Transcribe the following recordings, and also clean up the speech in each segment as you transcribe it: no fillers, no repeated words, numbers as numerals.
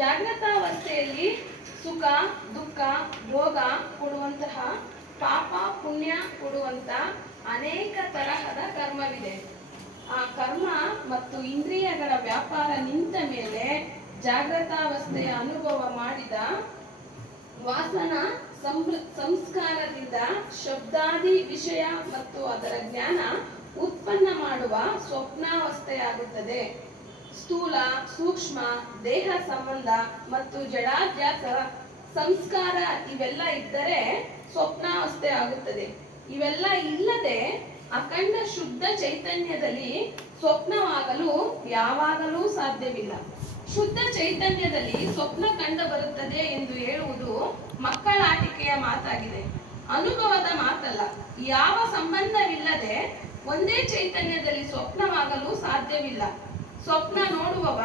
ಜಾಗೃತಾವಸ್ಥೆಯಲ್ಲಿ ಸುಖ ದುಃಖ ಭೋಗ ಕೊಡುವಂತಹ ಪಾಪ ಪುಣ್ಯ ಕೊಡುವಂತ ಅನೇಕ ತರಹದ ಕರ್ಮವಿದೆ. ಆ ಕರ್ಮ ಮತ್ತು ಇಂದ್ರಿಯಗಳ ವ್ಯಾಪಾರ ನಿಂತ ಮೇಲೆ ಜಾಗೃತಾವಸ್ಥೆಯ ಅನುಭವ ಮಾಡಿದ ವಾಸನ ಸಂಸ್ಕಾರದಿಂದ ಶಬ್ದಾದಿ ವಿಷಯ ಮತ್ತು ಅದರ ಜ್ಞಾನ ಉತ್ಪನ್ನ ಮಾಡುವ ಸ್ವಪ್ನಾವಸ್ಥೆಯಾಗುತ್ತದೆ. ಸ್ಥೂಲ ಸೂಕ್ಷ್ಮ ದೇಹ ಸಂಬಂಧ ಮತ್ತು ಜಡಾಧ್ಯಾಸ ಸಂಸ್ಕಾರ ಇವೆಲ್ಲ ಇದ್ದರೆ ಸ್ವಪ್ನಾವಸ್ಥೆ ಆಗುತ್ತದೆ. ಇವೆಲ್ಲ ಇಲ್ಲದೆ ಅಖಂಡ ಶುದ್ಧ ಚೈತನ್ಯದಲ್ಲಿ ಸ್ವಪ್ನವಾಗಲು ಯಾವಾಗಲೂ ಸಾಧ್ಯವಿಲ್ಲ. ಶುದ್ಧ ಚೈತನ್ಯದಲ್ಲಿ ಸ್ವಪ್ನ ಕಂಡು ಬರುತ್ತದೆ ಎಂದು ಹೇಳುವುದು ಮಕ್ಕಳಾಟಿಕೆಯ ಮಾತಾಗಿದೆ, ಅನುಭವದ ಮಾತಲ್ಲ. ಯಾವ ಸಂಬಂಧವಿಲ್ಲದೆ ಒಂದೇ ಚೈತನ್ಯದಲ್ಲಿ ಸ್ವಪ್ನವಾಗಲು ಸಾಧ್ಯವಿಲ್ಲ. ಸ್ವಪ್ನ ನೋಡುವವ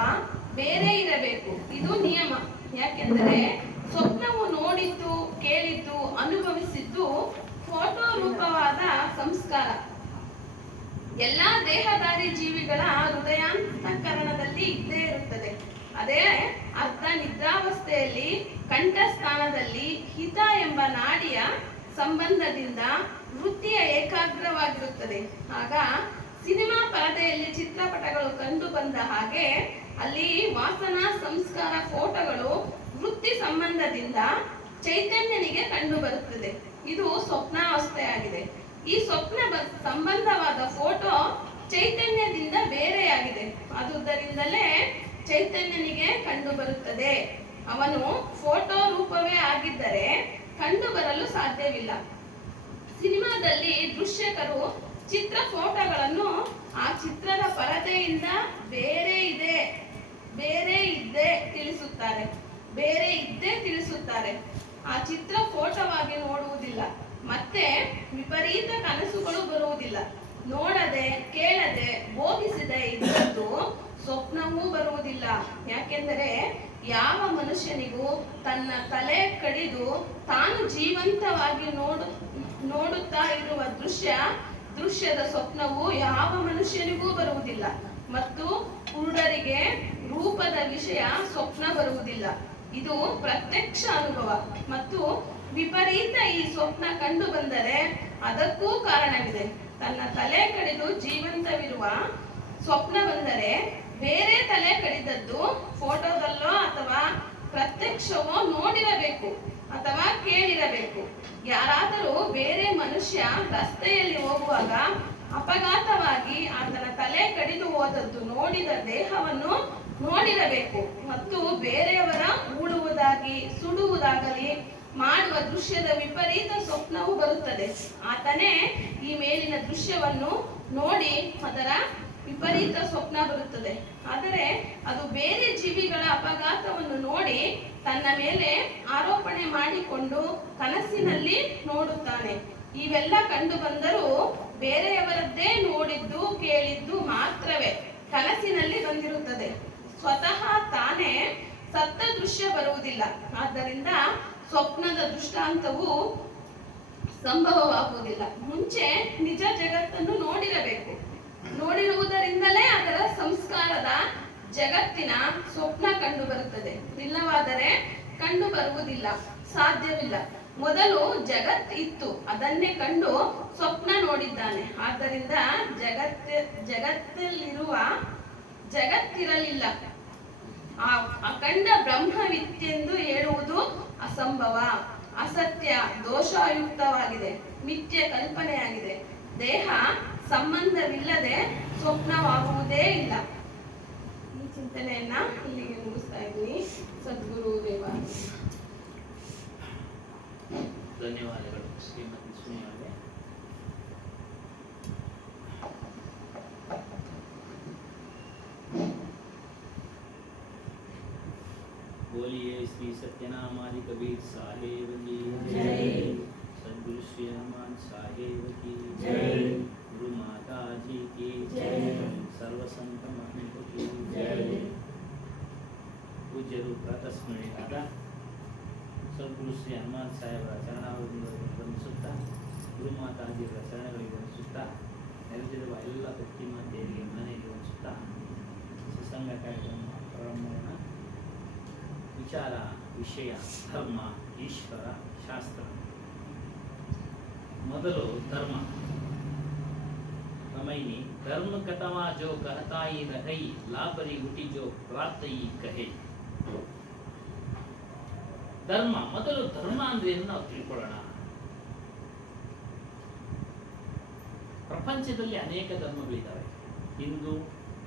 ಬೇರೆ ಇರಬೇಕು, ಇದು ನಿಯಮ. ಯಾಕೆಂದರೆ ಸ್ವಪ್ನವು ನೋಡಿದ್ದು ಕೇಳಿದ್ದು ಅನುಭವಿಸಿದ್ದು ಫೋಟೋ ರೂಪವಾದ ಸಂಸ್ಕಾರ ಎಲ್ಲಾ ದೇಹಧಾರಿ ಜೀವಿಗಳ ಹೃದಯಾಂತಃಕರಣದಲ್ಲಿ ಇದ್ದೇ ಇರುತ್ತದೆ. ಅದೇ ಅರ್ಧ ನಿದ್ರಾವಸ್ಥೆಯಲ್ಲಿ ಕಂಠಸ್ಥಾನದಲ್ಲಿ ಹಿತ ಎಂಬ ನಾಡಿಯ ಸಂಬಂಧದಿಂದ ವೃತ್ತಿಯ ಏಕಾಗ್ರವಾಗಿರುತ್ತದೆ. ಆಗ ಸಿನಿಮಾ ಪರದೆಯಲ್ಲಿ ಚಿತ್ರಪಟಗಳು ಕಂಡು ಬಂದ ಹಾಗೆ ಅಲ್ಲಿ ವಾಸನಾ ಸಂಸ್ಕಾರ ಫೋಟೋಗಳು ವೃತ್ತಿ ಸಂಬಂಧದಿಂದ ಚೈತನ್ಯನಿಗೆ ಕಂಡು ಬರುತ್ತದೆ. ಇದು ಸ್ವಪ್ನಾವಸ್ಥೆಯಾಗಿದೆ. ಈ ಸ್ವಪ್ನ ಸಂಬಂಧವಾದ ಫೋಟೋ ಚೈತನ್ಯದಿಂದ ಬೇರೆಯಾಗಿದೆ. ಆದುದರಿಂದಲೇ ಚೈತನ್ಯನಿಗೆ ಕಂಡು ಬರುತ್ತದೆ. ಅವನು ಫೋಟೋ ರೂಪವೇ ಆಗಿದ್ದರೆ ಕಂಡು ಬರಲು ಸಾಧ್ಯವಿಲ್ಲ. ಸಿನಿಮಾದಲ್ಲಿ ದೃಶ್ಯಕರು ಚಿತ್ರ ಫೋಟೋಗಳನ್ನು ಆ ಚಿತ್ರದ ಪರದೆಯಿಂದ ಬೇರೆ ಇದ್ದೇ ತಿಳಿಸುತ್ತಾರೆ. ಆ ಚಿತ್ರ ಫೋಟೋವಾಗಿ ನೋಡುವುದಿಲ್ಲ. ಮತ್ತೆ ವಿಪರೀತ ಕನಸುಗಳು ಬರುವುದಿಲ್ಲ. ನೋಡದೆ ಕೇಳದೆ ಭೋಗಿಸದೆ ಇದ್ದದ್ದು ಸ್ವಪ್ನವೂ ಬರುವುದಿಲ್ಲ. ಯಾಕೆಂದರೆ ಯಾವ ಮನುಷ್ಯನಿಗೂ ತನ್ನ ತಲೆ ಕಡಿದು ತಾನು ಜೀವಂತವಾಗಿ ನೋಡುತ್ತಾ ಇರುವ ದೃಶ್ಯದ ಸ್ವಪ್ನವು ಯಾವ ಮನುಷ್ಯನಿಗೂ ಬರುವುದಿಲ್ಲ. ಮತ್ತು ಕುರುಡರಿಗೆ ರೂಪದ ವಿಷಯ ಸ್ವಪ್ನ ಬರುವುದಿಲ್ಲ. ಇದು ಪ್ರತ್ಯಕ್ಷ ಅನುಭವ. ಮತ್ತು ವಿಪರೀತ ಈ ಸ್ವಪ್ನ ಕಂಡು ಬಂದರೆ ಅದಕ್ಕೂ ಕಾರಣವಿದೆ. ತನ್ನ ತಲೆ ಕಡಿದು ಜೀವಂತವಿರುವ ಸ್ವಪ್ನ ಬಂದರೆ ಬೇರೆ ತಲೆ ಕಡಿದದ್ದು ಫೋಟೋದಲ್ಲೋ ಅಥವಾ ಪ್ರತ್ಯಕ್ಷವೋ ನೋಡಿರಬೇಕು ಅಥವಾ ಕೇಳಿರಬೇಕು. ಯಾರಾದರೂ ಬೇರೆ ಮನುಷ್ಯ ರಸ್ತೆಯಲ್ಲಿ ಹೋಗುವಾಗ ಅಪಘಾತವಾಗಿ ಆತನ ತಲೆ ಕಡಿದು ಹೋದದ್ದು ನೋಡಿದ ದೇಹವನ್ನು ನೋಡಿರಬೇಕು. ಮತ್ತು ಬೇರೆಯವರ ಹೂಳುವುದಾಗಿ ಸುಡುವುದಾಗಲಿ ಮಾಡುವ ದೃಶ್ಯದ ವಿಪರೀತ ಸ್ವಪ್ನವು ಬರುತ್ತದೆ. ಆತನೇ ಈ ಮೇಲಿನ ದೃಶ್ಯವನ್ನು ನೋಡಿ ಅದರ ವಿಪರೀತ ಸ್ವಪ್ನ ಬರುತ್ತದೆ. ಆದರೆ ಅದು ಬೇರೆ ಜೀವಿಗಳ ಅಪಘಾತವನ್ನು ನೋಡಿ ತನ್ನ ಮೇಲೆ ಆರೋಪಣೆ ಮಾಡಿಕೊಂಡು ಕನಸಿನಲ್ಲಿ ನೋಡುತ್ತಾನೆ. ಇವೆಲ್ಲ ಕಂಡು ಬಂದರೂ ಬೇರೆಯವರದ್ದೇ ನೋಡಿದ್ದು ಕೇಳಿದ್ದು ಮಾತ್ರವೇ ಕನಸಿನಲ್ಲಿ ಬಂದಿರುತ್ತದೆ. ಸ್ವತಃ ತಾನೇ ಸತ್ತ ದೃಶ್ಯ ಬರುವುದಿಲ್ಲ. ಆದ್ದರಿಂದ ಸ್ವಪ್ನದ ದೃಷ್ಟಾಂತವು ಸಂಭವವಾಗುವುದಿಲ್ಲ. ಮುಂಚೆ ನಿಜ ಜಗತ್ತನ್ನು ನೋಡಿರಬೇಕು. ನೋಡಿರುವುದರಿಂದಲೇ ಅದರ ಸಂಸ್ಕಾರದ ಜಗತ್ತಿನ ಸ್ವಪ್ನ ಕಂಡು ಬರುತ್ತದೆ. ಇಲ್ಲವಾದರೆ ಕಂಡು ಬರುವುದಿಲ್ಲ, ಸಾಧ್ಯವಿಲ್ಲ. ಮೊದಲು ಜಗತ್ ಇತ್ತು, ಅದನ್ನೇ ಕಂಡು ಸ್ವಪ್ನ ನೋಡಿದ್ದಾನೆ. ಆದ್ದರಿಂದ ಜಗತ್ತಿರಲಿಲ್ಲ. ಆ ಅಖಂಡ ಬ್ರಹ್ಮವಿತ್ತೆಂದು ಹೇಳುವುದು ಅಸಂಭವ, ಅಸತ್ಯ, ದೋಷಯುಕ್ತವಾಗಿದೆ, ಮಿಥ್ಯ ಕಲ್ಪನೆಯಾಗಿದೆ. ದೇಹ ಸಂಬಂಧವಿಲ್ಲದೆ ಸ್ವಪ್ನವಾಗುವುದೇ ಇಲ್ಲ. ಈ ಚಿಂತನೆಯನ್ನ ಇಲ್ಲಿಗೆ ಮುಗಿಸ್ತಾ ಇದ್ದೀನಿ. ಸದ್ಗುರು ದೇವ. ಧನ್ಯವಾದಗಳು ಶ್ರೀಮತಿ ಸುನಿ ಅವರೇ. बोलिए श्री सत्यनामादि कबीर साहेब की जय। सद्गुरु श्री हनुमान साहेब की जय। गुरु माता जी की जय। सर्व संत महात्मा की जय। पूज्य रूपरात ಸ್ಮರಣೆಯಾದ ಸದ್ಗುರು ಶ್ರೀ ಹನುಮಾನ್ ಸಾಹೇಬರ ಚರಣಾರವಿಂದಗಳನ್ನು ವಂದಿಸುತ್ತಾ, ಗುರು ಮಾತಾಜಿಯವರ ಚರಣಗಳಿಗೆ ವಂದಿಸುತ್ತಾ, ನೆರೆದಿರುವ ಎಲ್ಲ ಭಕ್ತಿ ಮಾತೆಯರಿಗೆ ಮನೆಗೆ ವಂದಿಸುತ್ತಾ ಸತ್ಸಂಗ ಕಾರ್ಯಕ್ರಮ ಪ್ರಾರಂಭ ವಿಚಾರ ವಿಷಯ ಧರ್ಮ ಈಶ್ವರ ಶಾಸ್ತ್ರ. ಮೊದಲು ಧರ್ಮ. रमैनी धर्म कथवा जो कहताई रही लापरी गुटी जो प्राप्तई कहे. ಧರ್ಮ ಮೊದಲು ಧರ್ಮ ಅಂದ್ರೆ ಏನು ನಾವು ತಿಳ್ಕೊಳ್ಳೋಣ. ಪ್ರಪಂಚದಲ್ಲಿ ಅನೇಕ ಧರ್ಮಗಳಿದ್ದಾವೆ. ಹಿಂದೂ,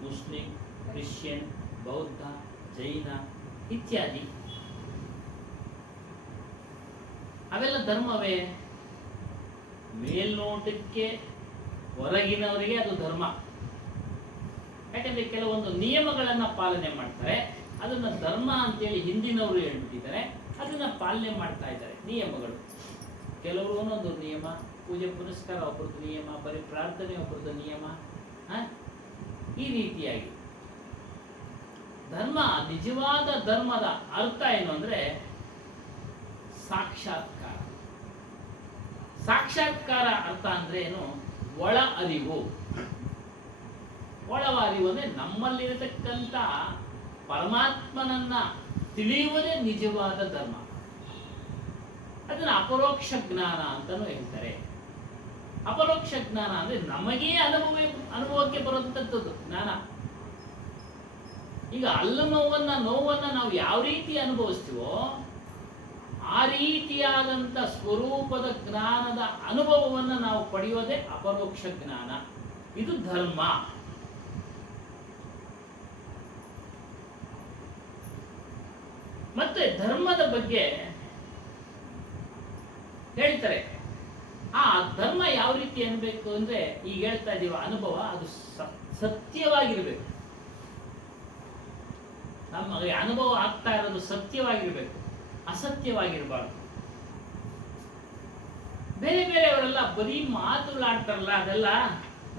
ಮುಸ್ಲಿಂ, ಕ್ರಿಶ್ಚಿಯನ್, ಬೌದ್ಧ, ಜೈನ ಇತ್ಯಾದಿ. ಅವೆಲ್ಲ ಧರ್ಮವೇ? ಮೇಲ್ನೋಟಕ್ಕೆ ಹೊರಗಿನವರಿಗೆ ಅದು ಧರ್ಮ. ಯಾಕಂದ್ರೆ ಕೆಲವೊಂದು ನಿಯಮಗಳನ್ನ ಪಾಲನೆ ಮಾಡ್ತಾರೆ, ಅದನ್ನ ಧರ್ಮ ಅಂತೇಳಿ ಹಿಂದಿನವರು ಹೇಳ್ಬಿಟ್ಟಿದ್ದಾರೆ, ಅದನ್ನ ಪಾಲನೆ ಮಾಡ್ತಾ ಇದ್ದಾರೆ. ನಿಯಮಗಳು ಕೆಲವರು ಒಂದೊಂದು ನಿಯಮ, ಪೂಜೆ ಪುನಸ್ಕಾರ ಒಬ್ಬರದ್ದು ನಿಯಮ, ಬರೀ ಪ್ರಾರ್ಥನೆ ಒಬ್ಬರದ್ದು ನಿಯಮ. ಈ ರೀತಿಯಾಗಿ ಧರ್ಮ, ನಿಜವಾದ ಧರ್ಮದ ಅರ್ಥ ಏನು ಅಂದ್ರೆ ಸಾಕ್ಷಾತ್ಕಾರ. ಸಾಕ್ಷಾತ್ಕಾರ ಅರ್ಥ ಅಂದ್ರೆ ಏನು? ಒಳ ಅರಿವು. ಒಳ ಅರಿವು ಅಂದ್ರೆ ನಮ್ಮಲ್ಲಿರತಕ್ಕಂಥ ಪರಮಾತ್ಮನನ್ನ ತಿಳಿಯುವುದೇ ನಿಜವಾದ ಧರ್ಮ. ಅದನ್ನ ಅಪರೋಕ್ಷ ಜ್ಞಾನ ಅಂತಾನು ಹೇಳ್ತಾರೆ. ಅಪರೋಕ್ಷ ಜ್ಞಾನ ಅಂದ್ರೆ ನಮಗೇ ಅನುಭವಕ್ಕೆ ಬರುವಂತದ್ದು ಜ್ಞಾನ. ಈಗ ಅಲ್ಲ ನೋವನ್ನ ನಾವು ಯಾವ ರೀತಿ ಅನುಭವಿಸ್ತೀವೋ ಆ ರೀತಿಯಾದಂಥ ಸ್ವರೂಪದ ಜ್ಞಾನದ ಅನುಭವವನ್ನು ನಾವು ಪಡೆಯೋದೇ ಅಪರೋಕ್ಷ ಜ್ಞಾನ. ಇದು ಧರ್ಮ. ಮತ್ತೆ ಧರ್ಮದ ಬಗ್ಗೆ ಹೇಳ್ತಾರೆ. ಆ ಧರ್ಮ ಯಾವ ರೀತಿ ಅನ್ಬೇಕು ಅಂದ್ರೆ, ಈಗ ಹೇಳ್ತಾ ಇದೀವ ಅನುಭವ, ಅದು ಸತ್ಯವಾಗಿರ್ಬೇಕು. ನಮಗೆ ಅನುಭವ ಆಗ್ತಾ ಇರೋದು ಸತ್ಯವಾಗಿರ್ಬೇಕು, ಅಸತ್ಯವಾಗಿರಬಾರ್ದು. ಬೇರೆ ಬೇರೆಯವರೆಲ್ಲ ಬರೀ ಮಾತುಗಳಾಡ್ತಾರಲ್ಲ, ಅದೆಲ್ಲ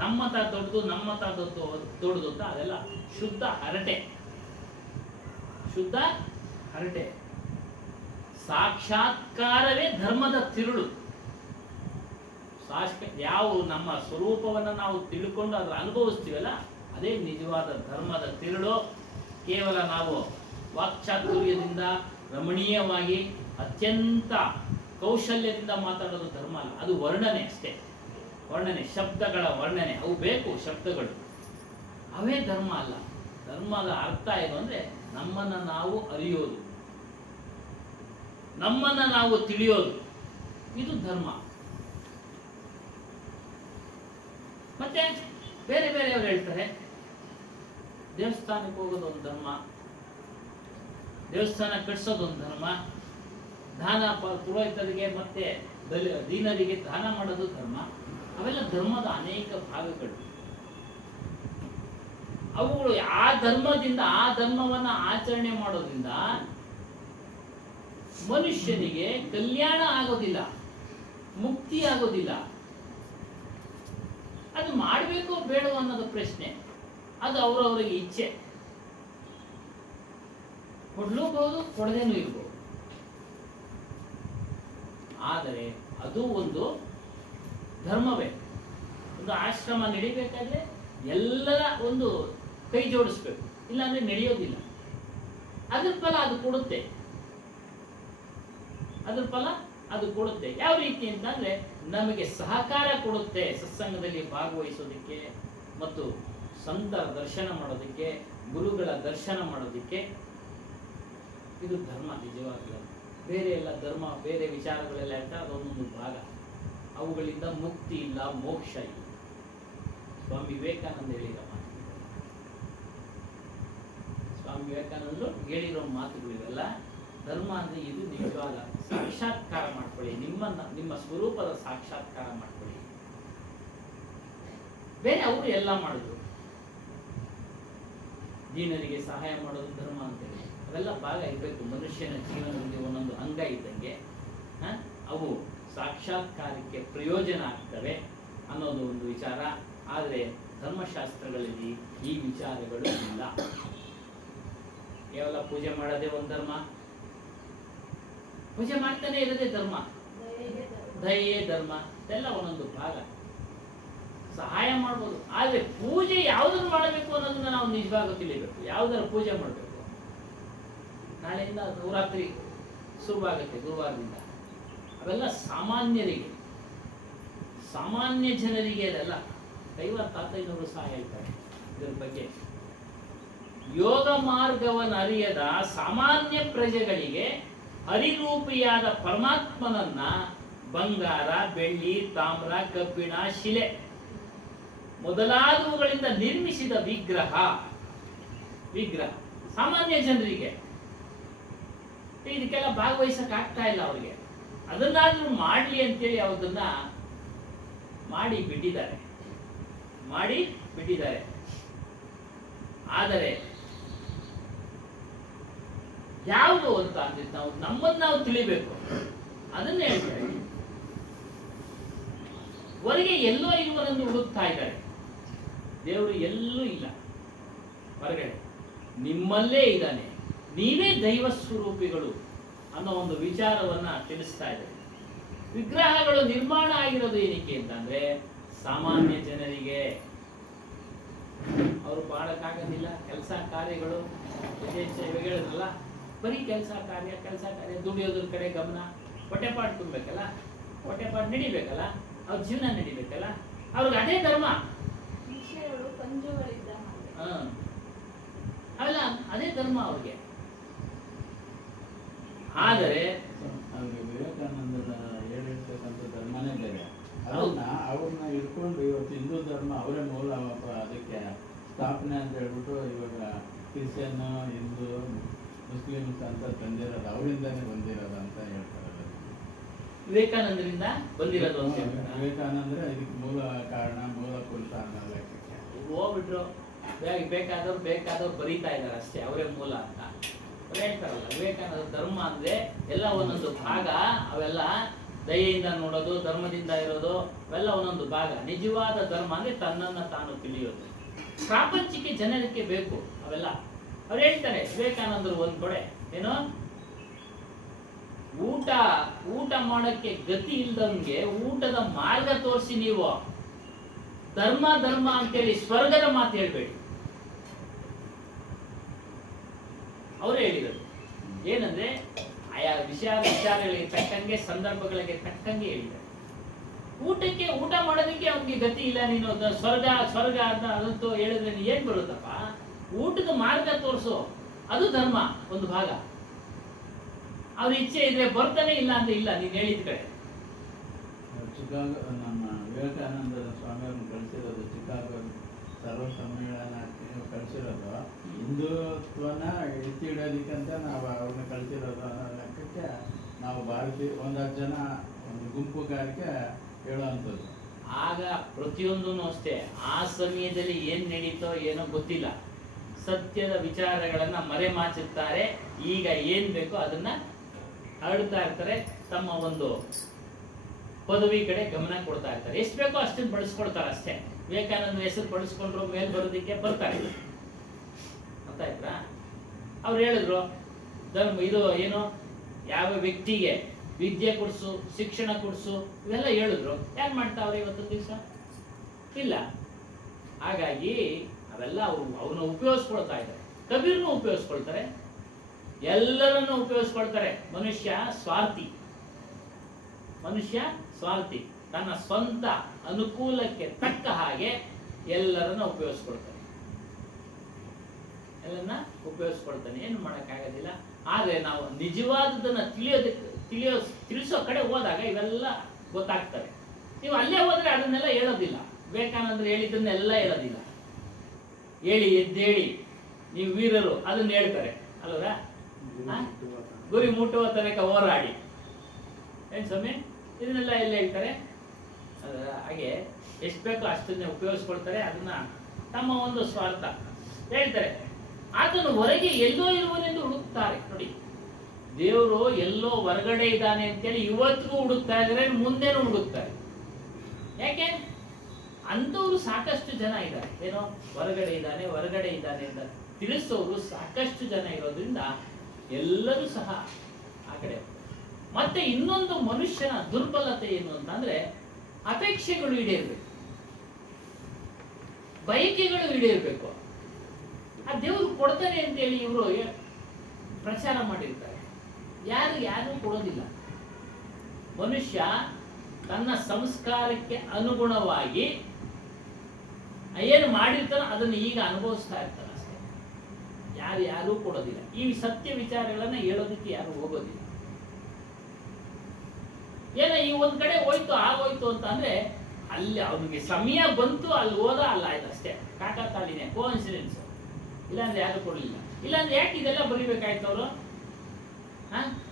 ನಮ್ಮತ ದೊಡ್ಡದು, ನಮ್ಮತ ದೊಡ್ಡದು ಅಂತ, ಅದೆಲ್ಲ ಶುದ್ಧ ಹರಟೆ. ಶುದ್ಧ ಹರಟೆ. ಸಾಕ್ಷಾತ್ಕಾರವೇ ಧರ್ಮದ ತಿರುಳು. ಯಾವ ನಮ್ಮ ಸ್ವರೂಪವನ್ನು ನಾವು ತಿಳ್ಕೊಂಡು ಅದರ ಅನುಭವಿಸ್ತೀವಲ್ಲ, ಅದೇ ನಿಜವಾದ ಧರ್ಮದ ತಿರುಳು. ಕೇವಲ ನಾವು ವಾಕ್ಚಾತುರ್ಯದಿಂದ ರಮಣೀಯವಾಗಿ ಅತ್ಯಂತ ಕೌಶಲ್ಯದಿಂದ ಮಾತಾಡೋದು ಧರ್ಮ ಅಲ್ಲ. ಅದು ವರ್ಣನೆ ಅಷ್ಟೇ. ವರ್ಣನೆ, ಶಬ್ದಗಳ ವರ್ಣನೆ, ಅವು ಬೇಕು ಶಬ್ದಗಳು, ಅವೇ ಧರ್ಮ ಅಲ್ಲ. ಧರ್ಮದ ಅರ್ಥ ಏನು ಅಂದ್ರೆ ನಮ್ಮನ್ನ ನಾವು ಅರಿಯೋದು, ನಮ್ಮನ್ನ ನಾವು ತಿಳಿಯೋದು. ಇದು ಧರ್ಮ. ಮತ್ತೆ ಬೇರೆ ಬೇರೆಯವರು ಹೇಳ್ತಾರೆ, ದೇವಸ್ಥಾನಕ್ಕೆ ಹೋಗೋದು ಒಂದು ಧರ್ಮ, ದೇವಸ್ಥಾನ ಕಟ್ಸೋದೊಂದು ಧರ್ಮ, ದಾನ ಪುರೋಹಿತರಿಗೆ ಮತ್ತೆ ದೀನರಿಗೆ ದಾನ ಮಾಡೋದು ಧರ್ಮ. ಅವೆಲ್ಲ ಧರ್ಮದ ಅನೇಕ ಭಾಗಗಳು. ಅವುಗಳು ಆ ಧರ್ಮದಿಂದ, ಆ ಧರ್ಮವನ್ನ ಆಚರಣೆ ಮಾಡೋದ್ರಿಂದ ಮನುಷ್ಯನಿಗೆ ಕಲ್ಯಾಣ ಆಗೋದಿಲ್ಲ, ಮುಕ್ತಿ ಆಗೋದಿಲ್ಲ. ಅದು ಮಾಡಬೇಕು ಬೇಡವೋ ಅನ್ನೋದು ಪ್ರಶ್ನೆ. ಅದು ಅವರವರಿಗೆ ಇಚ್ಛೆ. ಕೊಡ್ಲೂಬಹುದು, ಕೊಡದೇನೂ ಇರ್ಬೋದು. ಆದರೆ ಅದು ಒಂದು ಧರ್ಮವೇ. ಒಂದು ಆಶ್ರಮ ನಡಿಬೇಕಾದ್ರೆ ಎಲ್ಲರ ಒಂದು ಕೈ ಜೋಡಿಸ್ಬೇಕು, ಇಲ್ಲಾಂದ್ರೆ ನಡೆಯೋದಿಲ್ಲ. ಅದ್ರ ಫಲ ಅದು ಕೊಡುತ್ತೆ. ಅದ್ರ ಫಲ ಅದು ಕೊಡುತ್ತೆ. ಯಾವ ರೀತಿ ಅಂತಂದ್ರೆ ನಮಗೆ ಸಹಕಾರ ಕೊಡುತ್ತೆ. ಸತ್ಸಂಗದಲ್ಲಿ ಭಾಗವಹಿಸೋದಕ್ಕೆ ಮತ್ತು ಸಂತರ ದರ್ಶನ ಮಾಡೋದಕ್ಕೆ, ಗುರುಗಳ ದರ್ಶನ ಮಾಡೋದಕ್ಕೆ ಇದು ಧರ್ಮ ನಿಜವಾಗ್ಲೂ. ಬೇರೆ ಎಲ್ಲ ಧರ್ಮ, ಬೇರೆ ವಿಚಾರಗಳೆಲ್ಲ ಹೇಳ್ತಾರೆ, ಅದೊಂದೊಂದು ಭಾಗ. ಅವುಗಳಿಂದ ಮುಕ್ತಿ ಇಲ್ಲ, ಮೋಕ್ಷ ಇಲ್ಲ. ಸ್ವಾಮಿ ವಿವೇಕಾನಂದ ಹೇಳಿರೋ ಮಾತು. ಸ್ವಾಮಿ ವಿವೇಕಾನಂದರು ಹೇಳಿರೋ ಮಾತುಗಳಿವೆಲ್ಲ ಧರ್ಮ ಅಂದ್ರೆ ಇದು ನಿಜವಾದ ಸಾಕ್ಷಾತ್ಕಾರ ಮಾಡ್ಕೊಳ್ಳಿ, ನಿಮ್ಮ ಸ್ವರೂಪದ ಸಾಕ್ಷಾತ್ಕಾರ ಮಾಡ್ಕೊಳ್ಳಿ. ಬೇರೆ ಅವರು ಎಲ್ಲ ಮಾಡಿದ್ರು. ದೀನರಿಗೆ ಸಹಾಯ ಮಾಡೋದು ಧರ್ಮ ಅಂತೇಳಿ ಅವೆಲ್ಲ ಭಾಗ ಇರಬೇಕು. ಮನುಷ್ಯನ ಜೀವನದಲ್ಲಿ ಒಂದೊಂದು ಅಂಗ ಇದ್ದಂಗೆ ಅವು ಸಾಕ್ಷಾತ್ಕಾರಕ್ಕೆ ಪ್ರಯೋಜನ ಆಗ್ತವೆ ಅನ್ನೋದು ಒಂದು ವಿಚಾರ. ಆದರೆ ಧರ್ಮಶಾಸ್ತ್ರಗಳಲ್ಲಿ ಈ ವಿಚಾರಗಳು ಇಲ್ಲ. ಕೇವಲ ಪೂಜೆ ಮಾಡೋದೇ ಒಂದು ಧರ್ಮ, ಪೂಜೆ ಮಾಡ್ತಾನೆ ಇರೋದೇ ಧರ್ಮ, ದಯೆ ಧರ್ಮ, ಇದೆಲ್ಲ ಒಂದೊಂದು ಭಾಗ. ಸಹಾಯ ಮಾಡ್ಬೋದು, ಆದ್ರೆ ಪೂಜೆ ಯಾವುದನ್ನು ಮಾಡಬೇಕು ಅನ್ನೋದನ್ನ ನಾವು ನಿಜವಾಗಿ ತಿಳಿಬೇಕು. ಯಾವುದರ ಪೂಜೆ ಮಾಡಬೇಕು? ನಾಳೆಯಿಂದ ನವರಾತ್ರಿ ಶುರುವಾಗುತ್ತೆ ಗುರುವಾರದಿಂದ. ಅವೆಲ್ಲ ಸಾಮಾನ್ಯರಿಗೆ, ಸಾಮಾನ್ಯ ಜನರಿಗೆ ಅದೆಲ್ಲ. ಕೈವಾರ ತಾತಯ್ಯನವರು ಸಹ ಹೇಳ್ತಾರೆ ಇದರ ಬಗ್ಗೆ. ಯೋಗ ಮಾರ್ಗವನ್ನು ಅರಿಯದ ಸಾಮಾನ್ಯ ಪ್ರಜೆಗಳಿಗೆ ಹರಿರೂಪಿಯಾದ ಪರಮಾತ್ಮನನ್ನ ಬಂಗಾರ, ಬೆಳ್ಳಿ, ತಾಮ್ರ, ಕಬ್ಬಿಣ, ಶಿಲೆ ಮೊದಲಾದವುಗಳಿಂದ ನಿರ್ಮಿಸಿದ ವಿಗ್ರಹ ಸಾಮಾನ್ಯ ಜನರಿಗೆ ಇದಕ್ಕೆಲ್ಲ ಭಾಗವಹಿಸಕ್ ಆಗ್ತಾ ಇಲ್ಲ ಅವ್ರಿಗೆ. ಅದನ್ನಾದ್ರೂ ಮಾಡ್ಲಿ ಅಂತೇಳಿ ಅದನ್ನ ಮಾಡಿ ಬಿಟ್ಟಿದ್ದಾರೆ. ಆದರೆ ಯಾವುದು ಅಂತ ಅಂದಿದ್ದು ನಾವು ನಮ್ಮನ್ನು ನಾವು ತಿಳಿಬೇಕು. ಅದನ್ನ ಹೇಳ್ತಾರೆ. ಹೊರಗೆ ಎಲ್ಲೋ ಇರುವನನ್ನು ಹುಡುಕ್ತಾ ಇದ್ದಾರೆ. ದೇವರು ಎಲ್ಲೂ ಇಲ್ಲ ಹೊರಗಡೆ, ನಿಮ್ಮಲ್ಲೇ ಇದ್ದಾನೆ. ನೀವೇ ದೈವ ಸ್ವರೂಪಿಗಳು ಅನ್ನೋ ಒಂದು ವಿಚಾರವನ್ನ ತಿಳಿಸ್ತಾ ಇದ್ದಾರೆ. ವಿಗ್ರಹಗಳು ನಿರ್ಮಾಣ ಆಗಿರೋದು ಏನಕ್ಕೆ ಅಂತಂದ್ರೆ ಸಾಮಾನ್ಯ ಜನರಿಗೆ. ಅವರು ಮಾಡಕ್ಕಾಗೋದಿಲ್ಲ ಕೆಲಸ ಕಾರ್ಯಗಳು, ಹೇಳಿದ್ರಲ್ಲ, ಬರೀ ಕೆಲಸ ಕಾರ್ಯ ದುಡಿಯೋದ್ರ ಕಡೆ ಗಮನ. ಹೊಟ್ಟೆಪಾಡು ತುಂಬಬೇಕಲ್ಲ, ಹೊಟ್ಟೆಪಾಡು ನಡಿಬೇಕಲ್ಲ, ಅವ್ರ ಜೀವನ ನಡಿಬೇಕಲ್ಲ, ಅವ್ರಿಗೆ ಅದೇ ಧರ್ಮ. ವಿಷಯಗಳು ಪಂಜುಗಳಿದ್ದ ಹಾಗೆ. ಅವೆಲ್ಲ ಅದೇ ಧರ್ಮ ಅವ್ರಿಗೆ. ಆದರೆ ವಿವೇಕಾನಂದರ ಹೇಳಿರ್ತಕ್ಕಂಥ ಧರ್ಮನೇ ಬೇರೆ. ಅವ್ರನ್ನ ಹಿಡ್ಕೊಂಡು ಇವತ್ತು ಹಿಂದೂ ಧರ್ಮ ಅವರೇ ಮೂಲ ಅದಕ್ಕೆ ಸ್ಥಾಪನೆ ಅಂತ ಹೇಳ್ಬಿಟ್ಟು ಇವಾಗ ಕ್ರಿಶ್ಚಿಯನ್, ಹಿಂದೂ, ಮುಸ್ಲಿಮ್ಸ್ ಅಂತ ತಂದಿರೋದು ಅವರಿಂದಾನೇ ಬಂದಿರೋದು ಅಂತ ಹೇಳ್ತಾರೆ. ವಿವೇಕಾನಂದರಿಂದ ಬಂದಿರೋದು ಅಂತ ವಿವೇಕಾನಂದ್ರ ಇದಕ್ಕೆ ಮೂಲ ಕಾರಣ, ಮೂಲ ಪುರುಷ ಅನ್ನೋ ಲೆಕ್ಕಕ್ಕೆ ಹೋಗ್ಬಿಟ್ರು. ಬೇಕಾದವ್ರು ಬರೀತಾ ಇದ್ದಾರೆ ಅಷ್ಟೇ, ಅವರೇ ಮೂಲ ಅಂತ ಅವ್ರು ಹೇಳ್ತಾರಲ್ಲ. ವಿವೇಕಾನಂದ ಧರ್ಮ ಅಂದ್ರೆ ಎಲ್ಲ ಒಂದೊಂದು ಭಾಗ. ಅವೆಲ್ಲ ದಯೆಯಿಂದ ನೋಡೋದು, ಧರ್ಮದಿಂದ ಇರೋದು, ಅವೆಲ್ಲ ಒಂದೊಂದು ಭಾಗ. ನಿಜವಾದ ಧರ್ಮ ಅಂದ್ರೆ ತನ್ನನ್ನ ತಾನು ತಿಳಿಯೋದು. ಪ್ರಾಪಂಚಿಕ ಜನರಿಗೆ ಬೇಕು ಅವೆಲ್ಲ. ಅವ್ರು ಹೇಳ್ತಾರೆ ವಿವೇಕಾನಂದರು ಒಂದ್ ಕಡೆ ಏನೋ ಊಟ ಮಾಡೋಕ್ಕೆ ಗತಿ ಇಲ್ದಂಗೆ ಊಟದ ಮಾರ್ಗ ತೋರಿಸಿ ನೀವು ಧರ್ಮ ಅಂತೇಳಿ ಸ್ವರ್ಗದ ಮಾತು ಹೇಳ್ಬೇಡಿ. ಅವರೇ ಹೇಳಿದರು ಏನಂದ್ರೆ ಆಯಾ ವಿಚಾರಗಳಿಗೆ ತಕ್ಕಂಗೆ, ಸಂದರ್ಭಗಳಿಗೆ ತಕ್ಕಂಗೆ ಹೇಳಿದ್ದಾರೆ. ಊಟ ಮಾಡೋದಕ್ಕೆ ಅವ್ನಿಗೆ ಗತಿ ಇಲ್ಲ, ನೀನು ಸ್ವರ್ಗ ಅಂತ ಅದಂತೂ ಹೇಳಿದ್ರೆ ನೀ ಏನ್ ಬರುತ್ತಪ್ಪ? ಊಟದ ಮಾರ್ಗ ತೋರಿಸು, ಅದು ಧರ್ಮ ಒಂದು ಭಾಗ. ಅವ್ರ ಇಚ್ಛೆ ಇದ್ರೆ ಬರ್ತಾನೆ, ಇಲ್ಲ ಅಂದ್ರೆ ಇಲ್ಲ. ನೀನ್ ಹೇಳಿದ ಕಡೆ ಚಿಕಾಗೋ ನಮ್ಮ ವಿವೇಕಾನಂದ ಸ್ವಾಮಿಯವ್ರನ್ನ ಕಳಿಸಿರೋದು, ಚಿಕಾಗೋ ಸರ್ವ ಸಮ್ಮೇಳನ ಕಳಿಸಿರೋದು ಹಿಂದುತ್ವನ ಎತ್ತಿ ಹಿಡಿಯೋದಕ್ಕಂತ ನಾವು ಅವ್ರನ್ನ ಕಳಿಸಿರೋದು ಅನ್ನೋ ಲೆಕ್ಕಕ್ಕೆ ನಾವು ಭಾರತೀಯ ಒಂದಷ್ಟು ಜನ ಒಂದು ಗುಂಪುಗಾರಿಕೆ ಹೇಳುವಂಥದ್ದು. ಆಗ ಪ್ರತಿಯೊಂದೂ ಅಷ್ಟೇ, ಆ ಸಮಯದಲ್ಲಿ ಏನ್ ನಡೀತೋ ಏನೋ ಗೊತ್ತಿಲ್ಲ. ಸತ್ಯದ ವಿಚಾರಗಳನ್ನ ಮರೆಮಾಚುತ್ತಾರೆ. ಈಗ ಏನ್ ಬೇಕೋ ಅದನ್ನ ಹರಡ್ತಾ ಇರ್ತಾರೆ. ತಮ್ಮ ಒಂದು ಪದವಿ ಕಡೆ ಗಮನ ಕೊಡ್ತಾ ಇರ್ತಾರೆ. ಎಷ್ಟು ಬೇಕೋ ಅಷ್ಟನ್ನು ಬಳಸ್ಕೊಡ್ತಾರೆ ಅಷ್ಟೇ. ವಿವೇಕಾನಂದ ಹೆಸರು ಬಳಸ್ಕೊಂಡ್ರು ಮೇಲ್ ಬರೋದಕ್ಕೆ ಬರ್ತಾರೆ. ಅರ್ಥ ಆಯ್ತಾ? ಅವ್ರು ಹೇಳಿದ್ರು ಧರ್ಮ ಇದು ಏನು, ಯಾವ ವ್ಯಕ್ತಿಗೆ ವಿದ್ಯೆ ಕೊಡ್ಸು, ಶಿಕ್ಷಣ ಕೊಡ್ಸು, ಇವೆಲ್ಲ ಹೇಳಿದ್ರು. ಯಾರು ಮಾಡ್ತಾವ್ರೆ ಇವತ್ತೊಂದು ದಿವಸ? ಇಲ್ಲ. ಹಾಗಾಗಿ ಅವೆಲ್ಲ ಅವ್ರನ್ನ ಉಪಯೋಗಿಸ್ಕೊಳ್ತಾ ಇದ್ದಾರೆ. ಕಬೀರ್ನು ಉಪಯೋಗಿಸ್ಕೊಳ್ತಾರೆ, ಎಲ್ಲರನ್ನು ಉಪಯೋಗಿಸ್ಕೊಳ್ತಾರೆ. ಮನುಷ್ಯ ಸ್ವಾರ್ಥಿ, ತನ್ನ ಸ್ವಂತ ಅನುಕೂಲಕ್ಕೆ ತಕ್ಕ ಹಾಗೆ ಎಲ್ಲರನ್ನ ಉಪಯೋಗಿಸ್ಕೊಳ್ತಾನೆ. ಏನು ಮಾಡೋಕ್ಕಾಗೋದಿಲ್ಲ. ಆದ್ರೆ ನಾವು ನಿಜವಾದದನ್ನ ತಿಳಿಸೋ ಕಡೆ ಹೋದಾಗ ಇವೆಲ್ಲ ಗೊತ್ತಾಗ್ತವೆ. ನೀವು ಅಲ್ಲೇ ಹೋದ್ರೆ ಅದನ್ನೆಲ್ಲ ಹೇಳೋದಿಲ್ಲ. ವಿವೇಕಾನಂದರು ಹೇಳಿದ್ದನ್ನೆಲ್ಲ ಹೇಳೋದಿಲ್ಲ. ಎದ್ದೇಳಿ ನೀವು ವೀರರು ಅದನ್ನ ಹೇಳ್ತಾರೆ ಅಲ್ವಾ? ಗುರಿ ಮುಟ್ಟುವ ತನಕ ಹೋರಾಡಿ, ಏನ್ ಸ್ವಾಮಿ ಇದನ್ನೆಲ್ಲ ಎಲ್ಲ ಹೇಳ್ತಾರೆ. ಹಾಗೆ ಎಷ್ಟು ಬೇಕೋ ಅಷ್ಟನ್ನೇ ಉಪಯೋಗಿಸ್ಕೊಳ್ತಾರೆ. ಅದನ್ನ ತಮ್ಮ ಒಂದು ಸ್ವಾರ್ಥ ಹೇಳ್ತಾರೆ. ಆತನು ಹೊರಗೆ ಎಲ್ಲೋ ಇರುವನೆಂದು ಹುಡುಕ್ತಾರೆ. ನೋಡಿ, ದೇವರು ಎಲ್ಲೋ ಹೊರಗಡೆ ಇದ್ದಾನೆ ಅಂತೇಳಿ ಇವತ್ತಿಗೂ ಹುಡುಕ್ತಾ ಇದ್ದಾರೆ, ಮುಂದೆನೂ ಹುಡುಕ್ತಾರೆ. ಯಾಕೆ? ಅಂಥವ್ರು ಸಾಕಷ್ಟು ಜನ ಇದ್ದಾರೆ. ಏನೋ ಹೊರಗಡೆ ಇದ್ದಾನೆ ಅಂತ ತಿಳಿಸೋರು ಸಾಕಷ್ಟು ಜನ ಇರೋದ್ರಿಂದ ಎಲ್ಲರೂ ಸಹ ಆ ಕಡೆ. ಮತ್ತೆ ಇನ್ನೊಂದು ಮನುಷ್ಯನ ದುರ್ಬಲತೆ ಏನು ಅಂತಂದ್ರೆ ಅಪೇಕ್ಷೆಗಳು ಈಡೇರ್ಬೇಕು, ಬಯಕೆಗಳು ಈಡೇರ್ಬೇಕು. ಆ ದೇವರು ಕೊಡ್ತಾನೆ ಅಂತೇಳಿ ಇವರು ಪ್ರಚಾರ ಮಾಡಿರ್ತಾರೆ. ಯಾರು ಕೊಡೋದಿಲ್ಲ. ಮನುಷ್ಯ ತನ್ನ ಸಂಸ್ಕಾರಕ್ಕೆ ಅನುಗುಣವಾಗಿ ಏನು ಮಾಡಿರ್ತಾನೋ ಅದನ್ನು ಈಗ ಅನುಭವಿಸ್ತಾ ಇರ್ತಾನೆ ಅಷ್ಟೇ. ಯಾರು ಕೊಡೋದಿಲ್ಲ. ಈ ಸತ್ಯ ವಿಚಾರಗಳನ್ನ ಹೇಳೋದಕ್ಕೆ ಯಾರು ಹೋಗೋದಿಲ್ಲ. ಏನೋ ಈ ಒಂದ್ ಕಡೆ ಹೋಯ್ತು ಆಗೋಯ್ತು ಅಂತ ಅಂದ್ರೆ ಅಲ್ಲಿ ಅವನಿಗೆ ಸಮಯ ಬಂತು, ಅಲ್ಲಿ ಹೋದ, ಅಲ್ಲ ಆಯ್ತು ಅಷ್ಟೇ. ಕಾಕತಾಳಿನೇ, ಕೋಇನ್ಸಿಡೆನ್ಸ್. ಇಲ್ಲಾಂದ್ರೆ ಯಾರು ಕೊಡಲಿಲ್ಲ. ಇಲ್ಲಾಂದ್ರೆ ಯಾಕೆ ಇದೆಲ್ಲ ಬರಿಬೇಕಾಯ್ತು ಅವರು?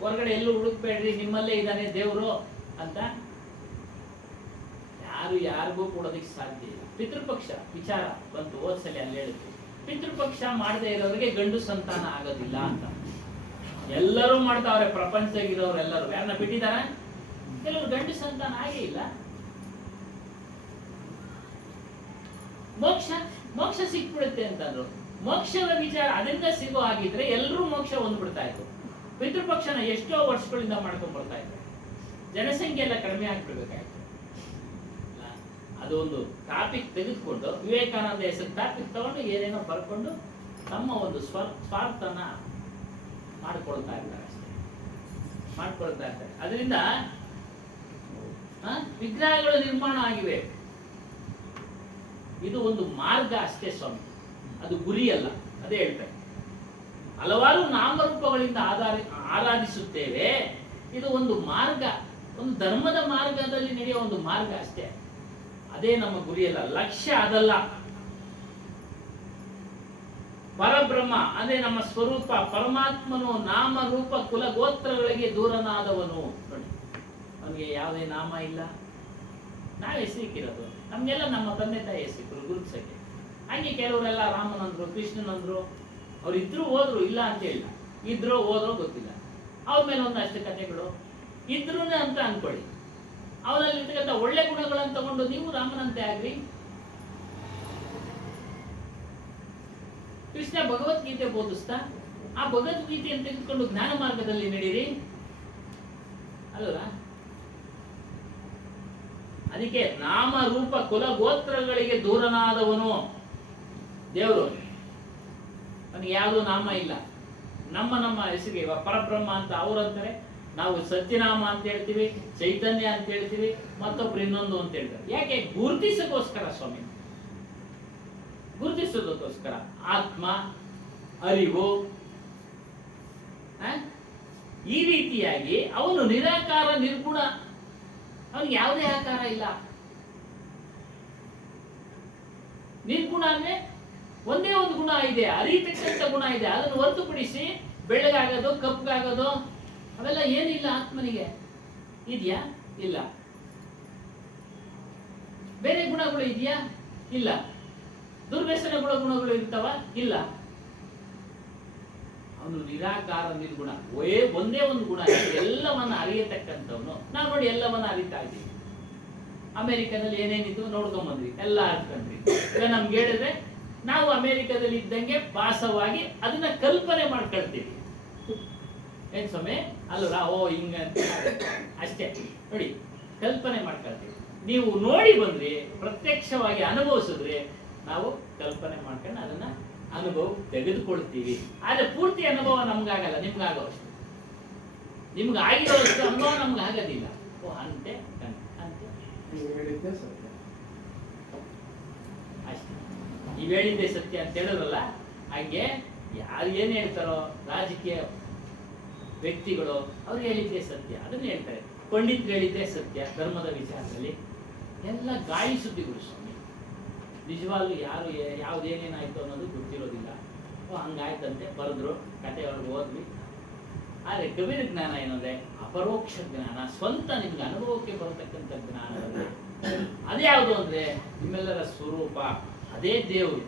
ಹೊರಗಡೆ ಎಲ್ಲೂ ಹುಡುಕ್ಬೇಡ್ರಿ, ನಿಮ್ಮಲ್ಲೇ ಇದ್ದಾನೆ ದೇವರು ಅಂತ ಯಾರಿಗೂ ಕೊಡೋದಕ್ಕೆ ಸಾಧ್ಯ ಇಲ್ಲ. ಪಿತೃಪಕ್ಷ ವಿಚಾರ ಬಂತು, ಹೋದ್ಸಲಿ ಅಲ್ಲಿ ಹೇಳಿದ್ರು. ಪಿತೃಪಕ್ಷ ಮಾಡದೇ ಇರೋರಿಗೆ ಗಂಡು ಸಂತಾನ ಆಗೋದಿಲ್ಲ ಅಂತ. ಎಲ್ಲರೂ ಮಾಡ್ತಾವ್ರೆ, ಪ್ರಪಂಚದಾಗಿರೋರೆಲ್ಲರೂ. ಯಾರನ್ನ ಬಿಟ್ಟಿದಾರ? ಕೆಲವರು ಗಂಡು ಸಂತಾನ ಆಗೇ ಇಲ್ಲ. ಮೋಕ್ಷ ಸಿಕ್ಬಿಡುತ್ತೆ ಅಂತಂದ್ರು. ಮೋಕ್ಷದ ವಿಚಾರ ಅದರಿಂದ ಸಿಗೋ ಆಗಿದ್ರೆ ಎಲ್ಲರೂ ಮೋಕ್ಷ ಹೊಂದ್ಬಿಡ್ತಾ ಇದ್ರು. ಪಿತೃಪಕ್ಷನ ಎಷ್ಟೋ ವರ್ಷಗಳಿಂದ ಮಾಡ್ಕೊಂಡ್ ಬರ್ತಾ ಇದ್ರು. ಜನಸಂಖ್ಯೆ ಎಲ್ಲ ಕಡಿಮೆ ಆಗ್ಬಿಡ್ಬೇಕಾಯ್ತು. ಅದೊಂದು ಟಾಪಿಕ್ ತೆಗೆದುಕೊಂಡು ವಿವೇಕಾನಂದ ಹೆಸರು ಟಾಪಿಕ್ ತಗೊಂಡು ಏನೇನೋ ಬರ್ಕೊಂಡು ತಮ್ಮ ಒಂದು ಸ್ವಾರ್ಥನ ಮಾಡ್ಕೊಳ್ತಾ ಇರ್ತಾರೆ ಅಷ್ಟೇ. ಮಾಡ್ಕೊಳ್ತಾ ಇರ್ತಾರೆ. ಅದರಿಂದ ವಿಗ್ರಹಗಳು ನಿರ್ಮಾಣ ಆಗಿವೆ. ಇದು ಒಂದು ಮಾರ್ಗ ಅಷ್ಟೇ ಸ್ವಾಮಿ, ಅದು ಗುರಿ ಅಲ್ಲ. ಅದೇ ಹೇಳ್ತಾರೆ, ಹಲವಾರು ನಾಮರೂಪಗಳಿಂದ ಆರಾಧಿಸುತ್ತೇವೆ. ಇದು ಒಂದು ಮಾರ್ಗ, ಒಂದು ಧರ್ಮದ ಮಾರ್ಗದಲ್ಲಿ ನಡೆಯುವ ಒಂದು ಮಾರ್ಗ ಅಷ್ಟೇ. ಅದೇ ನಮ್ಮ ಗುರಿಯಲ್ಲ, ಲಕ್ಷ್ಯ ಅದಲ್ಲ. ಪರಬ್ರಹ್ಮ ಅದೇ ನಮ್ಮ ಸ್ವರೂಪ. ಪರಮಾತ್ಮನು ನಾಮರೂಪ ಕುಲಗೋತ್ರಗಳಿಗೆ ದೂರನಾದವನು. ನೋಡಿ, ಅವನಿಗೆ ಯಾವುದೇ ನಾಮ ಇಲ್ಲ, ನಾವೇ ಸಿಕ್ಕಿರೋದು. ನಮ್ಗೆಲ್ಲ ನಮ್ಮ ತಂದೆ ತಾಯಿ ಸಿಕ್ಕರು ಗುರುತಿಸಕ್ಕೆ. ಹಂಗೆ ಕೆಲವರೆಲ್ಲ ರಾಮನಂದ್ರು, ಕೃಷ್ಣನಂದ್ರು. ಅವ್ರು ಇದ್ರು ಹೋದ್ರು, ಇಲ್ಲ ಅಂತ ಹೇಳಿಲ್ಲ. ಇದ್ರು ಹೋದ್ರು ಗೊತ್ತಿಲ್ಲ. ಅವ್ರ ಮೇಲೆ ಒಂದಷ್ಟು ಕಥೆಗಳು ಇದ್ರು ಅಂತ ಅನ್ಕೊಳ್ಳಿ. ಅವರಲ್ಲಿ ಇರ್ತಕ್ಕಂಥ ಒಳ್ಳೆ ಗುಣಗಳನ್ನು ತಗೊಂಡು ನೀವು ರಾಮನಂತೆ ಆಗ್ರಿ. ಕೃಷ್ಣ ಭಗವದ್ಗೀತೆ ಬೋಧಿಸ್ತಾ ಆ ಭಗವದ್ಗೀತೆಯನ್ನು ತೆಗೆದುಕೊಂಡು ಜ್ಞಾನ ಮಾರ್ಗದಲ್ಲಿ ನಡೀರಿ ಅಲ್ವಲ್ಲ. ಅದಕ್ಕೆ ನಾಮ ರೂಪ ಕುಲ ಗೋತ್ರಗಳಿಗೆ ದೂರನಾದವನು ದೇವರು. ಅವನಿಗೆ ಯಾವುದೂ ನಾಮ ಇಲ್ಲ. ನಮ್ಮ ಹೆಸರಿಗೆ ಪರಬ್ರಹ್ಮ ಅಂತ ಅವರಂತಾರೆ, ನಾವು ಸತ್ಯನಾಮ ಅಂತ ಹೇಳ್ತೀವಿ, ಚೈತನ್ಯ ಅಂತ ಹೇಳ್ತೀವಿ, ಮತ್ತೊಬ್ರು ಇನ್ನೊಂದು ಅಂತ ಹೇಳ್ತಾರೆ. ಯಾಕೆ? ಗುರುತಿಸೋಕ್ಕೋಸ್ಕರ ಸ್ವಾಮಿ, ಗುರುತಿಸೋದಕ್ಕೋಸ್ಕರ. ಆತ್ಮ, ಅರಿವು, ಈ ರೀತಿಯಾಗಿ ಅವನು ನಿರಾಕಾರ ನಿರ್ಗುಣ. ಅವನಿಗೆ ಯಾವುದೇ ಆಕಾರ ಇಲ್ಲ. ನಿರ್ಗುಣ ಅಂದ್ರೆ ಒಂದೇ ಒಂದು ಗುಣ ಇದೆ, ಅರಿತಕ್ಕಂಥ ಗುಣ ಇದೆ. ಅದನ್ನು ಹೊರತುಪಡಿಸಿ ಬೆಳ್ಳಗಾಗೋದು, ಕಪ್ಪಗಾಗೋದು ಅವೆಲ್ಲ ಏನಿಲ್ಲ ಆತ್ಮನಿಗೆ. ಇದೆಯಾ? ಇಲ್ಲ. ಬೇರೆ ಗುಣಗಳು ಇದೆಯಾ? ಇಲ್ಲ. ದುರ್ವ್ಯಸನ ಗುಣಗಳು ಇರ್ತಾವ? ಇಲ್ಲ. ಅವನು ನಿರಾಕಾರ ನಿರ್ಗುಣ. ಒಂದೇ ಒಂದು ಗುಣ, ಎಲ್ಲವನ್ನ ಅರಿಯತಕ್ಕಂಥವನು. ನಾವು ನೋಡಿ ಎಲ್ಲವನ್ನ ಅರಿತಾ ಇದ್ದೀವಿ. ಅಮೆರಿಕದಲ್ಲಿ ಏನೇನಿತ್ತು ನೋಡ್ಕೊಂಡ್ ಬಂದ್ವಿ, ಎಲ್ಲ ಅರ್ತ್ಕೊಂಡ್ರಿ. ಈಗ ನಮ್ಗೆ ಹೇಳಿದ್ರೆ ನಾವು ಅಮೆರಿಕದಲ್ಲಿ ಇದ್ದಂಗೆ ಭಾಸವಾಗಿ ಅದನ್ನ ಕಲ್ಪನೆ ಮಾಡ್ಕೊಳ್ತೀವಿ. ಏನ್ ಸ್ವಾಮಿ ಅಲ್ವಾ? ಓ ಹಿಂಗ ಅಷ್ಟೇ. ನೋಡಿ, ಕಲ್ಪನೆ ಮಾಡ್ಕೊಳ್ತೀವಿ. ನೀವು ನೋಡಿ ಬಂದ್ರಿ, ಪ್ರತ್ಯಕ್ಷವಾಗಿ ಅನುಭವಿಸಿದ್ರಿ, ನಾವು ಕಲ್ಪನೆ ಮಾಡ್ಕೊಂಡು ಅದನ್ನ ಅನುಭವ ತೆಗೆದುಕೊಳ್ತೀವಿ. ಆದ್ರೆ ಪೂರ್ತಿ ಅನುಭವ ನಮ್ಗಾಗಲ್ಲ, ನಿಮ್ಗಾಗೋಷ್ಟು. ನಿಮ್ಗೆ ಆಗಿರೋಷ್ಟು ಅನುಭವ ನಮ್ಗೆ ಆಗೋದಿಲ್ಲ. ಓ ಅಂತೆ ಅಂತೆ ಹೇಳಿದ್ದೆ ಸತ್ಯ ಅಷ್ಟೇ. ನೀವ್ ಹೇಳಿದ್ದೆ ಸತ್ಯ ಅಂತ ಹೇಳಿದ್ರಲ್ಲ, ಹಾಗೆ ಯಾರು ಏನ್ ಹೇಳ್ತಾರೋ ರಾಜಕೀಯ ವ್ಯಕ್ತಿಗಳು, ಅವ್ರು ಹೇಳಿದ್ದೆ ಸತ್ಯ ಅದನ್ನ ಹೇಳ್ತಾರೆ. ಪಂಡಿತರು ಹೇಳಿದ್ದೆ ಸತ್ಯ ಧರ್ಮದ ವಿಚಾರದಲ್ಲಿ. ಎಲ್ಲ ಗಾಳಿ ಸುದ್ದಿಗಳು ಸ್ವಾಮಿ. ನಿಜವಾಗ್ಲೂ ಯಾರು ಯಾವ್ದೇನೇನಾಯ್ತು ಅನ್ನೋದು ಗೊತ್ತಿರೋದಿಲ್ಲ. ಓ ಹಂಗಾಯ್ತಂತೆ ಬರೆದ್ರು, ಕತೆ ಒಳಗೆ ಓದ್ವಿ. ಆದ್ರೆ ಕಬೀರ ಜ್ಞಾನ ಏನಂದ್ರೆ ಅಪರೋಕ್ಷ ಜ್ಞಾನ, ಸ್ವಂತ ನಿಮ್ಗೆ ಅನುಭವಕ್ಕೆ ಬರತಕ್ಕಂಥ ಜ್ಞಾನ. ಅದ್ಯಾವುದು ಅಂದ್ರೆ ನಿಮ್ಮೆಲ್ಲರ ಸ್ವರೂಪ, ಅದೇ ದೇವರು.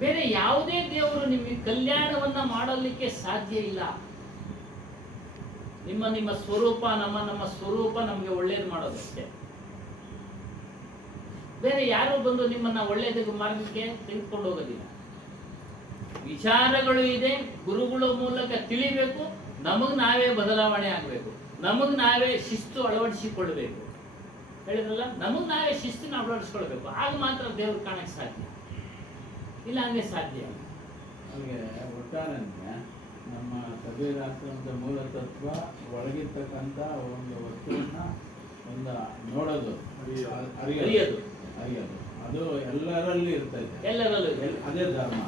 ಬೇರೆ ಯಾವುದೇ ದೇವರು ನಿಮಗೆ ಕಲ್ಯಾಣವನ್ನ ಮಾಡಲಿಕ್ಕೆ ಸಾಧ್ಯ ಇಲ್ಲ. ನಿಮ್ಮ ಸ್ವರೂಪ, ನಮ್ಮ ಸ್ವರೂಪ ನಮಗೆ ಒಳ್ಳೇದು ಮಾಡೋದಷ್ಟೇ. ಬೇರೆ ಯಾರು ಬಂದು ನಿಮ್ಮನ್ನ ಒಳ್ಳೇದಕ್ಕೆ ಮಾರ್ಗಕ್ಕೆ ತೆಗೆದುಕೊಂಡು ಹೋಗೋದಿಲ್ಲ. ವಿಚಾರಗಳು ಇದೆ, ಗುರುಗಳ ಮೂಲಕ ತಿಳಿಬೇಕು. ನಮಗ್ ನಾವೇ ಬದಲಾವಣೆ ಆಗ್ಬೇಕು, ನಮಗ್ ನಾವೇ ಶಿಸ್ತು ಅಳವಡಿಸಿಕೊಳ್ಬೇಕು. ಹೇಳಿದ್ರಲ್ಲ, ನಮಗ್ ನಾವೇ ಶಿಸ್ತನ್ನ ಅಳವಡಿಸ್ಕೊಳ್ಬೇಕು. ಆಗ ಮಾತ್ರ ದೇವ್ರು ಕಾಣಕ್ಕೆ ಸಾಧ್ಯ, ಇಲ್ಲ ಹಂಗೆ ಸಾಧ್ಯ. ನಮಗೆ ಒಟ್ಟಾರೆ ನಮ್ಮ ಕಬೀರಾಶ್ರಮದ ಮೂಲ ತತ್ವ ಒಳಗಿರ್ತಕ್ಕಂಥ ಒಂದು ವಸ್ತುವನ್ನ ಒಂದು ನೋಡೋದು, ಅರಿಯೋದು ಅರಿಯೋದು, ಅದು ಎಲ್ಲರಲ್ಲಿ ಇರ್ತದೆ, ಎಲ್ಲರಲ್ಲೂ ಅದೇ ಧರ್ಮ.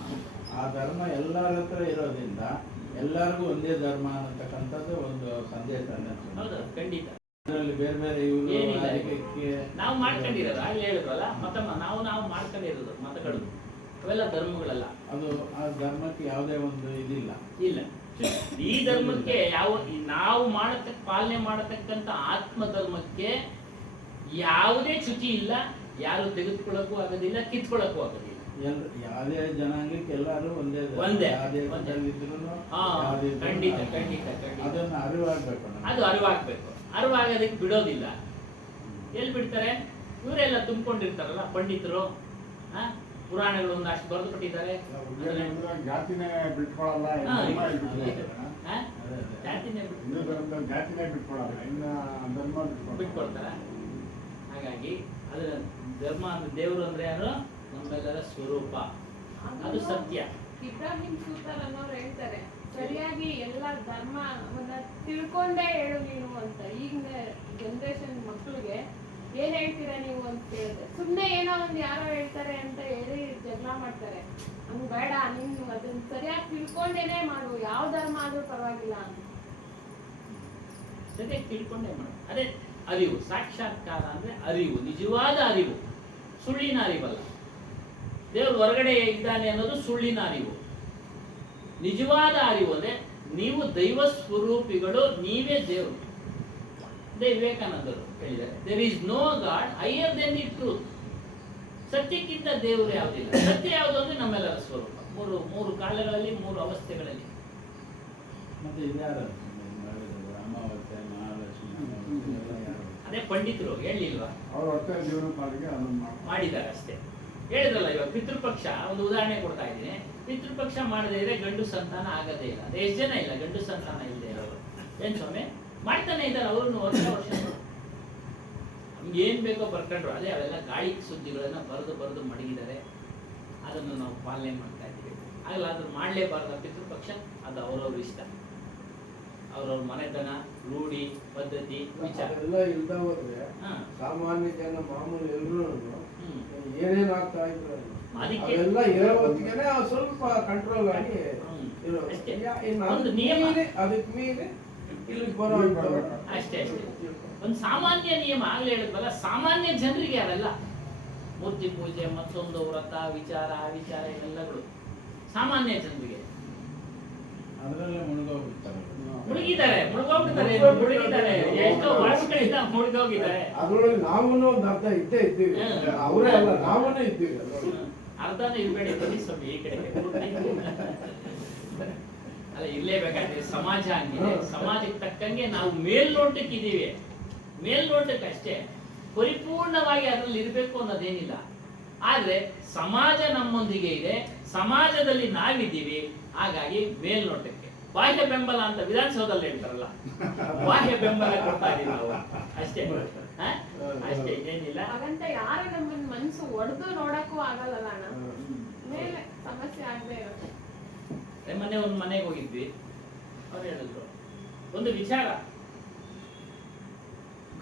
ಆ ಧರ್ಮ ಎಲ್ಲರ ಹತ್ರ ಇರೋದ್ರಿಂದ ಎಲ್ಲರಿಗೂ ಒಂದೇ ಧರ್ಮ ಅನ್ನತಕ್ಕಂಥದ್ದು ಒಂದು ಸಂದೇಶ. ಹೌದಾ? ಖಂಡಿತ. ಅದರಲ್ಲಿ ಬೇರೆ ಬೇರೆ ಇವರು ಏನಿಲ್ಲ. ಅದಕ್ಕೆ ನಾವು ಮಾಡ್ಕೊಂಡಿರೋದು ಅಲ್ಲಿ ಹೇಳಿದ್ವಲ್ಲ ಮತ, ನಾವು ಮಾಡ್ಕೊಂಡಿರೋದು ಮತಗಳು ಅವೆಲ್ಲ ಧರ್ಮಗಳಲ್ಲ. ಅದು ಆ ಧರ್ಮಕ್ಕೆ ಯಾವುದೇ ಒಂದು ಇದಿಲ್ಲ. ಇಲ್ಲ, ಈ ಧರ್ಮಕ್ಕೆ ಯಾವ ನಾವು ಪಾಲನೆ ಮಾಡತಕ್ಕಂಥ ಆತ್ಮ ಧರ್ಮಕ್ಕೆ ಯಾವುದೇ ಚ್ಯುತಿ ಇಲ್ಲ. ಯಾರು ತೆಗೆದುಕೊಳ್ಳಕ್ಕೂ ಆಗೋದಿಲ್ಲ, ಕಿತ್ಕೊಳ್ಳಕ್ಕೂ ಆಗೋದಿಲ್ಲ. ಯಾವುದೇ ಜನಾಂಗಕ್ಕೆ ಎಲ್ಲರೂ ಒಂದೇ ಒಂದೇ. ಖಂಡಿತ ಖಂಡಿತ ಖಂಡಿತ ಅದನ್ನು ಅರಿವಾಗಬೇಕು. ಅದು ಅರಿವಾಗಬೇಕು. ಅರಿವಾಗೋದಕ್ಕೆ ಬಿಡೋದಿಲ್ಲ. ಎಲ್ಲಿ ಬಿಡ್ತಾರೆ? ಇವರೆಲ್ಲ ತುಂಬಿಕೊಂಡಿರ್ತಾರಲ್ಲ ಪಂಡಿತರು, ಪುರಾಣಗಳು ಒಂದಷ್ಟು ಬರೆದು ಕೊಟ್ಟಿದ್ದಾರೆ. ಜಾತಿನೇ ಬಿಟ್ಕೊಳಲ್ಲ, ಜಾತಿನೇ ಬಿಟ್ಕೊಳಲ್ಲ, ಇನ್ನು ಧರ್ಮ ಬಿಟ್ಕೊಡ್ತಾರ. ಹಾಗಾಗಿ ಅದರ ಧರ್ಮ ಅಂದ್ರೆ ದೇವರು ಅಂದ್ರೆ ಯಾರು? ನಮ್ಮೆಲ್ಲರ ಸ್ವರೂಪ. ಅದು ಸತ್ಯ. ಇಬ್ರಾಹಿಂ ಸೂತರ್ ಅನ್ನೋರು ಹೇಳ್ತಾರೆ, ಸರಿಯಾಗಿ ಎಲ್ಲ ಧರ್ಮವನ್ನ ತಿಳ್ಕೊಂಡೇ ಹೇಳು ನೀನು ಅಂತ. ಈಗಿನ ಜನರೇಷನ್ ಮಕ್ಕಳಿಗೆ ಏನ್ ಹೇಳ್ತೀರಾ ನೀವು ಅಂತ ಕೇಳಿದ್ರೆ ಸುಮ್ಮನೆ ಏನೋ ಒಂದು ಯಾರೋ ಹೇಳ್ತಾರೆ ಅಂತ ಹೇಳಿ ಜಗಳ ಮಾಡ್ತಾರೆ. ಹಂಗ್ ಬೇಡ, ನೀನು ಅದನ್ನ ಸರಿಯಾಗಿ ತಿಳ್ಕೊಂಡೇನೆ ಮಾಡು, ಯಾವ ಧರ್ಮ ಆದ್ರೂ ಪರವಾಗಿಲ್ಲ ಅಂತ. ಸರಿಯಾಗಿ ತಿಳ್ಕೊಂಡೇ ಮಾಡು. ಅದೇ ಅರಿವು. ಸಾಕ್ಷಾತ್ಕಾರ ಅಂದ್ರೆ ಅರಿವು, ನಿಜವಾದ ಅರಿವು, ಸುಳ್ಳಿನ ಅರಿವಲ್ಲ. ದೇವರು ಹೊರಗಡೆ ಇದ್ದಾನೆ ಅನ್ನೋದು ಸುಳ್ಳಿನ ಅರಿವು. ನಿಜವಾದ ಅರಿವು ಅಂದ್ರೆ ನೀವು ದೈವ ಸ್ವರೂಪಿಗಳು, ನೀವೇ ದೇವರು. ವಿವೇಕಾನಂದರು ಹೇಳಿದ್ದಾರೆ, there is no god higher than the truth. ಸತ್ಯಕ್ಕಿಂತ ದೇವರು ಯಾವುದಿಲ್ಲ. ಸತ್ಯ ಯಾವುದು ಅಂದ್ರೆ ನಮ್ಮೆಲ್ಲರ ಸ್ವರೂಪ. ಮೂರು ಕಾಲಗಳಲ್ಲಿ, ಮೂರು ಅವಸ್ಥೆಗಳಲ್ಲಿ. ಮತ್ತೆ ಇದ್ಯಾರು ಅಮಾವಾಸ್ಯೆ, ಮಹಾಲಕ್ಷ್ಮಿ, ಅದೇ ಪಂಡಿತರು ಹೇಳಿಲ್ವಾ? ಅವ್ರ ಹೊಟ್ಟೆ ಜೀವನ ಪಾಲಿಗೆ ಅದನ್ನು ಮಾಡಿದ್ದಾರೆ ಅಷ್ಟೇ. ಹೇಳಿದ್ರಲ್ಲ, ಇವಾಗ ಪಿತೃಪಕ್ಷ ಒಂದು ಉದಾಹರಣೆ ಕೊಡ್ತಾ ಇದ್ದೀನಿ. ಪಿತೃಪಕ್ಷ ಮಾಡದೇ ಇದ್ರೆ ಗಂಡು ಸಂತಾನ ಆಗದೇ ಇಲ್ಲ. ಅದೇ ಎಷ್ಟು ಜನ ಇಲ್ಲ ಗಂಡು ಸಂತಾನ ಇಲ್ಲದೆ ಇರೋರು? ಏನ್ ಸ್ವಾಮಿ ಮಾಡ್ತಾನೆ ಇದ್ದಾರೆ ಅವ್ರನ್ನು ವರ್ಷ ನಮ್ಗೆ ಏನ್ ಬೇಕೋ ಬರ್ಕೊಂಡ್ರು. ಅದೇ ಅವೆಲ್ಲ ಗಾಳಿ ಸುದ್ದಿಗಳನ್ನ ಬರೆದು ಮಡಗಿದ್ದಾರೆ. ಅದನ್ನು ನಾವು ಪಾಲನೆ ಮಾಡ್ತಾ ಇದ್ದೀವಿ. ಆಗಲ್ಲ, ಅದನ್ನು ಮಾಡಲೇಬಾರ್ದು ಪಿತೃಪಕ್ಷ. ಅದು ಅವ್ರವ್ರ ಇಷ್ಟ, ಅವ್ರವ್ರ ಮನೆತನ, ರೂಢಿ, ಪದ್ಧತಿ, ವಿಚಾರ ಎಲ್ಲ ಇಲ್ದ ಹೋದ್ರೆ ಸಾಮಾನ್ಯ ಜನ ಮಾಮೂಲಿ ಎಲ್ರು ಏನೇನ್ ಆಗ್ತಾ ಇದ್ರು ಅದೆಲ್ಲ ಇರೋ ಹೊತ್ತಿಗೆನೆ ಸ್ವಲ್ಪ ಕಂಟ್ರೋಲ್ ಆಗಿ ಒಂದು ನಿಯಮ. ಅದಕ್ಕೆ ಮೀರಿ ಇಲ್ಲಿ ಬರೋ ಅಷ್ಟೇ ಒಂದು ಸಾಮಾನ್ಯ ನಿಯಮ. ಆಗ್ಲೇ ಹೇಳಿದ್ವಲ್ಲ, ಸಾಮಾನ್ಯ ಜನರಿಗೆ ಅವೆಲ್ಲ ಮೂರ್ತಿ ಪೂಜೆ, ಮತ್ತೊಂದು ವ್ರತ, ವಿಚಾರ, ಅವಿಚಾರ ಎಲ್ಲಗಳು ಸಾಮಾನ್ಯ ಜನರಿಗೆ. ಅದರಲ್ಲೇ ಮುಳುಗೋಗ್ಬಿಡ್ತಾರೆ. ಮುಳುಗಿದ್ದಾರೆ. ಎಷ್ಟೋ ವರ್ಷಗಳಿಂದ ಮುಳುಗೋಗಿದ್ದಾರೆ. ಅದ್ರೊಳಗೆ ನಾವು ಒಂದು ಅರ್ಧ ಇದ್ದೇ ಇದ್ದೀವಿ. ಅವರೇ ಅಲ್ಲ, ನಾವೇ ಇದ್ದೀವಿ. ಅರ್ಧನೂ ಇರ್ಬೇಡಿ ಸ್ವಾಮಿ, ಈ ಕಡೆ ಅಲ್ಲ, ಇರ್ಲೇಬೇಕಾದ್ರೆ ಸಮಾಜ ಹಂಗಿದೆ. ಸಮಾಜಕ್ಕೆ ತಕ್ಕಂಗೆ ನಾವು ಮೇಲ್ನೋಟಕ್ಕಿದ್ದೀವಿ, ಮೇಲ್ನೋಟಕ್ಕೆ ಅಷ್ಟೇ. ಪರಿಪೂರ್ಣವಾಗಿ ಅದ್ರಲ್ಲಿ ಇರ್ಬೇಕು ಅನ್ನೋದೇನಿಲ್ಲ. ಆದ್ರೆ ಸಮಾಜ ನಮ್ಮೊಂದಿಗೆ ಇದೆ, ಸಮಾಜದಲ್ಲಿ ನಾವಿದ್ದೀವಿ. ಹಾಗಾಗಿ ಮೇಲ್ನೋಟಕ್ಕೆ ಬಾಹ್ಯ ಬೆಂಬಲ ಅಂತ ವಿಧಾನಸೌಧದಲ್ಲಿ ಹೇಳ್ತಾರಲ್ಲ, ಬಾಹ್ಯ ಬೆಂಬಲ ಕೊಡ್ತಾ ಇದೀವಿ ನಾವು ಅಷ್ಟೇ. ಅಷ್ಟೇ, ಏನಿಲ್ಲ. ಹಾಗಂತ ಯಾರು ನಮ್ಮನ್ನ ಮನ್ಸು ಒಡೆದು ನೋಡಕ್ಕೂ ಆಗಲ್ಲ ಅಣ್ಣ. ಮೇಲೆ ಸಮಸ್ಯೆ ಆಗದೆ ಇರುತ್ತೆ. ಮೊನ್ನೆ ಒಂದು ಮನೆಗೆ ಹೋಗಿದ್ವಿ. ಅವ್ರು ಹೇಳಿದ್ರು ಒಂದು ವಿಚಾರ,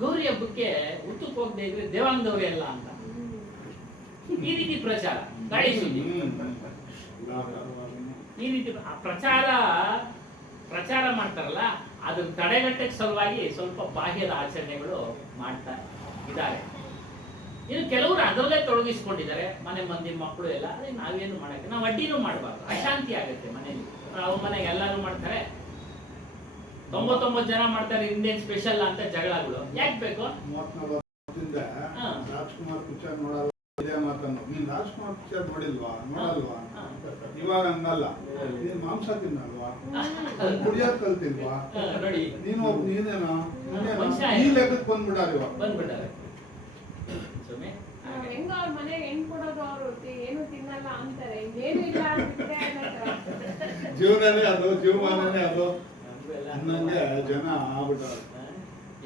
ಗೌರಿ ಹಬ್ಬಕ್ಕೆ ಉತ್ತಕ್ಕೆ ಹೋಗದೆ ಇದ್ರೆ ದೇವಾಂಗದವ್ರೆ ಅಲ್ಲ ಅಂತ. ಈ ರೀತಿ ಪ್ರಚಾರ, ಗಾಳಿ ಸುದ್ದಿ, ಈ ರೀತಿ ಪ್ರಚಾರ ಮಾಡ್ತಾರಲ್ಲ, ಅದನ್ನ ತಡೆಗಟ್ಟಕ್ಕೆ ಸಲುವಾಗಿ ಸ್ವಲ್ಪ ಬಾಹ್ಯದ ಆಚರಣೆಗಳು ಮಾಡ್ತಾ ಇದ್ದಾರೆ. ಇನ್ನು ಕೆಲವರು ಅದರಲ್ಲೇ ತೊಡಗಿಸ್ಕೊಂಡಿದ್ದಾರೆ, ಮನೆ ಮಂದಿ ಮಕ್ಕಳು ಎಲ್ಲ. ಅದೇ ನಾವೇನು ಮಾಡಕ್ಕೆ, ನಾವು ಅಡ್ಡಿನೂ ಮಾಡಬಾರ್ದು, ಅಶಾಂತಿ ಆಗುತ್ತೆ ಮನೇಲಿ. ಅವ್ರ ಮನೆಗೆ ಎಲ್ಲರೂ ಮಾಡ್ತಾರೆ, 99 ಜನ ಮಾಡ್ತಾರೆ, ಇಂಡಿಯನ್ ಸ್ಪೆಷಲ್ ಅಂತ ಜಗಳಗಳು ಯಾಕೆ ಬೇಕು? ರಾಜ್ಕುಮಾರ್ ಪಿಕ್ಚರ್ ನೋಡಲ್ಲ, ಇದೇ ಮಾತನ್ನು. ನೀನ್ ರಾಜ್ಕುಮಾರ್ ಪಿಕ್ಚರ್ ನೋಡಲ್ವಾ? ಇವಾಗ ಹಂಗಲ್ಲ, ನೀನ್ ಮಾಂಸ ತಿನ್ನಲ್ವಾ? ಕುಡಿಯೋದ್ ಕಲ್ತಿಲ್ವಾ? ನೋಡಿ, ನೀನೇನೋ ಈ ಲೆಕ್ಕಕ್ಕೆ ಬಂದ್ಬಿಟ್ಟಾರೆ ಇವಾಗ. ಬಂದ್ಬಿಟ್ಟಾರೆ. ಹೆಂಗ ಅವ್ರ ಮನೆಗೆ ಹೆಣ್ ಕೊಡೋದು, ಅವರು ಏನು ತಿನ್ನಲ್ಲ ಅಂತಾರೆ. ಏನು ಇಲ್ಲ ಅಂತಿದ್ರೆ ಜೀವನನೇ ಅದು, ಜೀವಮಾನನೇ ಅದು ಅನ್ನಂಗೆ ಜನ ಆಗ್ಬಿಟ್ಟಾರೆ.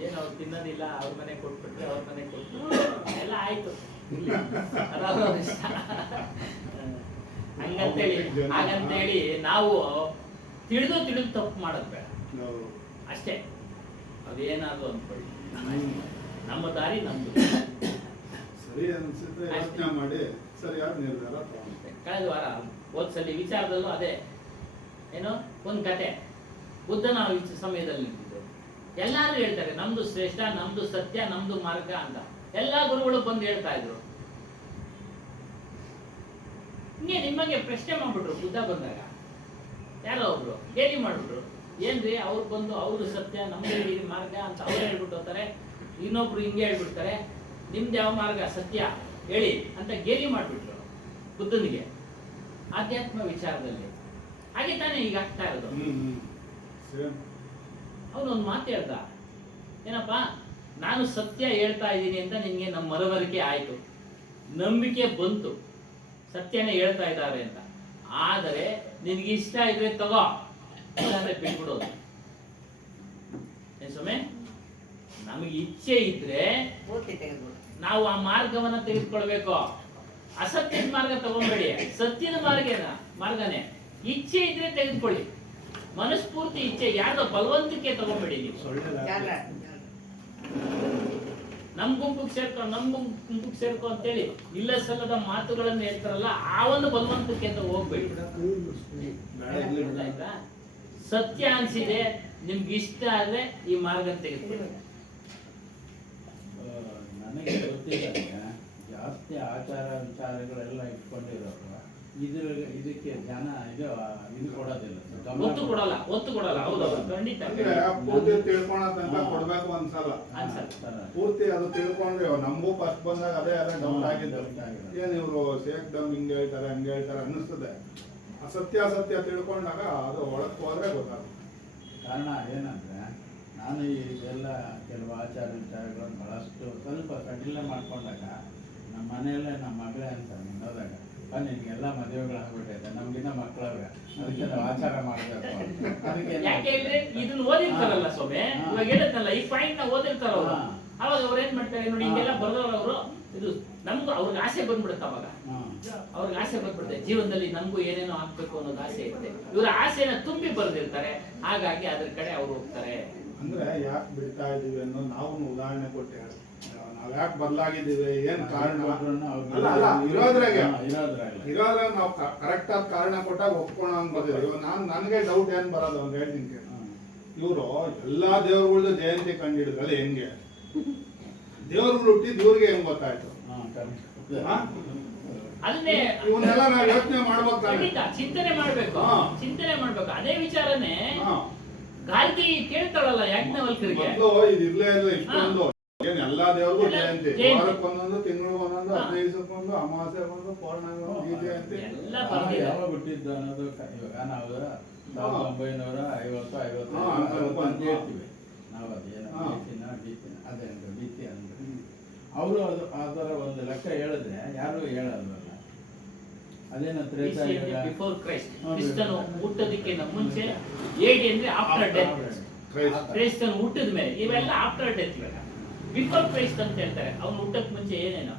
ಏನು ಅವ್ರು ತಿನ್ನೋದಿಲ್ಲ, ಅವ್ರ ಮನೆ ಕೊಟ್ಬಿಟ್ರೆ ಅವ್ರ ಮನೆ ಕೊಟ್ಬಿಟ್ರೆ ಎಲ್ಲ ಆಯ್ತು. ಹಾಗಂತೇಳಿ ನಾವು ತಿಳಿದು ತಪ್ಪು ಮಾಡೋದು ಬೇಡ ಅಷ್ಟೇ. ಅದೇನಾದ್ರು ಅಂದ್ಕೊಳ್ಳಿ, ನಮ್ಮ ದಾರಿ ನಮ್ದು. ಸರಿ ಅನ್ಸಿದ್ರೆ ಯೋಚನೆ ಮಾಡಿ ಸರಿಯಾದ ನಿರ್ಧಾರ ತಗೊಂಡೆ. ಕಳೆದ ವಾರ ಹೋದ್ಸಲಿ ವಿಚಾರದಲ್ಲೂ ಅದೇ ಏನೋ ಒಂದು ಕತೆ. ಬುದ್ಧನ ಸಮಯದಲ್ಲಿ ನಿಂತಿದ್ದು ಎಲ್ಲಾರು ಹೇಳ್ತಾರೆ ನಮ್ದು ಶ್ರೇಷ್ಠ, ನಮ್ದು ಸತ್ಯ, ನಮ್ದು ಮಾರ್ಗ ಅಂತ ಎಲ್ಲಾ ಗುರುಗಳು ಬಂದು ಹೇಳ್ತಾ ಇದ್ರು. ಹಿಂಗೆ ನಿಮಗೆ ಪ್ರಶ್ನೆ ಮಾಡ್ಬಿಟ್ರು ಬುದ್ಧ ಬಂದಾಗ. ಯಾರೋ ಒಬ್ರು ಗೇಲಿ ಮಾಡ್ಬಿಟ್ರು, ಏನ್ರಿ ಅವ್ರು ಬಂದು ಅವ್ರು ಸತ್ಯ, ನಮ್ದು ಮಾರ್ಗ ಅಂತ ಅವ್ರು ಹೇಳ್ಬಿಟ್ಟು ಹೋಗ್ತಾರೆ, ಇನ್ನೊಬ್ರು ಹಿಂಗೆ ಹೇಳ್ಬಿಡ್ತಾರೆ, ನಿಮ್ದು ಯಾವ ಮಾರ್ಗ ಸತ್ಯ ಹೇಳಿ ಅಂತ ಗೇಲಿ ಮಾಡ್ಬಿಟ್ರು ಬುದ್ಧನಿಗೆ ಆಧ್ಯಾತ್ಮ ವಿಚಾರದಲ್ಲಿ. ಹಾಗೆ ತಾನೇ ಈಗ ಆಗ್ತಾ ಇರೋದು. ಅವನೊಂದು ಮಾತು ಹೇಳ್ದ, ಏನಪ್ಪ, ನಾನು ಸತ್ಯ ಹೇಳ್ತಾ ಇದ್ದೀನಿ ಅಂತ ನಿನ್ಗೆ ನಮ್ಮ ಮನವರಿಕೆ ಆಯ್ತು, ನಂಬಿಕೆ ಬಂತು, ಸತ್ಯನೇ ಹೇಳ್ತಾ ಇದ್ದಾರೆ ಅಂತ. ಆದರೆ ನಿನ್ಗೆ ಇಷ್ಟ ಇದ್ರೆ ತಗೋ, ಇಲ್ಲಾಂದ್ರೆ ಬಿಟ್ಬಿಡೋದು. ಏನ್ ಸ್ವಾಮಿ, ನಮಗೆ ಇಚ್ಛೆ ಇದ್ರೆ ನಾವು ಆ ಮಾರ್ಗವನ್ನ ತೆಗೆದುಕೊಳ್ಬೇಕು. ಅಸತ್ಯದ ಮಾರ್ಗ ತಗೊಂಬೇಡಿ, ಸತ್ಯದ ಮಾರ್ಗನೇ. ಇಚ್ಛೆ ಇದ್ರೆ ತೆಗೆದುಕೊಳ್ಳಿ, ಮನಸ್ಫೂರ್ತಿ ಇಚ್ಛೆ, ಯಾರ್ದೋ ಬಲವಂತಕ್ಕೆ ತಗೊಂಬೇಡಿ. ನೀವು ನಮ್ ಗುಂಪಿಗೆ ಸೇರ್ಕೊ ಅಂತೇಳಿ ಇಲ್ಲ ಸಲ್ಲದ ಮಾತುಗಳನ್ನು ಹೇಳ್ತಾರಲ್ಲ, ಆ ಒಂದು ಬಲವಂತಕ್ಕೆ ಅಂತ ಹೋಗ್ಬೇಡಿ. ಆಯ್ತಾ? ಸತ್ಯ ಅನ್ಸಿದೆ, ನಿಮ್ಗೆ ಇಷ್ಟ ಆದ್ರೆ ಈ ಮಾರ್ಗ ತೆಗೆದುಕೊಳ್ಳಿ. ನನಗೆ ಗೊತ್ತಿಲ್ಲ, ಜಾಸ್ತಿ ಆಚಾರ ವಿಚಾರಗಳೆಲ್ಲ ಇಟ್ಕೊಂಡಿರೋರು ಇದಕ್ಕೆ ಜನ ಇದು ಕೊಡೋದಿಲ್ಲ, ಒತ್ತು ಕೊಡಲ್ಲ. ಹೌದೌದು, ಖಂಡಿತ. ಪೂರ್ತಿ ತಿಳ್ಕೊಳ ತನಕ ಕೊಡ್ಬೇಕು ಅನ್ಸಲ್ಲ. ಪೂರ್ತಿ ಅದು ತಿಳ್ಕೊಂಡ್ರೆ ನಮಗೂ ಫಸ್ಟ್ ಬಂದಾಗ ಅದೇ ಡೌಟ್ ಆಗಿದ್ದು, ಏನ್ ಇವ್ರು ಸೇಕ್ ದಮ್ ಹಿಂಗೆ ಹೇಳ್ತಾರೆ ಹಂಗೆ ಹೇಳ್ತಾರೆ ಅನ್ನಿಸ್ತದೆ. ಅಸತ್ಯ ತಿಳ್ಕೊಂಡಾಗ ಅದು ಒಳಕ್ಕೆ ಹೋದ್ರೆ ಗೊತ್ತಾಗುತ್ತೆ. ಕಾರಣ ಏನಂದ್ರೆ, ನಾನು ಇದೆಲ್ಲ ಕೆಲವು ಆಚಾರ ವಿಚಾರಗಳನ್ನು ಬಹಳಷ್ಟು ಸ್ವಲ್ಪ ಕಠಿಣ ಮಾಡ್ಕೊಂಡಾಗ ನಮ್ಮ ಮನೆಯಲ್ಲೇ ನಮ್ಮ ಮಗಳೇ ಅಂತ ನೋಡಿದಾಗ, ನಿನ್ಗೆಲ್ಲ ಮದುವೆಗಳಾಗ್ಬಿಟ್ಟೈತೆ, ನಮ್ಗಿನ್ನ ಮಕ್ಕಳವ್ರೆ, ಅದಕ್ಕೆ ನಾವು ಆಚಾರ ಮಾಡ್ಬೇಕು. ಯಾಕೆ ಹೇಳಿದ್ರೆ ಇದನ್ನ ಓದಿರ್ತಾರಲ್ಲ ಸ್ವಾಮಿ, ಇವಾಗ ಹೇಳತ್ತಲ್ಲ ಈ ಪಾಯಿಂಟ್ ನ ಓದಿರ್ತಾರ ಅವರು. ಅವಾಗ ಅವ್ರು ಏನ್ ಮಾಡ್ತಾರೆ ನೋಡಿ, ಹಿಂಗೆಲ್ಲ ಬರ್ದವ್ರು ಅವರು, ಇದು ನಮ್ಗೂ ಅವ್ರಿಗೆ ಆಸೆ ಬಂದ್ಬಿಡುತ್ತೆ. ಅವಾಗ ಅವ್ರಿಗೆ ಆಸೆ ಬಂದ್ಬಿಡುತ್ತೆ, ಜೀವನದಲ್ಲಿ ನಮಗೂ ಏನೇನೋ ಆಗ್ಬೇಕು ಅನ್ನೋದು ಆಸೆ ಇರುತ್ತೆ. ಇವ್ರ ಆಸೆನ ತುಂಬಿ ಬರ್ದಿರ್ತಾರೆ, ಹಾಗಾಗಿ ಅದ್ರ ಕಡೆ ಅವ್ರು ಹೋಗ್ತಾರೆ. ಅಂದ್ರೆ ಯಾಕೆ ಬಿಡ್ತಾ ಇದೀವಿ ಅನ್ನೋ ನಾವು ಉದಾಹರಣೆ ಕೊಟ್ಟೆ. ನಾವ್ ಯಾಕೆ ಬದಲಾಗಿದ್ದೀವಿ, ಏನ್ ಕಾರಣ ಇರೋದ್ರಾಗ ನಾವು ಕರೆಕ್ಟ್ ಆದ ಕಾರಣ ಕೊಟ್ಟಾಗ ಒಪ್ಕೋಣ ಅನ್ಬೋದಿಲ್ಲ. ಇವಾಗ ನನಗೆ ಡೌಟ್ ಏನ್ ಬರೋದು ಅಂತ ಹೇಳ್ತೀನಿ. ಇವರು ಎಲ್ಲಾ ದೇವ್ರಗಳ್ದು ಜಯಂತಿ ಕಂಡಿಡಿದ್ರಲ್ಲಿ ಹೆಂಗೆ ದೇವ್ರುಗಳು ಹುಟ್ಟಿದ್ ಇವ್ರಿಗೆ ಹೆಂಗ್ ಗೊತ್ತಾಯ್ತು? ಅದನ್ನೇ ಇವನ್ನೆಲ್ಲ ನಾವು ಯೋಚನೆ ಮಾಡ್ಬೇಕು, ಚಿಂತನೆ ಮಾಡ್ಬೇಕು. ಅದೇ ವಿಚಾರನೇ ಗಾಂಧಿ ಕೇಳ್ತಾಳಲ್ಲ ಯಾಜ್ಞವಲ್ಕರಿಗೆ, ಇದಿರ್ಲೇ ಇಲ್ಲ ಇಷ್ಟೊಂದು. ಏನ್ ಎಲ್ಲಾ ದೇವ್ರಿಗೂ ಜಯಂತಿ, ವಾರಕ್ಕೊಂದೊಂದು, ತಿಂಗಳಿಗೆ ಒಂದೊಂದು, 15 ದಿವಸಕ್ಕೊಂದು, ಅಮಾವಾಸ್ಯೆಗೊಂದು, ಪೌರ್ಣಮಿ ಈ ಜಯಂತಿ ಯಾವಾಗ ಹುಟ್ಟಿದ್ದು ಅನ್ನೋದು ಇವಾಗ ನಾವು 1950 ಅಂತ ಹೇಳ್ತೀವಿ ನಾವು. ಅದೇನೋ ಡಿಸಿ ಅಂದ್ರೆ ಅವರು ಅದರ ಒಂದು ಲೆಕ್ಕ ಹೇಳಿದ್ರೆ ಯಾರು ಹೇಳಲ್ವಲ್ಲ. ಅದೇನೋ ಬಿಫೋರ್ ಕ್ರೈಸ್ಟ್, ಕ್ರಿಸ್ತನು ಹುಟ್ಟೋದಕ್ಕಿಂತ ಮುಂಚೆ, ಏಡಿ ಅಂದ್ರೆ ಆಫ್ಟರ್ ಡೆತ್, ಕ್ರೈಸ್ತನು ಹುಟ್ಟಿದ ಮೇಲೆ, ಇವೆಲ್ಲ ಆಫ್ಟರ್ ಡೆತ್. ಇವಾಗ ಬಿಫೋರ್ ಕ್ರೈಸ್ಟ್ ಅಂತ ಹೇಳ್ತಾರೆ, ಅವ್ನು ಹುಟ್ಟಕ್ ಮುಂಚೆ ಏನೇನೋ.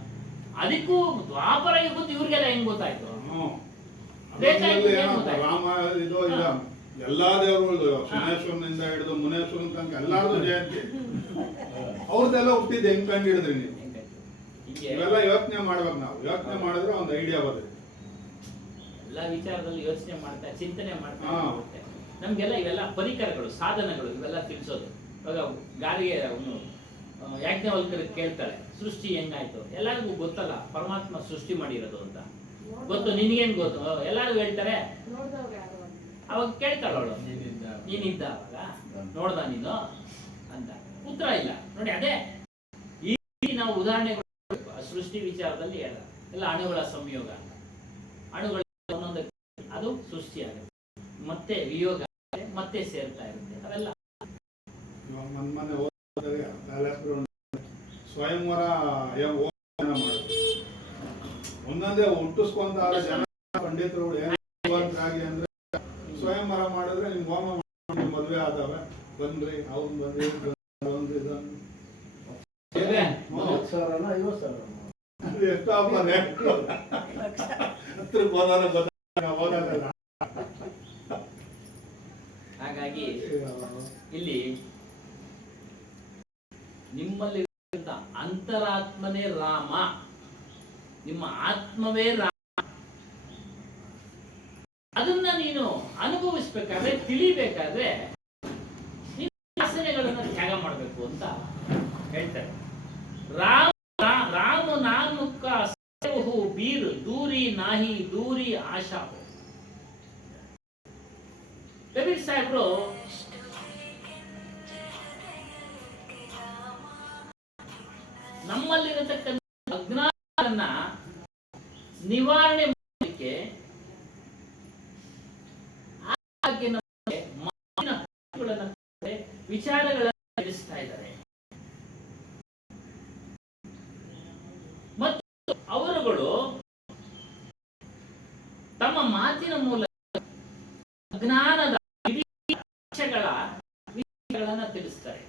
ಅದಕ್ಕೂ ದ್ವಾಪರ ಯುಗದ ಇವ್ರಿಗೆಲ್ಲ ಹೆಂಗ್ ಗೊತ್ತಾಯ್ತು? ರಾಮ ಇದು ಇಲ್ಲ, ಎಲ್ಲಾ ದೇವರುಗಳು ಶನೇಶ್ವರನಿಂದ ಹಿಡಿದು ಮುನೇಶ್ವರನ್ ತನಕ ಎಲ್ಲಾರ್ದು ಜಯಂತಿ. ಅವ್ರದ್ದೆಲ್ಲ ಹುಟ್ಟಿದ್ದು ಹೆಂಗ್ ಕಂಡು ಹಿಡಿದ್ರಿ ನೀವು? ಇವೆಲ್ಲ ಯೋಚನೆ ಮಾಡ್ಬೇಕು. ನಾವು ಯೋಚನೆ ಮಾಡಿದ್ರೆ ಒಂದು ಐಡಿಯಾ ಬರುತ್ತೆ. ಎಲ್ಲಾ ವಿಚಾರದಲ್ಲಿ ಯೋಚನೆ ಮಾಡ್ತಾ, ಚಿಂತನೆ ಮಾಡ್ತಾ ಹೋಗುತ್ತೆ. ನಮ್ಗೆಲ್ಲ ಇವೆಲ್ಲ ಪರಿಕರಗಳು, ಸಾಧನಗಳು, ಇವೆಲ್ಲ ತಿಳಿಸೋದು. ಇವಾಗ ಗಾರಿಗೆ ಅವನು ಯಾಜ್ಞವಲ್ಕರಿಗೆ ಕೇಳ್ತಾಳೆ, ಸೃಷ್ಟಿ ಹೆಂಗಾಯ್ತು? ಎಲ್ಲರಿಗೂ ಗೊತ್ತಲ್ಲ ಪರಮಾತ್ಮ ಸೃಷ್ಟಿ ಮಾಡಿರೋದು ಅಂತ ಗೊತ್ತು. ನಿನ್ಗೇನ್ ಗೊತ್ತು? ಎಲ್ಲಾರು ಹೇಳ್ತಾರೆ. ಅವಾಗ ಕೇಳ್ತಾಳ ಅವಳು, ನೀನಿದ್ದ ಅವಾಗ ನೋಡ್ದ ನೀನು ಅಂತ. ಉತ್ತರ ಇಲ್ಲ ನೋಡಿ. ಅದೇ ಈ ನಾವು ಉದಾಹರಣೆಗಳು ಸೃಷ್ಟಿ ವಿಚಾರದಲ್ಲಿ ಹೇಳ ಎಲ್ಲ ಅಣುಗಳ ಸಂಯೋಗ ಅಂತ. ಅಣುಗಳ ಒಂದೊಂದು ಅದು ಸೃಷ್ಟಿ ಆಗುತ್ತೆ, ಮತ್ತೆ ವಿಯೋಗ ಮತ್ತೆ ಸೇರ್ತಾ ಇರುತ್ತೆ. ಅವೆಲ್ಲ ಸ್ವಯಂವರ ಒಂದೊಂದೇ ಹುಟ್ಟಿಸ್ಕೊಂತ ಜನ ಪಂಡಿತರುಗಳು ಏನಾಗಿ ಅಂದ್ರೆ ಸ್ವಯಂವರ ಮಾಡಿದ್ರೆ ನಿಮ್ಗೆ ಹೋಮ ಮದುವೆ ಆದವೆ, ಬಂದ್ರಿ ಅವ್ರು ಬಂದ್ರಿ ಎಷ್ಟು ಹತ್ರ ಹೋದಾನ ಗೊತ್ತ ಓದೋದಲ್ಲ. ಹಾಗಾಗಿ ಇಲ್ಲಿ ನಿಮ್ಮಲ್ಲಿ ಅಂತರಾತ್ಮನೇ ರಾಮ, ನಿಮ್ಮ ಆತ್ಮವೇ ರಾಮ. ಅದನ್ನ ನೀನು ಅನುಭವಿಸ್ಬೇಕಾದ್ರೆ, ತಿಳಿಬೇಕಾದ್ರೆ ನೀನು ವಾಸನೆಗಳನ್ನ ತ್ಯಾಗ ಮಾಡಬೇಕು ಅಂತ ಹೇಳ್ತಾರೆ. ರಾಮ ನಾಮ का सेवहु बीर दूरी नाही दूरी आशा हो. ಕಬೀರ್ ಸಾಹೇಬ್ರು ನಮ್ಮಲ್ಲಿರತಕ್ಕಂಥ ಅಜ್ಞಾನವನ್ನ ನಿವಾರಣೆ ಮಾಡಲಿಕ್ಕೆ ವಿಚಾರಗಳನ್ನು ತಿಳಿಸ್ತಾ ಇದ್ದಾರೆ. ಮತ್ತು ಅವರುಗಳು ತಮ್ಮ ಮಾತಿನ ಮೂಲಕ ಅಜ್ಞಾನದ ವಿಚಾರಗಳನ್ನ ತಿಳಿಸ್ತಾರೆ.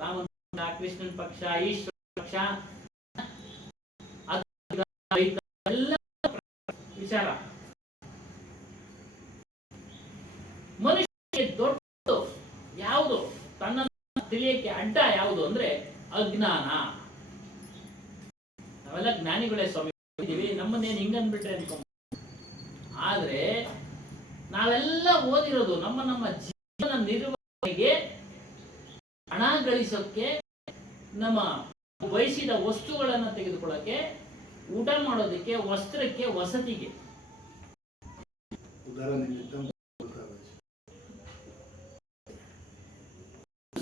ರಾಮನ ಪಕ್ಷ, ಕೃಷ್ಣನ ಪಕ್ಷ, ಈಶ್ವರ ಪಕ್ಷ, ಎಲ್ಲ ವಿಚಾರ. ಮನುಷ್ಯನಿಗೆ ದೊಡ್ಡ ಯಾವುದು, ತನ್ನ ತಿಳಿಯಕ್ಕೆ ಅಡ್ಡ ಯಾವುದು ಅಂದ್ರೆ ಅಜ್ಞಾನ. ನಾವೆಲ್ಲ ಜ್ಞಾನಿಗಳೇ ಸ್ವಾಮಿ ಇದೀವಿ, ನಮ್ಮನ್ನೇನು ಹಿಂಗನ್ಬಿಟ್ರೆ ಅನ್ಕೊಂಡ. ಆದ್ರೆ ನಾವೆಲ್ಲ ಓದಿರೋದು ನಮ್ಮ ಜೀವನ ನಿರ್ವಹಣೆಗೆ, ಹಣ ಗಳಿಸೋಕೆ, ನಮ್ಮ ಬಯಸಿದ ವಸ್ತುಗಳನ್ನ ತೆಗೆದುಕೊಳ್ಳಕ್ಕೆ, ಊಟ ಮಾಡೋದಕ್ಕೆ, ವಸ್ತ್ರಕ್ಕೆ, ವಸತಿಗೆ.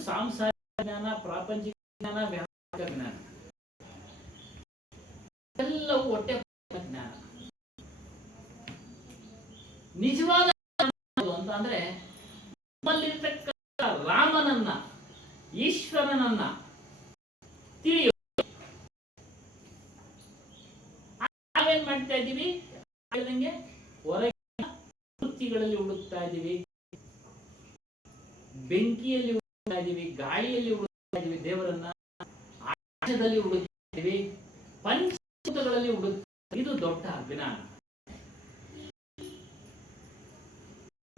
ಸಾಂಸಾರಿಕ ಜ್ಞಾನ, ಪ್ರಾಪಂಚಿಕ ಜ್ಞಾನ, ವ್ಯಾವಹಾರಿಕ ಜ್ಞಾನ ಎಲ್ಲವೂ ಹೊಟ್ಟೆ ಜ್ಞಾನ. ನಿಜವಾದ ಅಂತ ಅಂದ್ರೆ ನಮ್ಮಲ್ಲಿರ್ತಕ್ಕಂಥ ರಾಮನನ್ನ, ಈಶ್ವರನನ್ನ ತಿಳಿಯೋ. ನಾವೇನ್ ಮಾಡ್ತಾ ಇದ್ದೀವಿ, ಹೊರಗಿನ ವೃತ್ತಿಗಳಲ್ಲಿ ಹುಡುಕ್ತಾ ಇದ್ದೀವಿ, ಬೆಂಕಿಯಲ್ಲಿ ಹುಡುಕ್ತಾ ಇದ್ದೀವಿ, ಗಾಳಿಯಲ್ಲಿ ಹುಡುಕ್ತಾ ಇದ್ದೀವಿ ದೇವರನ್ನ, ಆಕಾಶದಲ್ಲಿ ಹುಡುಕ್ತಾ ಇದ್ದೀವಿ, ಪಂಚಭೂತಗಳಲ್ಲಿ ಹುಡುಕ್ತಾ. ಇದು ದೊಡ್ಡ ಅಜ್ಞಾನ.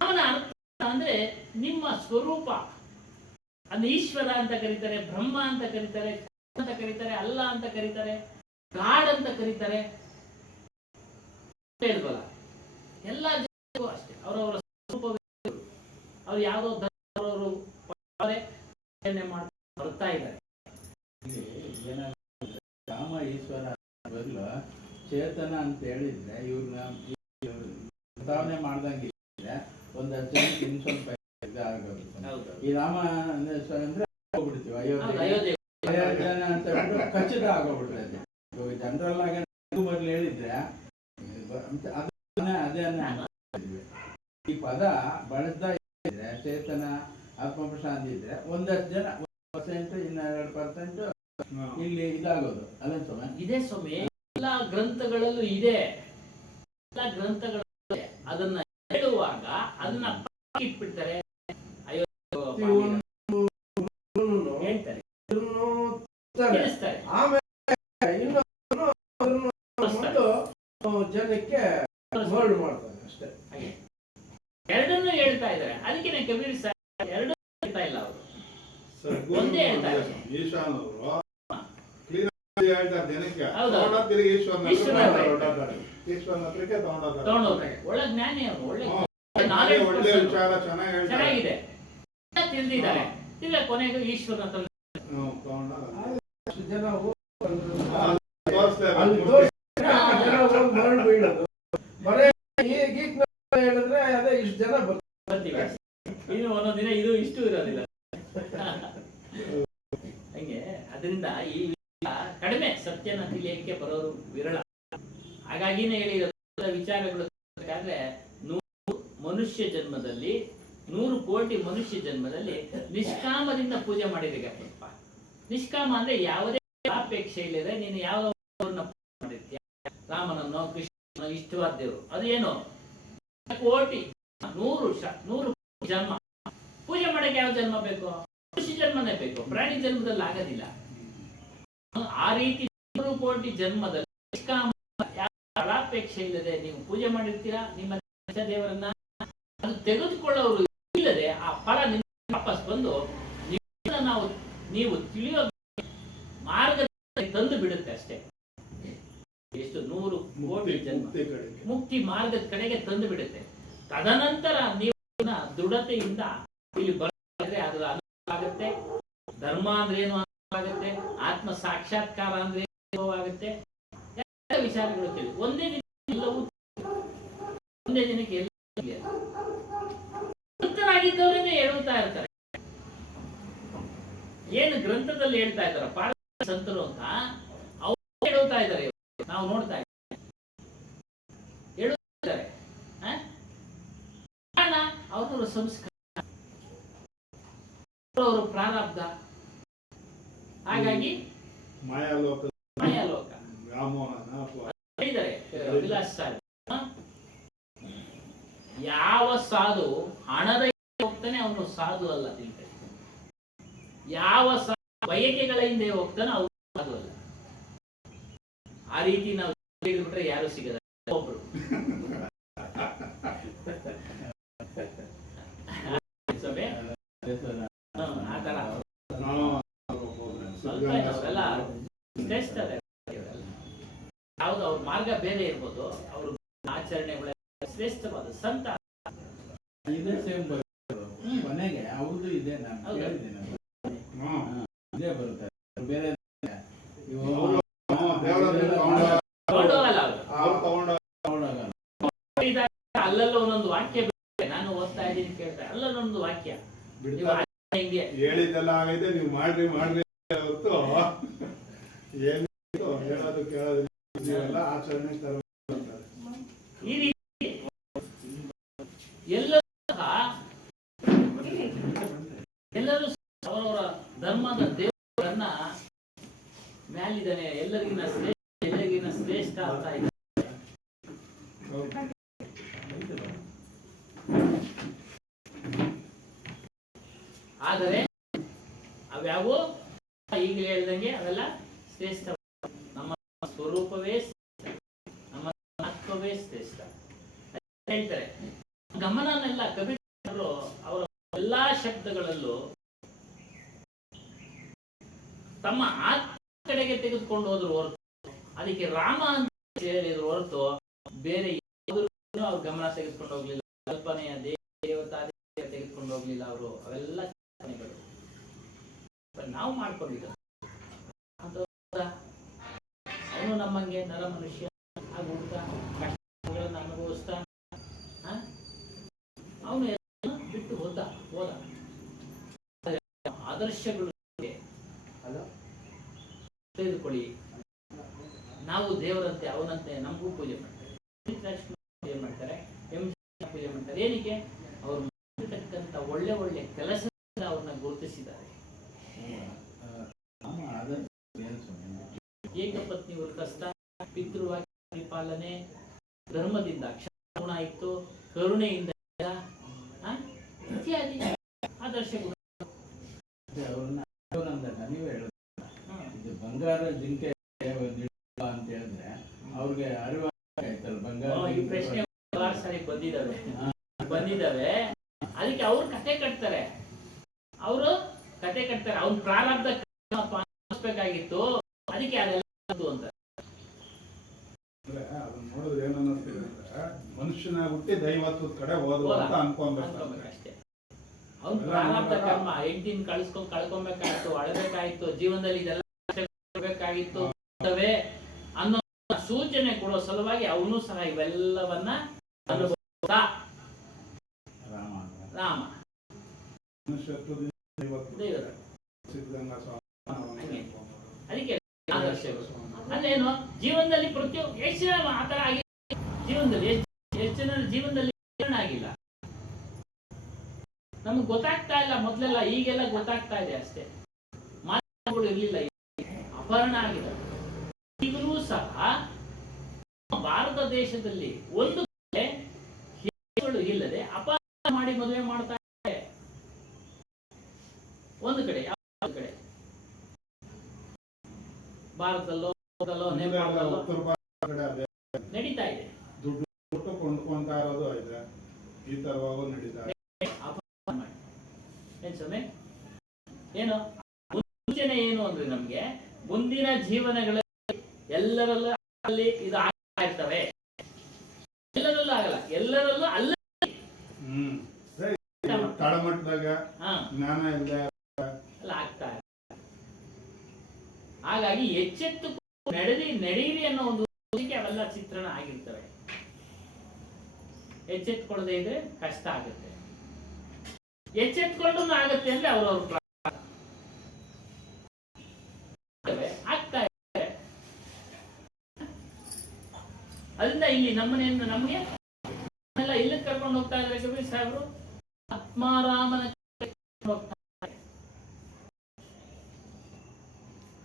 ರಾಮನ ಅರ್ಥ ಅಂದ್ರೆ ನಿಮ್ಮ ಸ್ವರೂಪ. ಅದು ಈಶ್ವರ ಅಂತ ಕರೀತಾರೆ, ಬ್ರಹ್ಮ ಅಂತ ಕರೀತಾರೆ, ಅಂತ ಕರೀತಾರೆ, ಅಲ್ಲ ಅಂತ ಕರೀತಾರೆ, ಗಾಡ್ ಅಂತ ಕರೀತಾರೆ. ಹೇಳ್ಬಲ್ಲ ಎಲ್ಲ ಜನರಿಗೂ ಅಷ್ಟೇ ಅವರವರ ಸ್ವರೂಪವೇ. ಅವ್ರು ಯಾವುದೋ ಧರ್ಮವರು ಬರ್ತಾ ಇದ್ದಾರೆ. ರಾಮ ಈಶ್ವರ ಬದಲು ಚೇತನ ಅಂತ ಹೇಳಿದ್ರೆ ಇವ್ರನ್ನ ಪ್ರಸ್ತಾವನೆ ಮಾಡ್ದಂಗೆ ಒಂದು ಅರ್ಜೆಂಟ್ ಇನ್ನು ಸ್ವಲ್ಪ ಆಗೋದು. ಈ ರಾಮ ಅಂದ್ರೆ ಹೋಗ್ಬಿಡ್ತೀವಿ ಅಯೋಧ್ಯೆ ಅಂತ ಹೇಳ್ಬಿಟ್ಟು ಖಚಿತ ಆಗೋಗ್ಬಿಡ್ತದೆ. ಜನರಲ್ ಆಗಿ ಮೊದಲು ಹೇಳಿದ್ರೆ ಅದೇ ಈ ಪದ ಬಳಸ್ತಾ ಇದ್ರೆ ಚೇತನ ಆತ್ಮಪ್ರಶಾಂತಿ ಇದ್ರೆ ಒಂದಷ್ಟು ಜನ 1% ಇನ್ನ 2% ಇಲ್ಲಿ ಇದಾಗೋದು ಅಲ್ಲ ಸ್ವಾಮಿ? ಇದೇ ಸ್ವಾಮಿ, ಎಲ್ಲ ಗ್ರಂಥಗಳಲ್ಲೂ ಇದೆ. ಎಲ್ಲ ಗ್ರಂಥಗಳಲ್ಲೂ ಅದನ್ನ ಹೇಳುವಾಗ ಅದನ್ನ ಇಟ್ಬಿಡ್ತಾರೆ. ಹೇಳ್ತಾರೆ, ಜನಕ್ಕೆ ಮಾಡ್ತಾರೆ ಅಷ್ಟೇ. ಎರಡನ್ನೂ ಹೇಳ್ತಾ ಇದ್ದಾರೆ. ಅದಕ್ಕೆ ಕಬೀರ್ ಸಾಹೇಬ್ ಎರಡೂ ಹೇಳ್ತಾ ಇಲ್ಲ, ಅವರು ಒಂದೇ ಹೇಳ್ತಾ ಇದ್ದಾರೆ. ಈಶಾನ್ ಅವರು ಹೇಳ್ತಾರೆ ಜನಕ್ಕೆ ತಿರುಗಿ ಈಶ್ವರನ ಹತ್ರಕ್ಕೆ ತಗೊಂಡೋಗ್ತಾರೆ. ಒಳ್ಳೆ ಜ್ಞಾನಿ ಅವರು, ಒಳ್ಳೆ ವಿಚಾರ ಚೆನ್ನಾಗಿದೆ, ತಿಳಿದಿದ್ದಾರೆ. ಇಲ್ಲ ಕೊನೆಗೂ ಈಶ್ವರನ ಹತ್ರ ಜನ ಹೇಳಿದ್ರೆ ಅದೇ ಇಷ್ಟು ಜನ ಬರ್ತೀವಿ. ಇನ್ನು ಒಂದೊಂದು ದಿನ ಇದು ಇಷ್ಟು ಇರೋದಿಲ್ಲ ಹಂಗೆ. ಅದರಿಂದ ಈ ಕಡಿಮೆ ಸತ್ಯನ ತಿಳಿಯಕ್ಕೆ ಬರೋರು ವಿರಳ. ಹಾಗಾಗಿನೇ ಹೇಳಿದ ವಿಚಾರಗಳು ಬೇಕಾದ್ರೆ 100 ಮನುಷ್ಯ ಜನ್ಮದಲ್ಲಿ 100 ಕೋಟಿ ಮನುಷ್ಯ ಜನ್ಮದಲ್ಲಿ ನಿಷ್ಕಾಮದಿಂದ ಪೂಜೆ ಮಾಡಿದೀಗಪ್ಪ. ನಿಷ್ಕಾಮ ಅಂದ್ರೆ ಯಾವುದೇ ಅಪೇಕ್ಷೆ ಇಲ್ಲದೆ ನೀನು ಯಾವ ಮಾಡಿರ್ತೀಯ, ರಾಮನನ್ನೋ ಕೃಷ್ಣನೋ ಇಷ್ಟವಾದ ದೇವರು ಅದೇನು ಕೋಟಿ 100 ಜನ್ಮ ಪೂಜೆ ಮಾಡಕ್ಕೆ ಯಾವ ಜನ್ಮ ಬೇಕು? ಮನುಷ್ಯ ಜನ್ಮನೇ ಬೇಕು, ಪ್ರಾಣಿ ಜನ್ಮದಲ್ಲಿ ಆಗೋದಿಲ್ಲ. ಆ ರೀತಿ 100 ಕೋಟಿ ಜನ್ಮದಲ್ಲಿ ನಿಷ್ಕಾಮ ಫಲಾಪೇಕ್ಷೆ ಇಲ್ಲದೆ ನೀವು ಪೂಜೆ ಮಾಡಿರ್ತೀರಾ ನಿಮ್ಮ ದೇವರನ್ನ, ಅದು ತೆಗೆದುಕೊಳ್ಳೋರು ಇಲ್ಲದೆ ಆ ಫಲ ನಿಮ್ಮ ವಾಪಸ್ ಬಂದು ನೀವು ತಿಳಿಯೋ ಮಾರ್ಗ ತಂದು ಬಿಡುತ್ತೆ ಅಷ್ಟೇ. ಎಷ್ಟು 100 ಕೋಟಿ ಜನ್ಮ ಮುಕ್ತಿ ಮಾರ್ಗದ ಕಡೆಗೆ ತಂದು ಬಿಡುತ್ತೆ. ತದನಂತರ ನೀವು ದೃಢತೆಯಿಂದ ಇಲ್ಲಿ ಬರದ್ರೆ ಅದರ ಅನುಭವ ಆಗುತ್ತೆ. ಧರ್ಮ ಅಂದ್ರೆ ಏನು ಅನುಭವ ಆಗುತ್ತೆ, ಆತ್ಮ ಸಾಕ್ಷಾತ್ಕಾರ ಅಂದ್ರೆ ಅನುಭವ ಆಗುತ್ತೆ. ಎಲ್ಲ ವಿಚಾರಗಳು ತಿಳಿ ಒಂದೇ ದಿನ ಎಲ್ಲವೂ ಒಂದೇ ದಿನಕ್ಕೆ ಎಲ್ಲ ಗ್ರಂಥರಾಗಿದ್ದವರನ್ನೇ ಹೇಳುತ್ತಾ ಇರ್ತಾರೆ. ಏನು ಗ್ರಂಥದಲ್ಲಿ ಹೇಳ್ತಾ ಇದ್ದಾರೆ ಪಾರ ಸಂತರು ಅಂತ ಅವ್ರು ಹೇಳುತ್ತಾ ಇದ್ದಾರೆ, ನಾವು ನೋಡ್ತಾ ಇದ್ದೀವಿ ಹೇಳುತ್ತಾರೆ. ಅವರ ಸಂಸ್ಕಾರ, ಅವರ ಪ್ರಾರಬ್ಧ, ಹಾಗಾಗಿ ಮಾಯಾಲೋಕ ಹೇಳಿದ್ದಾರೆ ವಿಲಾಸ್ ಸಾಧು. ಯಾವ ಸಾಧು ಹಣದ ಹೋಗ್ತಾನೆ ಅವನು ಸಾಧು ಅಲ್ಲ ತಿಳ್ತಾರೆ. ಯಾವ ಸಾಧು ಬಯಕೆಗಳ ಹಿಂದೆ ಹೋಗ್ತಾನೆ ಅವನು ಸಾಧು ಅಲ್ಲ. ಆ ರೀತಿ ನಾವು ಬಿಟ್ರೆ ಯಾರು ಸಿಗಲ್ಲ. ಒಬ್ರು ಸಭೆ ಆತರ ಸ್ವಲ್ಪ ಅವರೆಲ್ಲ ಶ್ರೇಷ್ಠರೇ. ಯಾವ್ದು ಅವ್ರ ಮಾರ್ಗ ಬೇರೆ ಇರ್ಬೋದು, ಅವ್ರ ಆಚರಣೆಗಳ ಶ್ರೇಷ್ಠವಾದ ಸಂತ ಇದೇ ಸೇಮ್ ಮನೆಗೆ ಅವ್ರದ್ದು ಇದೆ. ನಾನು ಕೇಳಿದ್ದೇನೆ ಇದೇ ಬರುತ್ತೆ ಬೇರೆ ಅಲ್ಲೆಲ್ಲ ಒಂದೊಂದು ವಾಕ್ಯ ನಾನು ಓದ್ತಾ ಇದ್ದೀನಿ ಕೇಳ್ತಾ ಅಲ್ಲೊಂದೊಂದು ವಾಕ್ಯ ಹಿಂಗೆ ಹೇಳಿದ್ದೆಲ್ಲ ಆಗೈತೆ ನೀವು ಮಾಡ್ರಿ ಹೊರತು ಏನು ಹೇಳೋದು ಕೇಳೋದು ನೀವೆಲ್ಲ ಆಚರಣೆ ಈ ರೀತಿ ಎಲ್ಲರೂ ಅವರವರ ಧರ್ಮದ ದೇವರನ್ನ ಮ್ಯಾಲಿದ್ದಾನೆ ಎಲ್ಲರಿಗಿನ ಶ್ರೇಷ್ಠ ಅಂತ ಇದೆ. ಆದರೆ ಅವ್ಯಾವು ಈಗ ಹೇಳ್ದಂಗೆ ಅವೆಲ್ಲ ಶ್ರೇಷ್ಠ. ನಮ್ಮ ಸ್ವರೂಪವೇ ನಮ್ಮ ಆತ್ಮವೇ ಶ್ರೇಷ್ಠ ಹೇಳ್ತಾರೆ. ಗಮನನೆಲ್ಲ ಕಬೀರ್ ಅವರ ಎಲ್ಲಾ ಶಬ್ದಗಳಲ್ಲೂ ತಮ್ಮ ಆತ್ಮ ಕಡೆಗೆ ತೆಗೆದುಕೊಂಡು ಹೋದ್ರು ಹೊರತು ಅದಕ್ಕೆ ರಾಮ ಅಂತ ಹೇಳಿದ್ರು ಹೊರತು ಬೇರೆ ಯಾವುದನ್ನು ಅವ್ರು ಗಮನ ತೆಗೆದುಕೊಂಡು ಹೋಗ್ಲಿಲ್ಲ. ಕಲ್ಪನೆಯ ದೇವತಾ ತೆಗೆದುಕೊಂಡು ಹೋಗ್ಲಿಲ್ಲ ಅವರು. ಅವೆಲ್ಲ ಕಲ್ಪನೆಗಳು ನಾವು ಮಾಡ್ಕೊಂಡಿದ್ದ. ಅವನು ನಮ್ಮಂಗೆ ನರ ಮನುಷ್ಯ ಆಗುತ್ತಾ ಕಷ್ಟಗಳನ್ನು ಅನುಭವಿಸ್ತಾ ಅವನು ಬಿಟ್ಟು ಹೋದ. ಆದರ್ಶಗಳು ತೆಗೆದುಕೊಳ್ಳಿ. ನಾವು ದೇವರಂತೆ ಅವನಂತೆ ನಮಗೂ ಪೂಜೆ ಮಾಡ್ತಾರೆ, ಪೂಜೆ ಮಾಡ್ತಾರೆ, ಪೂಜೆ ಮಾಡ್ತಾರೆ. ಏನಕ್ಕೆ? ಅವ್ರು ಮಾಡಿರ್ತಕ್ಕಂಥ ಒಳ್ಳೆ ಒಳ್ಳೆ ಕೆಲಸದಿಂದ ಅವ್ರನ್ನ ಗುರುತಿಸಿದ್ದಾರೆ. ಏಕಪತ್ನಿ ವ್ರತಸ್ಥ, ಪಿತೃವಾಕ್ಯ ಪರಿಪಾಲನೆ, ಧರ್ಮದಿಂದ ಕ್ಷಮಾ ಇತ್ತು, ಕರುಣೆಯಿಂದ ಇತ್ಯಾದಿ ಆದರ್ಶಗಳು. ಬಂಗಾರ ಜಿಂಕೆ ಅಂತ ಹೇಳಿದ್ರೆ ಅವ್ರಿಗೆ ಅರಿವು ಆಯ್ತಲ್ಲ. ಬಂಗಾರ ಈ ಪ್ರಶ್ನೆ ಸಾರಿ ಬಂದಿದ್ದಾವೆ. ಅದಕ್ಕೆ ಅವ್ರು ಕತೆ ಕಟ್ತಾರೆ. ಅವ್ನ ಪ್ರಾರಬ್ಧ ಬೇಕಾಗಿತ್ತು, ಅದಕ್ಕೆ ಅದೆಲ್ಲ ಅಂತ. ಅದನ್ನ ನೋಡಿದ್ರೆ ಏನನ್ನಿಸ್ತಿದೆ ಅಂದ್ರೆ ಮನುಷ್ಯನ ಹುಟ್ಟಿ ದೈವತ್ವದ ಕಡೆ ಹೋದ ಅಂತ ಅನ್ಕೊಂಬೇಕು ಅಷ್ಟೇ. ಅವ್ನ ಪ್ರಾರಬ್ಧ ಕರ್ಮ ಹೆಂಡತಿನ ಕಳ್ಕೊಬೇಕಾಯ್ತು, ಅಳಬೇಕಾಯ್ತು, ಜೀವನದಲ್ಲಿ ಇದೆಲ್ಲ ಬೇಕಾಗಿತ್ತು ಅನ್ನೋ ಸೂಚನೆ ಕೊಡೋ ಸಲುವಾಗಿ ಅವನು ಸಹ ಇವೆಲ್ಲವನ್ನ ಅನುಭವಿಸಿದ ರಾಮ. ಅದಕ್ಕೆ ಆದರ್ಶಗಳು ಅಲ್ಲೇನು ಜೀವನದಲ್ಲಿ ಪ್ರತಿಯೊಬ್ಬ ಎಷ್ಟು ಜನ ಆತರ ಆಗಿ ಜೀವನದಲ್ಲಿ ಎಷ್ಟು ಜನ ಜೀವನದಲ್ಲಿ ಆಗಿಲ್ಲ. ನಮ್ಗೆ ಗೊತ್ತಾಗ್ತಾ ಇಲ್ಲ. ಮೊದಲೆಲ್ಲ ಈಗೆಲ್ಲ ಗೊತ್ತಾಗ್ತಾ ಇದೆ ಅಷ್ಟೇ. ಮಾತುಗಳು ಇರಲಿಲ್ಲ, ಅಪಹರಣ ಆಗಿದೆ. ಈಗಲೂ ಸಹ ಭಾರತ ದೇಶದಲ್ಲಿ ಒಂದು ಕಡೆ ಹೆಣ್ಣುಗಳು ಇಲ್ಲದೆ ಅಪಹರಣ ಮಾಡಿ ಮದುವೆ ಮಾಡ್ತಾ ಇದ್ದಾರೆ. ಒಂದು ಕಡೆ ಯಾವ ಕಡೆ ಭಾರತದಲ್ಲೋ ನೇಪಾಳದಲ್ಲೋ ನಡೀತಾ ನಡೀತಾ ಇರೋದು ಇದೆ, ಈ ತರವಾಗೂ ನಡೀತಾ ಇದೆ. ಏನ್ ಸ್ವಾಮಿ ಏನು ಸೂಚನೆ ಏನು ಅಂದ್ರೆ ನಮ್ಗೆ ಮುಂದಿನ ಜೀವನಗಳಲ್ಲಿ ಎಲ್ಲರಲ್ಲೂ ಅಲ್ಲಿ ಇದು ಆಗ್ತಾ ಇರ್ತವೆ, ಎಲ್ಲರಲ್ಲೂ ಆಗಲ್ಲ, ಎಲ್ಲರಲ್ಲೂ ಅಲ್ಲ ತಳಮಟ್ಟದಾಗ ಜ್ಞಾನ ಇಲ್ಲ ಎಲ್ಲ ಆಗ್ತಾ ಇದೆ. ಹಾಗಾಗಿ ಎಚ್ಚೆತ್ತು ನಡೆಯಿರಿ ಅನ್ನೋ ಒಂದು ಅವೆಲ್ಲ ಚಿತ್ರಣ ಆಗಿರ್ತವೆ. ಎಚ್ಚೆತ್ಕೊಳ್ಳದೆ ಇದ್ರೆ ಕಷ್ಟ ಆಗುತ್ತೆ, ಎಚ್ಚೆತ್ಕೊಂಡು ಆಗುತ್ತೆ ಅಂದ್ರೆ ಅವ್ರವ್ರ ಆಗ್ತಾ ಇದೆ. ಅದರಿಂದ ಇಲ್ಲಿ ನಮ್ಮನೆಯನ್ನು ನಮ್ಗೆ ಇಲ್ಲಿ ಕರ್ಕೊಂಡು ಹೋಗ್ತಾ ಇದ್ದಾರೆ ಕಬೀರ್ ಸಾಹೇಬರು, ಆತ್ಮಾರಾಮನ ಹೋಗ್ತಾ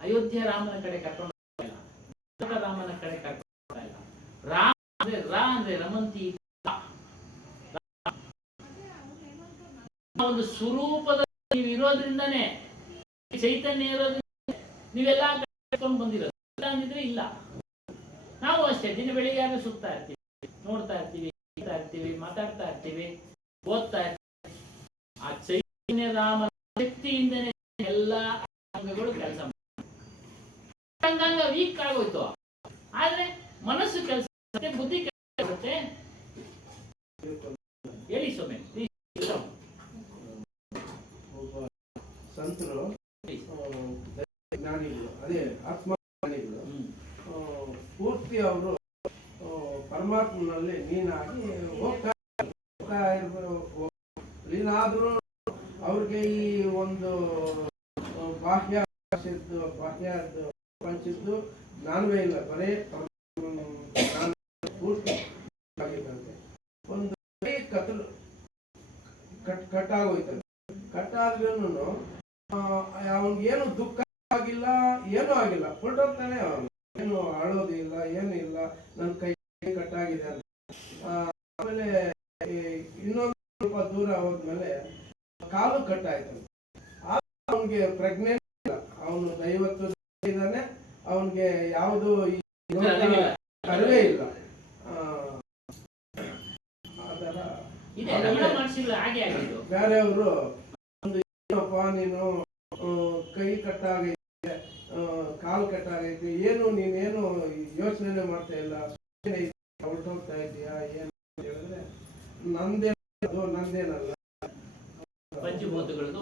ಅಯೋಧ್ಯ ರಾಮನ ಕಡೆ ಕರ್ಕೊಂಡು ಹೋಗ್ತಾ ರಾಮನ ಕಡೆ ಕರ್ಕೊಂಡು ಹೋಗ್ತಾ ಇಲ್ಲ. ರಾಮ ಅಂದ್ರೆ ಅಂದ್ರೆ ರಮಂತಿ ಒಂದು ಸ್ವರೂಪದ ನೀವು ಇರೋದ್ರಿಂದಾನೇ, ಚೈತನ್ಯ ಇರೋದ್ರಿಂದ ನೀವೆಲ್ಲ ಕರ್ಕೊಂಡು ಬಂದಿರೋದು. ಇಲ್ಲ ಅಂದಿದ್ರೆ ಇಲ್ಲ. ನಾವು ಅಷ್ಟೇ ದಿನ ಬೆಳಿಗ್ಗೆ ಸುತ್ತಾ ಇರ್ತೀವಿ, ನೋಡ್ತಾ ಇರ್ತೀವಿ, ಮಾತಾಡ್ತಾ ಇರ್ತೀವಿ, ಓದ್ತಾ ಇರ್ತೀವಿ. ಆ ಚೈತನ್ಯ ರಾಮನ ಶಕ್ತಿಯಿಂದನೇ ಎಲ್ಲ ಅಂಗಗಳು ಕೆಲಸ ಅಂಗಾಂಗ ವೀಕ್ ಆಗೋಯ್ತು. ಆದ್ರೆ ಮನಸ್ಸು ಕೆಲಸ ಮಾಡುತ್ತೆ, ಬುದ್ಧಿ ಕೆಲಸ ಮಾಡುತ್ತೆ. ಹೇಳಿ ಸ್ವಾಮಿ. ಒಬ್ಬ ಸಂತರು ಜ್ಞಾನಿಗಳು, ಅದೇ ಆತ್ಮಜ್ಞಾನಿಗಳು, ಪೂರ್ತಿ ಅವರು ಪರಮಾತ್ಮನಲ್ಲಿ ಲೀನಾಗಿ ಹೋಗ್ತಾ ಲೀನಾದ್ರೂ ಅವ್ರಿಗೆ ಈ ಒಂದು ಬಾಹ್ಯ ಪ್ರಪಂಚದ್ದು ಜ್ಞಾನವೇ ಇಲ್ಲ, ಬರೇ ಪೂರ್ತಿ ಆಗಿದ್ದಂತೆ. ಒಂದು ಕಟ್ಟಾಗೋಯ್ತದೆ. ಕಟ್ಟಾದ್ರೂ ಅವನಿಗೇನು ದುಃಖ ಆಗಿಲ್ಲ, ಏನೂ ಆಗಿಲ್ಲ, ಹೊರಟೋಗ್ತಾನೆ. ಅವನು ಏನು ಆಳೋದಿಲ್ಲ, ಏನು ಇಲ್ಲ, ನನ್ನ ಕೈ ಕಟ್ಟಾಗಿದೆ ಅಂತ. ಆಮೇಲೆ ಇನ್ನೊಂದು ಸ್ವಲ್ಪ ದೂರ ಹೋದ್ಮೇಲೆ ಕಾಲು ಕಟ್ಟಾಯ್ತಾನೆ. ಅವನಿಗೆ ಪ್ರೆಗ್ನೆಂಟ್ ಇಲ್ಲ, ಅವನು 50 ಇದ್ದಾನೆ, ಅವನಿಗೆ ಯಾವುದು ಅರಿವೇ ಇಲ್ಲ. ಬೇರೆಯವರು ಒಂದು ಏನಪ್ಪ ನೀನು ಕೈ ಕಟ್ಟಾಗೈತೆ, ಕಾಲು ಕಟ್ಟಾಗೈತೆ, ಏನು ನೀನೇನು ಯೋಚನೆ ಮಾಡ್ತಾ ಇಲ್ಲ, ಹೊರಟೋಗ್ತಾ ಇದೀಯಾ ಏನು ಹೇಳಿದ್ರೆ ನಂದೇನಲ್ಲ ಪಂಚಭೂತಗಳದ್ದು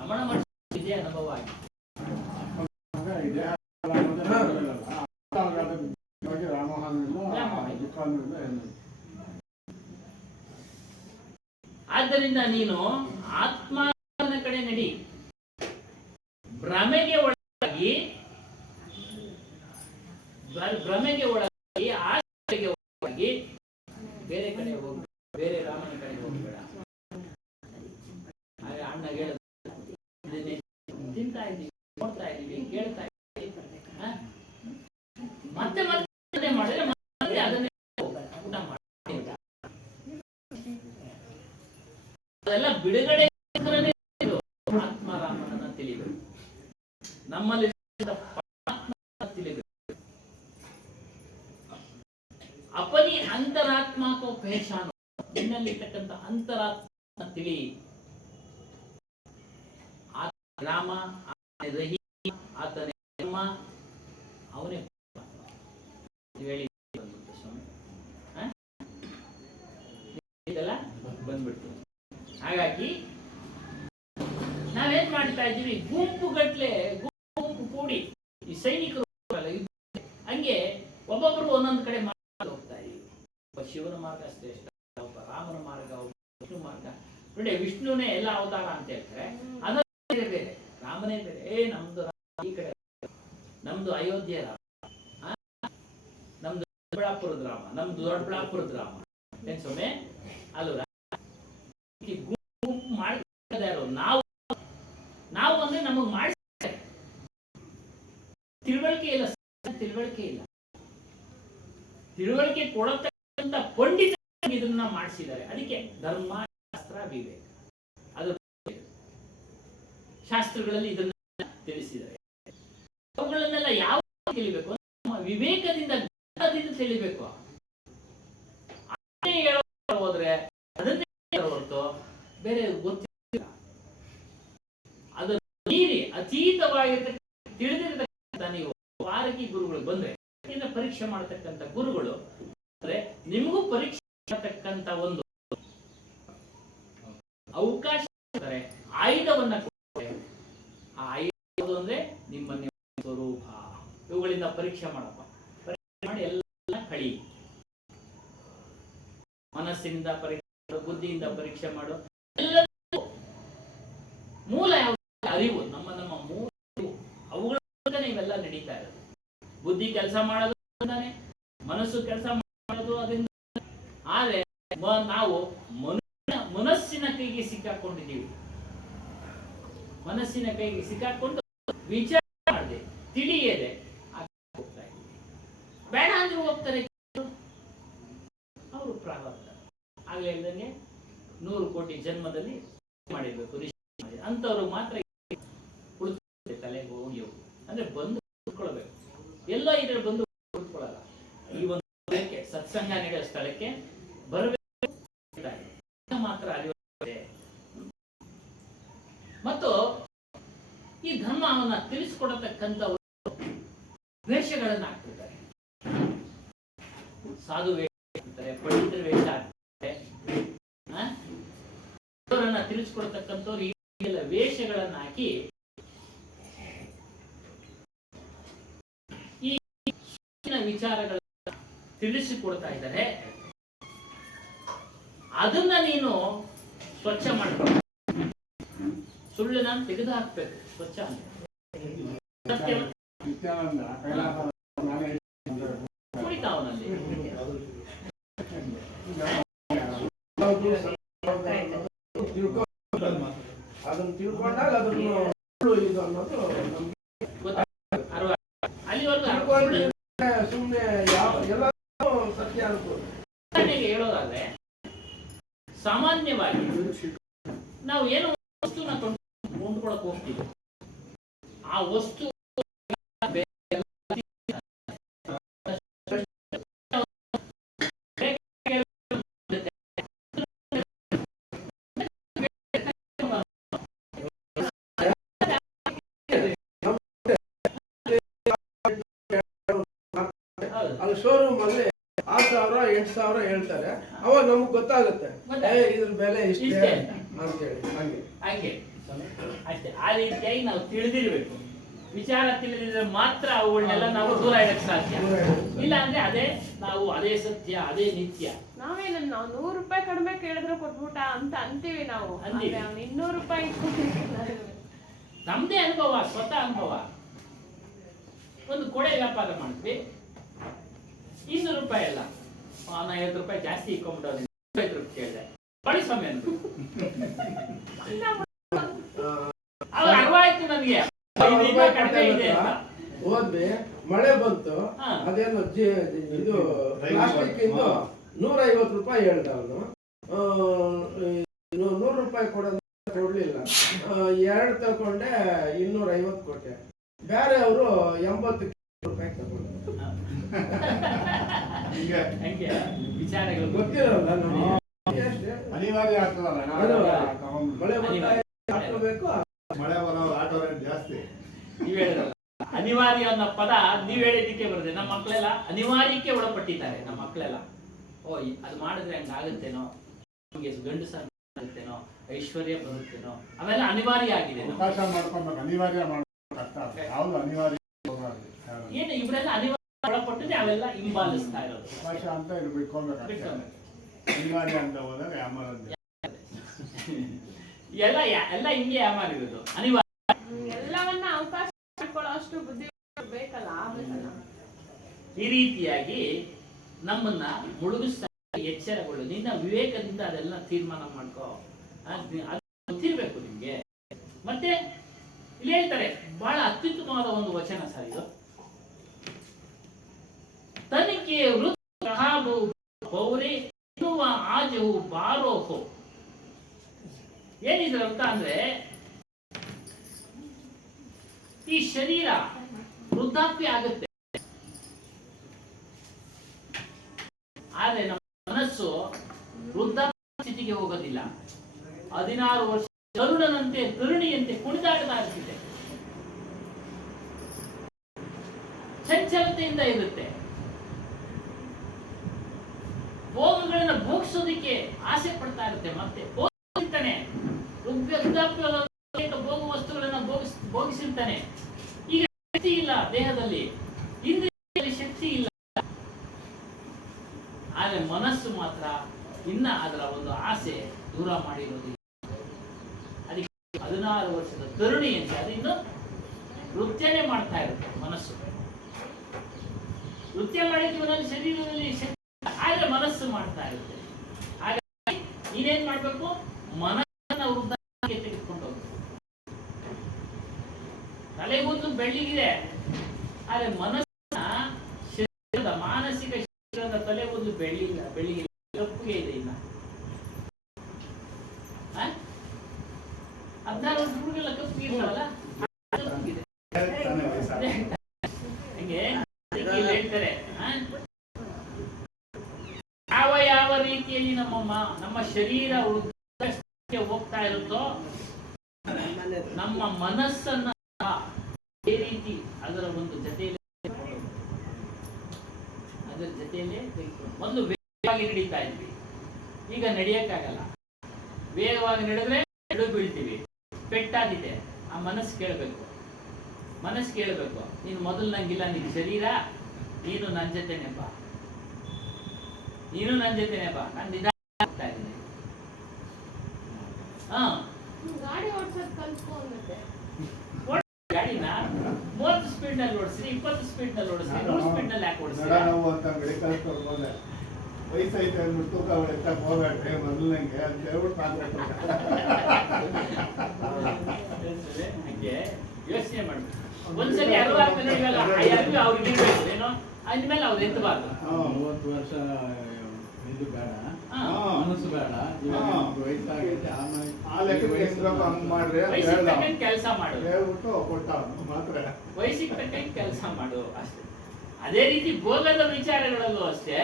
ರಮಣ ಇದೇ ಅನುಭವ ಆಗಿದೆ. ಆದ್ದರಿಂದ ನೀನು ಆತ್ಮನ ಕಡೆ ನಡಿ. ಭ್ರಮೆಗೆ ಒಳಗಾಗಿ ಆಸೆಗೆ ಒಳಗಾಗಿ ಬೇರೆ ಕಡೆ ಹೋಗಿ, ಬೇರೆ ರಾಮನ ಕಡೆ ಹೋಗ್ಬೇಡ. ಹಾಗೆ ಅಣ್ಣ ಹೇಳಿದ ತಿಂತಾ ಇದ್ದೀವಿ, ನೋಡ್ತಾ ಇದ್ದೀವಿ, ಕೇಳ್ತಾ ಇದ್ದೀವಿ, ಮತ್ತೆ ಮಾಡಿದ್ರೆ ಮತ್ತೆ ಅದನ್ನೇ ಊಟ ಮಾಡಿ. ಅದೆಲ್ಲ ಬಿಡುಗಡೆ ಆತ್ಮರಾಮನನ್ನ ತಿಳಿಬೇಕು, ನಮ್ಮಲ್ಲಿ ತಿಳಿಬೇಕು. ಅಪನಿ ಅಂತರಾತ್ಮಕೋ ಪೇಶಾನು, ನಿನ್ನಲ್ಲಿರ್ತಕ್ಕಂಥ ಅಂತರಾತ್ಮ ತಿಳಿ. ರಾಮ ರಹಿ, ಆತನೇ ಧರ್ಮ, ಅವನೇ ಹೇಳಿ ಸ್ವಾಮಿ ಇದೆಲ್ಲ ಬಂದ್ಬಿಡ್ತು. ಹಾಗಾಗಿ ನಾವೇನ್ ಮಾಡ್ತಾ ಇದ್ದೀವಿ, ಗುಂಪು ಕೂಡಿ ಈ ಸೈನಿಕರು ಹಂಗೆ ಒಬ್ಬೊಬ್ರು ಒಂದೊಂದು ಕಡೆ ಹೋಗ್ತಾ ಇದೀವಿ. ಒಬ್ಬ ಶಿವನ ಮಾರ್ಗ ಶ್ರೇಷ್ಠ, ಒಬ್ಬ ರಾಮನ ಮಾರ್ಗ, ಒಬ್ಬ ವಿಷ್ಣು ಮಾರ್ಗ. ನೋಡಿ, ವಿಷ್ಣುನೇ ಎಲ್ಲ ಅವತಾರ ಅಂತ ಹೇಳ್ತಾರೆ, ಅದರ ಬೇರೆ, ರಾಮನೇ ಬೇರೆ. ನಮ್ದು ಈ ಕಡೆ, ನಮ್ದು ಅಯೋಧ್ಯೆ ರಾಮ, ನಮ್ದು ದೊಡ್ಡಬಳ್ಳಾಪುರದ ರಾಮ, ನಮ್ದು ದೊಡ್ಡಬಳ್ಳಾಪುರದ ರಾಮ. ಏನ್ ಸ್ವಾಮಿ ಅಲ್ವ? ಗುಂಪು ಮಾಡ್ತಾ ಇರೋ ನಾವು ಅಂದ್ರೆ ನಮಗ್ ಮಾಡಿ ತಿಳುವಳಿಕೆ ಇಲ್ಲ. ತಿಳುವಳಿಕೆ ಕೊಡತಕ್ಕಂಥ ಪಂಡಿತ ಇದನ್ನ ಮಾಡಿಸಿದ್ದಾರೆ. ಅದಕ್ಕೆ ಧರ್ಮ, ಶಾಸ್ತ್ರ, ವಿವೇಕ, ಅದು ಶಾಸ್ತ್ರಗಳಲ್ಲಿ ಇದನ್ನ ತಿಳಿಸಿದ್ದಾರೆ. ಅವುಗಳನ್ನೆಲ್ಲ ಯಾವ ತಿಳಿಬೇಕು, ವಿವೇಕದಿಂದ ತಿಳಿಬೇಕು. ಅದನ್ನೇ ಹೇಳೋ ಹೋದ್ರೆ ಅದನ್ನೇ ಹೊರತು ಬೇರೆ ಗೊತ್ತಿಲ್ಲ. ಅದನ್ನು ಮೀರಿ ಅತೀತವಾಗಿರ್ತಕ್ಕಂಥ ತಿಳಿದಿರತಕ್ಕಂಥ ನೀವು ವಾರಕಿ ಗುರುಗಳು ಬಂದ್ರೆ ಪರೀಕ್ಷೆ ಮಾಡತಕ್ಕಂಥ ಗುರುಗಳು ಅಂದ್ರೆ ನಿಮಗೂ ಪರೀಕ್ಷೆ ಮಾಡತಕ್ಕಂಥ ಒಂದು ಅವಕಾಶ ಆಯುಧವನ್ನ ಕೊಡ್ತಾರೆ. ಆ ಆಯುಧ ಅಂದ್ರೆ ನಿಮ್ಮ ಸ್ವರೂಪ. ಇವುಗಳಿಂದ ಪರೀಕ್ಷೆ ಮಾಡಪ್ಪ, ಪರೀಕ್ಷೆ ಮಾಡಿ ಎಲ್ಲ ಕಳಿ. ಮನಸ್ಸಿನಿಂದ ಪರೀಕ್ಷೆ ಮಾಡು, ಬುದ್ಧಿಯಿಂದ ಪರೀಕ್ಷೆ ಮಾಡು. ಎಲ್ಲ ಮೂಲ ಅರಿವು, ನಮ್ಮ ನಮ್ಮ ಮೂಲ ಅವುಗಳ ಇವೆಲ್ಲ ನಡೀತಾ ಇರೋದು. ಬುದ್ಧಿ ಕೆಲಸ ಮಾಡೋದು ಅಂತಾನೆ, ಮನಸ್ಸು ಕೆಲಸ ಮಾಡೋದು ಅದರಿಂದ. ಆದ್ರೆ ನಾವು ಮನಸ್ಸಿನ ಕೈಗೆ ಸಿಕ್ಕಾಕೊಂಡಿದ್ದೀವಿ. ಮನಸ್ಸಿನ ಕೈಗೆ ಸಿಕ್ಕಾಕೊಂಡು ವಿಚಾರ ಮಾಡದೆ ತಿಳಿಯದೆ ಹೋಗ್ತಾ ಇದ್ದೀವಿ. ಬೇಡ ಅಂದ್ರೂ ಹೋಗ್ತಾರೆ ಅವರು ಪ್ರಾರಬ್ಧ. ಆಗ್ಲೇ ಇಲ್ದಂಗೆ 100 ಕೋಟಿ ಜನ್ಮದಲ್ಲಿ ಮಾಡಿರ್ಬೇಕು ಅಂತವ್ರು ಮಾತ್ರ ತಲೆಗೆ ಹೋಗಿ ಅಂದ್ರೆ ಬಂದು ಕುತ್ಕೊಳ್ಬೇಕು. ಎಲ್ಲೋ ಇದ್ರೆ ಬಂದು ಕುತ್ಕೊಳ್ಳಲ್ಲ. ಈ ಒಂದು ಸತ್ಸಂಗ ನಡೆಯೋ ಸ್ಥಳಕ್ಕೆ ಬರಬೇಕು ಮಾತ್ರ ಅರಿವಾಗಿದೆ. ಮತ್ತು ಈ ಧರ್ಮವನ್ನ ತಿಳಿಸಿಕೊಡತಕ್ಕಂಥ ವೇಷಗಳನ್ನ ಹಾಕ್ತಿದ್ದಾರೆ. ಸಾಧು ವೇಷ ಹಾಕ್ತಾರೆ, ಪಂಡಿತರ ವೇಷ ಹಾಕ್ತಾರೆ. ಅವರನ್ನ ತಿಳಿಸಿಕೊಡತಕ್ಕಂಥವ್ರು ಈ ಎಲ್ಲ ವೇಷಗಳನ್ನ ಹಾಕಿ ಈ ವಿಚಾರಗಳನ್ನ ತಿಳಿಸಿಕೊಡ್ತಾ ಇದ್ದಾರೆ. ಅದನ್ನ ನೀನು ಸ್ವಚ್ಛ ಮಾಡ್ಕೊಂಡು ಸುಳ್ಳು ನಾನು ತೆಗೆದು ಹಾಕ್ಬೇಕು. ಸ್ವಚ್ಛ ಕುಡಿತಾವನಲ್ಲಿ ಅದನ್ನು ತಿಳ್ಕೊಂಡಾಗ ಅದನ್ನು ಇದು ಅನ್ನೋದು ಅಲ್ಲಿವರೆಗೂ ಸುಮ್ಮನೆ ಎಲ್ಲ ಸತ್ಯ ಅನ್ಕೋದು. ಹೇಳೋದಾದ್ರೆ ಸಾಮಾನ್ಯವಾಗಿ ನಾವು ಏನೋ ವಸ್ತುನ ಕೊಂಡ್ಕೊಳಕ್ ಹೋಗ್ತೀವಿ. ಆ ವಸ್ತು ಅಲ್ಲಿ ಶೋರೂಮ್ ಅಲ್ಲಿ 6,000 8,000 ಹೇಳ್ತಾರೆ. ಅವಾಗ ನಮ್ಗೆ ಗೊತ್ತಾಗುತ್ತೆ ಇದ್ರ ಬೆಲೆ ಇಷ್ಟೇ ಅಂತೇಳಿ. ಹಂಗೆ ಅಷ್ಟೇ. ಆ ರೀತಿಯಾಗಿ ನಾವು ತಿಳಿದಿರ್ಬೇಕು. ವಿಚಾರ ತಿಳಿದಿದ್ರೆ ಮಾತ್ರ ಅವುಗಳನ್ನೆಲ್ಲ ನಾವು ದೂರ ಇಡಕ್ ಸಾಧ್ಯ. ಇಲ್ಲ ಅಂದ್ರೆ ಅದೇ ಸತ್ಯ, ಅದೇ ನಿತ್ಯ. ನಾವೇನ 100 ರೂಪಾಯಿ ಕಡಿಮೆ ಕೇಳಿದ್ರೆ ಕೊಟ್ಬಿಟ್ಟ ಅಂತ ಅಂತೀವಿ ನಾವು. 200 ರೂಪಾಯಿ ನಮ್ದೇ ಅನುಭವ, ಸ್ವತಃ ಅನುಭವ. ಒಂದು ಕೊಡೆ ವ್ಯಾಪಾರ ಮಾಡಿದ್ವಿ, 200 ರೂಪಾಯಿ ಅಲ್ಲ, 50 ರೂಪಾಯಿ ಜಾಸ್ತಿ ಇಟ್ಕೊಂಡ್ಬಿಟ್ಟು 50 ರೂಪಾಯಿ ಕೇಳಿದೆ. ಬಳಿ ಸ್ವಾಮಿ ಅಂದ್ರು. ಅವ್ರು ಅರ್ವಾಯ್ತು ನನಗೆ. ಹೋದ್ವಿ, ಮಳೆ ಬಂತು. ಅದೇನು ಇದು ಪ್ಲಾಸ್ಟಿಕ್ ಇಂದು 150 ರೂಪಾಯಿ ಹೇಳ್ದ ಅವನು. 100 ರೂಪಾಯಿ ಕೊಡ್ಲಿಲ್ಲ. 2 ತಗೊಂಡೆ, 250 ಕೊಟ್ಟೆ. ಬೇರೆ ಅವರು 80 ರೂಪಾಯಿ ತಗೊಂಡ್ರು. ವಿಚಾರಗಳು ಗೊತ್ತಿರಲ್ಲ ನಮಗೆ. ಅನಿವಾರ್ಯ ಆಗ್ತದಲ್ಲ, ಮಳೆ ಹಾಕಬೇಕು. ಮಳೆ ಬರೋ ಆಟೋ ರೇಟ್ ಜಾಸ್ತಿ. ನೀವ್ ಹೇಳಿದ್ರಲ್ಲ ಅನಿವಾರ್ಯ ಅನ್ನೋ ಪದ ನೀವ್ ಹೇಳಿದ್ದಕ್ಕೆ ಬರುತ್ತೆ. ನಮ್ಮ ಮಕ್ಕಳೆಲ್ಲ ಅನಿವಾರ್ಯಕ್ಕೆ ಒಳಪಟ್ಟಿದ್ದಾರೆ. ನಮ್ಮ ಮಕ್ಕಳೆಲ್ಲ ಅದು ಮಾಡಿದ್ರೆ ಹಂಗಾಗುತ್ತೇನೋ, ನಮ್ಗೆ ಗಂಡಸ ಆಗುತ್ತೇನೋ, ಐಶ್ವರ್ಯ ಬರುತ್ತೇನೋ, ಅವೆಲ್ಲ ಅನಿವಾರ್ಯ ಆಗಿದೆ. ಅವಕಾಶ ಮಾಡ್ಕೊಬೇಕು, ಅನಿವಾರ್ಯ ಮಾಡ್ಬೇಕು. ಯಾವ್ದು ಅನಿವಾರ್ಯ ಏನು ಇವರೆಲ್ಲ ಅನಿವಾರ್ಯ ಒಳಪಟ್ಟಿದೆ, ಅವೆಲ್ಲ ಹಿಂಬಾಲಿಸ್ತಾ ಇರೋದು. ಅವಕಾಶ ಅಂತ ಬಿಟ್ಕೊಬೇಕು. ಅನಿವಾರ್ಯ ಅಂತ ಹೋದಾಗ ವ್ಯಾಪಾರ ಎಲ್ಲ ಹಿಂಗೆ ಯಾಮಾರಿರೋದು. ಅನಿವಾರ್ಯ ಎಲ್ಲವನ್ನ ಅವಕಾಶ ಮಾಡ್ಕೊಳ್ಳೋ ಅಷ್ಟು ಬುದ್ಧಿ ಬೇಕಲ್ಲ. ಈ ರೀತಿಯಾಗಿ ನಮ್ಮನ್ನ ಮುಳುಗಿಸ್ತಾ ಎಚ್ಚರಗೊಳ್ಳು. ನಿನ್ನ ವಿವೇಕದಿಂದ ಅದೆಲ್ಲ ತೀರ್ಮಾನ ಮಾಡ್ಕೋ. ಅದು ಗೊತ್ತಿರ್ಬೇಕು ನಿಮ್ಗೆ. ಮತ್ತೆ ಇಲ್ಲಿ ಹೇಳ್ತಾರೆ, ಬಹಳ ಅತ್ಯುತ್ತಮವಾದ ಒಂದು ವಚನ ಸರ್ ಇದು. ತನಿಖೆ ವೃತ್ತು ಪೌರೆ ಎನ್ನುವ ಆಜವು ಬಾರೋಹೋ. ಏನಿದ್ರ ಅರ್ಥ ಅಂದ್ರೆ, ಈ ಶರೀರ ವೃದ್ಧಾಪ್ಯ ಆಗುತ್ತೆ, ಆದ್ರೆ ನಮ್ಮ ಮನಸ್ಸು ಮನಸ್ಸು ವೃದ್ಧಾಪ್ಯ ಸ್ಥಿತಿಗೆ ಹೋಗೋದಿಲ್ಲ. 16 ವರ್ಷ ತರುಣನಂತೆ ತರುಣಿಯಂತೆ ಕುಣಿದಾಡ್ತಾ ಇರ್ತಿದೆ, ಚಂಚಲತೆಯಿಂದ ಇರುತ್ತೆ. ಭೋಗಗಳನ್ನ ಭೋಗಿಸೋದಿಕ್ಕೆ ಆಸೆ ಪಡ್ತಾ ಇರುತ್ತೆ. ಮತ್ತೆ ಭೋಗಿರ್ತಾನೆ, ವೃದ್ಧಾಪ್ಯ ಭೋಗ ವಸ್ತುಗಳನ್ನ ಭೋಗಿಸಿರ್ತಾನೆ. ಈಗ ಶಕ್ತಿ ಇಲ್ಲ ದೇಹದಲ್ಲಿ, ಇಂದ್ರಿಯದಲ್ಲಿ ಶಕ್ತಿ ಇಲ್ಲ. ಆದ್ರೆ ಮನಸ್ಸು ಮಾತ್ರ ಇನ್ನ ಅದರ ಒಂದು ಆಸೆ ದೂರ ಮಾಡಿರೋದಿಲ್ಲ. ಅದಕ್ಕೆ 16 ವರ್ಷದ ತರುಣಿ ಅಂತ ಅದು ಇನ್ನು ನೃತ್ಯನೇ ಮಾಡ್ತಾ ಇರುತ್ತೆ. ಮನಸ್ಸು ನೃತ್ಯ ಮಾಡಿದ್ವನಲ್ಲಿ ಶರೀರದಲ್ಲಿ ಶಕ್ತಿ, ಆದ್ರೆ ಮನಸ್ಸು ಮಾಡ್ತಾ ಇರುತ್ತೆ. ಹಾಗಾಗಿ ನೀನೇನ್ ಮಾಡ್ಬೇಕು, ಮನಸ್ಸನ್ನ ವೃದ್ಧಾಪ್ಯಕ್ಕೆ ತೆಗೆದುಕೊಂಡು ಹೋಗ್ಬೇಕು. ತಲೆಗೊಂದು ಬೆಳ್ಳಿಗಿದೆ, ಆದ್ರೆ ಮನಸ್ಸನ್ನ ಶರೀರದ ಮಾನಸಿಕ ಶರೀರದ ತಲೆಗೊಂದು ಬೆಳ್ಳಿಲ್ಲ, ಬೆಳ್ಳಿಗೆ ಕಪ್ಪುಗೆ ಇದೆ. ಇನ್ನ 16 ವರ್ಷ ಹುಡುಗೆಲ್ಲ ಕಪ್ಪು ಇರ್ತಾವಲ್ಲ, ಕಪ್ಪುಗಿದೆ ಹಂಗೆ ಹೇಳ್ತಾರೆ. ಯಾವ ರೀತಿಯಲ್ಲಿ ನಮ್ಮ ಶರೀರ ವೃದ್ಧಾಪ್ಯಕ್ಕೆ ಹೋಗ್ತಾ ಇರುತ್ತೋ, ನಮ್ಮ ಮನಸ್ಸನ್ನ ಅದೇ ರೀತಿ ಅದರ ಒಂದು ಜೊತೆಯಲ್ಲಿ ಮೊದಲು ವೇಗವಾಗಿ ನಡೀತಾ ಇದ್ವಿ, ಈಗ ನಡೆಯಕ್ಕಾಗಲ್ಲ. ವೇಗವಾಗಿ ನಡೆದ್ರೆ ಎಡು ಬೀಳ್ತೀವಿ, ಪೆಟ್ಟಾಗಿದೆ. ಆ ಮನಸ್ಸು ಕೇಳಬೇಕು, ನೀನು ಮೊದಲು ನಂಗಿಲ್ಲ, ನಿನ್ ಶರೀರ, ನೀನು ನನ್ನ ಜೊತೆನೆ ಬಾ, ನಾನು ನಿಧಾನ ಹೋಗ್ತಾ ಇದ್ದೀನಿ. ಗಾಡಿ ಓಡಿಸೋದು ಕಲ್ತ್ಕೊ ಅನ್ನತ್ತೆ. ಗಾಡಿನ 30 ಸ್ಪೀಡ್ ನಲ್ಲಿ ಓಡಿಸ್ರಿ, 20 ಸ್ಪೀಡ್ ನಲ್ಲಿ ಓಡಿಸ್ರಿ, 100 ಸ್ಪೀಡ್ ನಲ್ಲಿ ಯಾಕೆ ಓಡಿಸ್ರಿ? ವಯಸ್ಸೈತೆ ಅಂದ್ಬಿಟ್ಟು ತೂಕ ಎತ್ತಕ್ಕೆ ಹೋಗ್ಬೇಡ್ರಿ ಮೊದಲಂಗೆ ಅಂತ ಹೇಳ್ಬಿಟ್ಟು ಹಂಗೆ ಯೋಚನೆ ಮಾಡ್ಬೇಕು. ಒಂದ್ಸರಿ ಅರಿವು ಆದ್ಮೇಲೆ ಇವಾಗ ಅವ್ರಿಗೆ ಇರ್ಬೇಕು ಏನೋ, ಅಂದ್ಮೇಲೆ ಅವ್ರು ಎತ್ತಬಾರ್ದು. 30 ವರ್ಷ ಇದು ಬೇಡ, ಮನಸ್ಸು ಬೇಡ, ವಯಸ್ಸಾಗೈತೆ ಆ ಲೆಕ್ಕಕ್ಕೆ ಹಂಗ್ ಮಾಡ್ರಿ ವಯಸ್ಸಿಗೆ ತಕ್ಕಂಗೆ ಕೆಲಸ ಮಾಡು, ಹೇಳ್ಬಿಟ್ಟು ಕೊಟ್ಟ ಮಾತ್ರ ವಯಸ್ಸಿಗೆ ತಕ್ಕಂಗೆ ಕೆಲಸ ಮಾಡು ಅಷ್ಟೇ. ಅದೇ ರೀತಿ ಭೋಗದ ವಿಚಾರಗಳಲ್ಲೂ ಅಷ್ಟೇ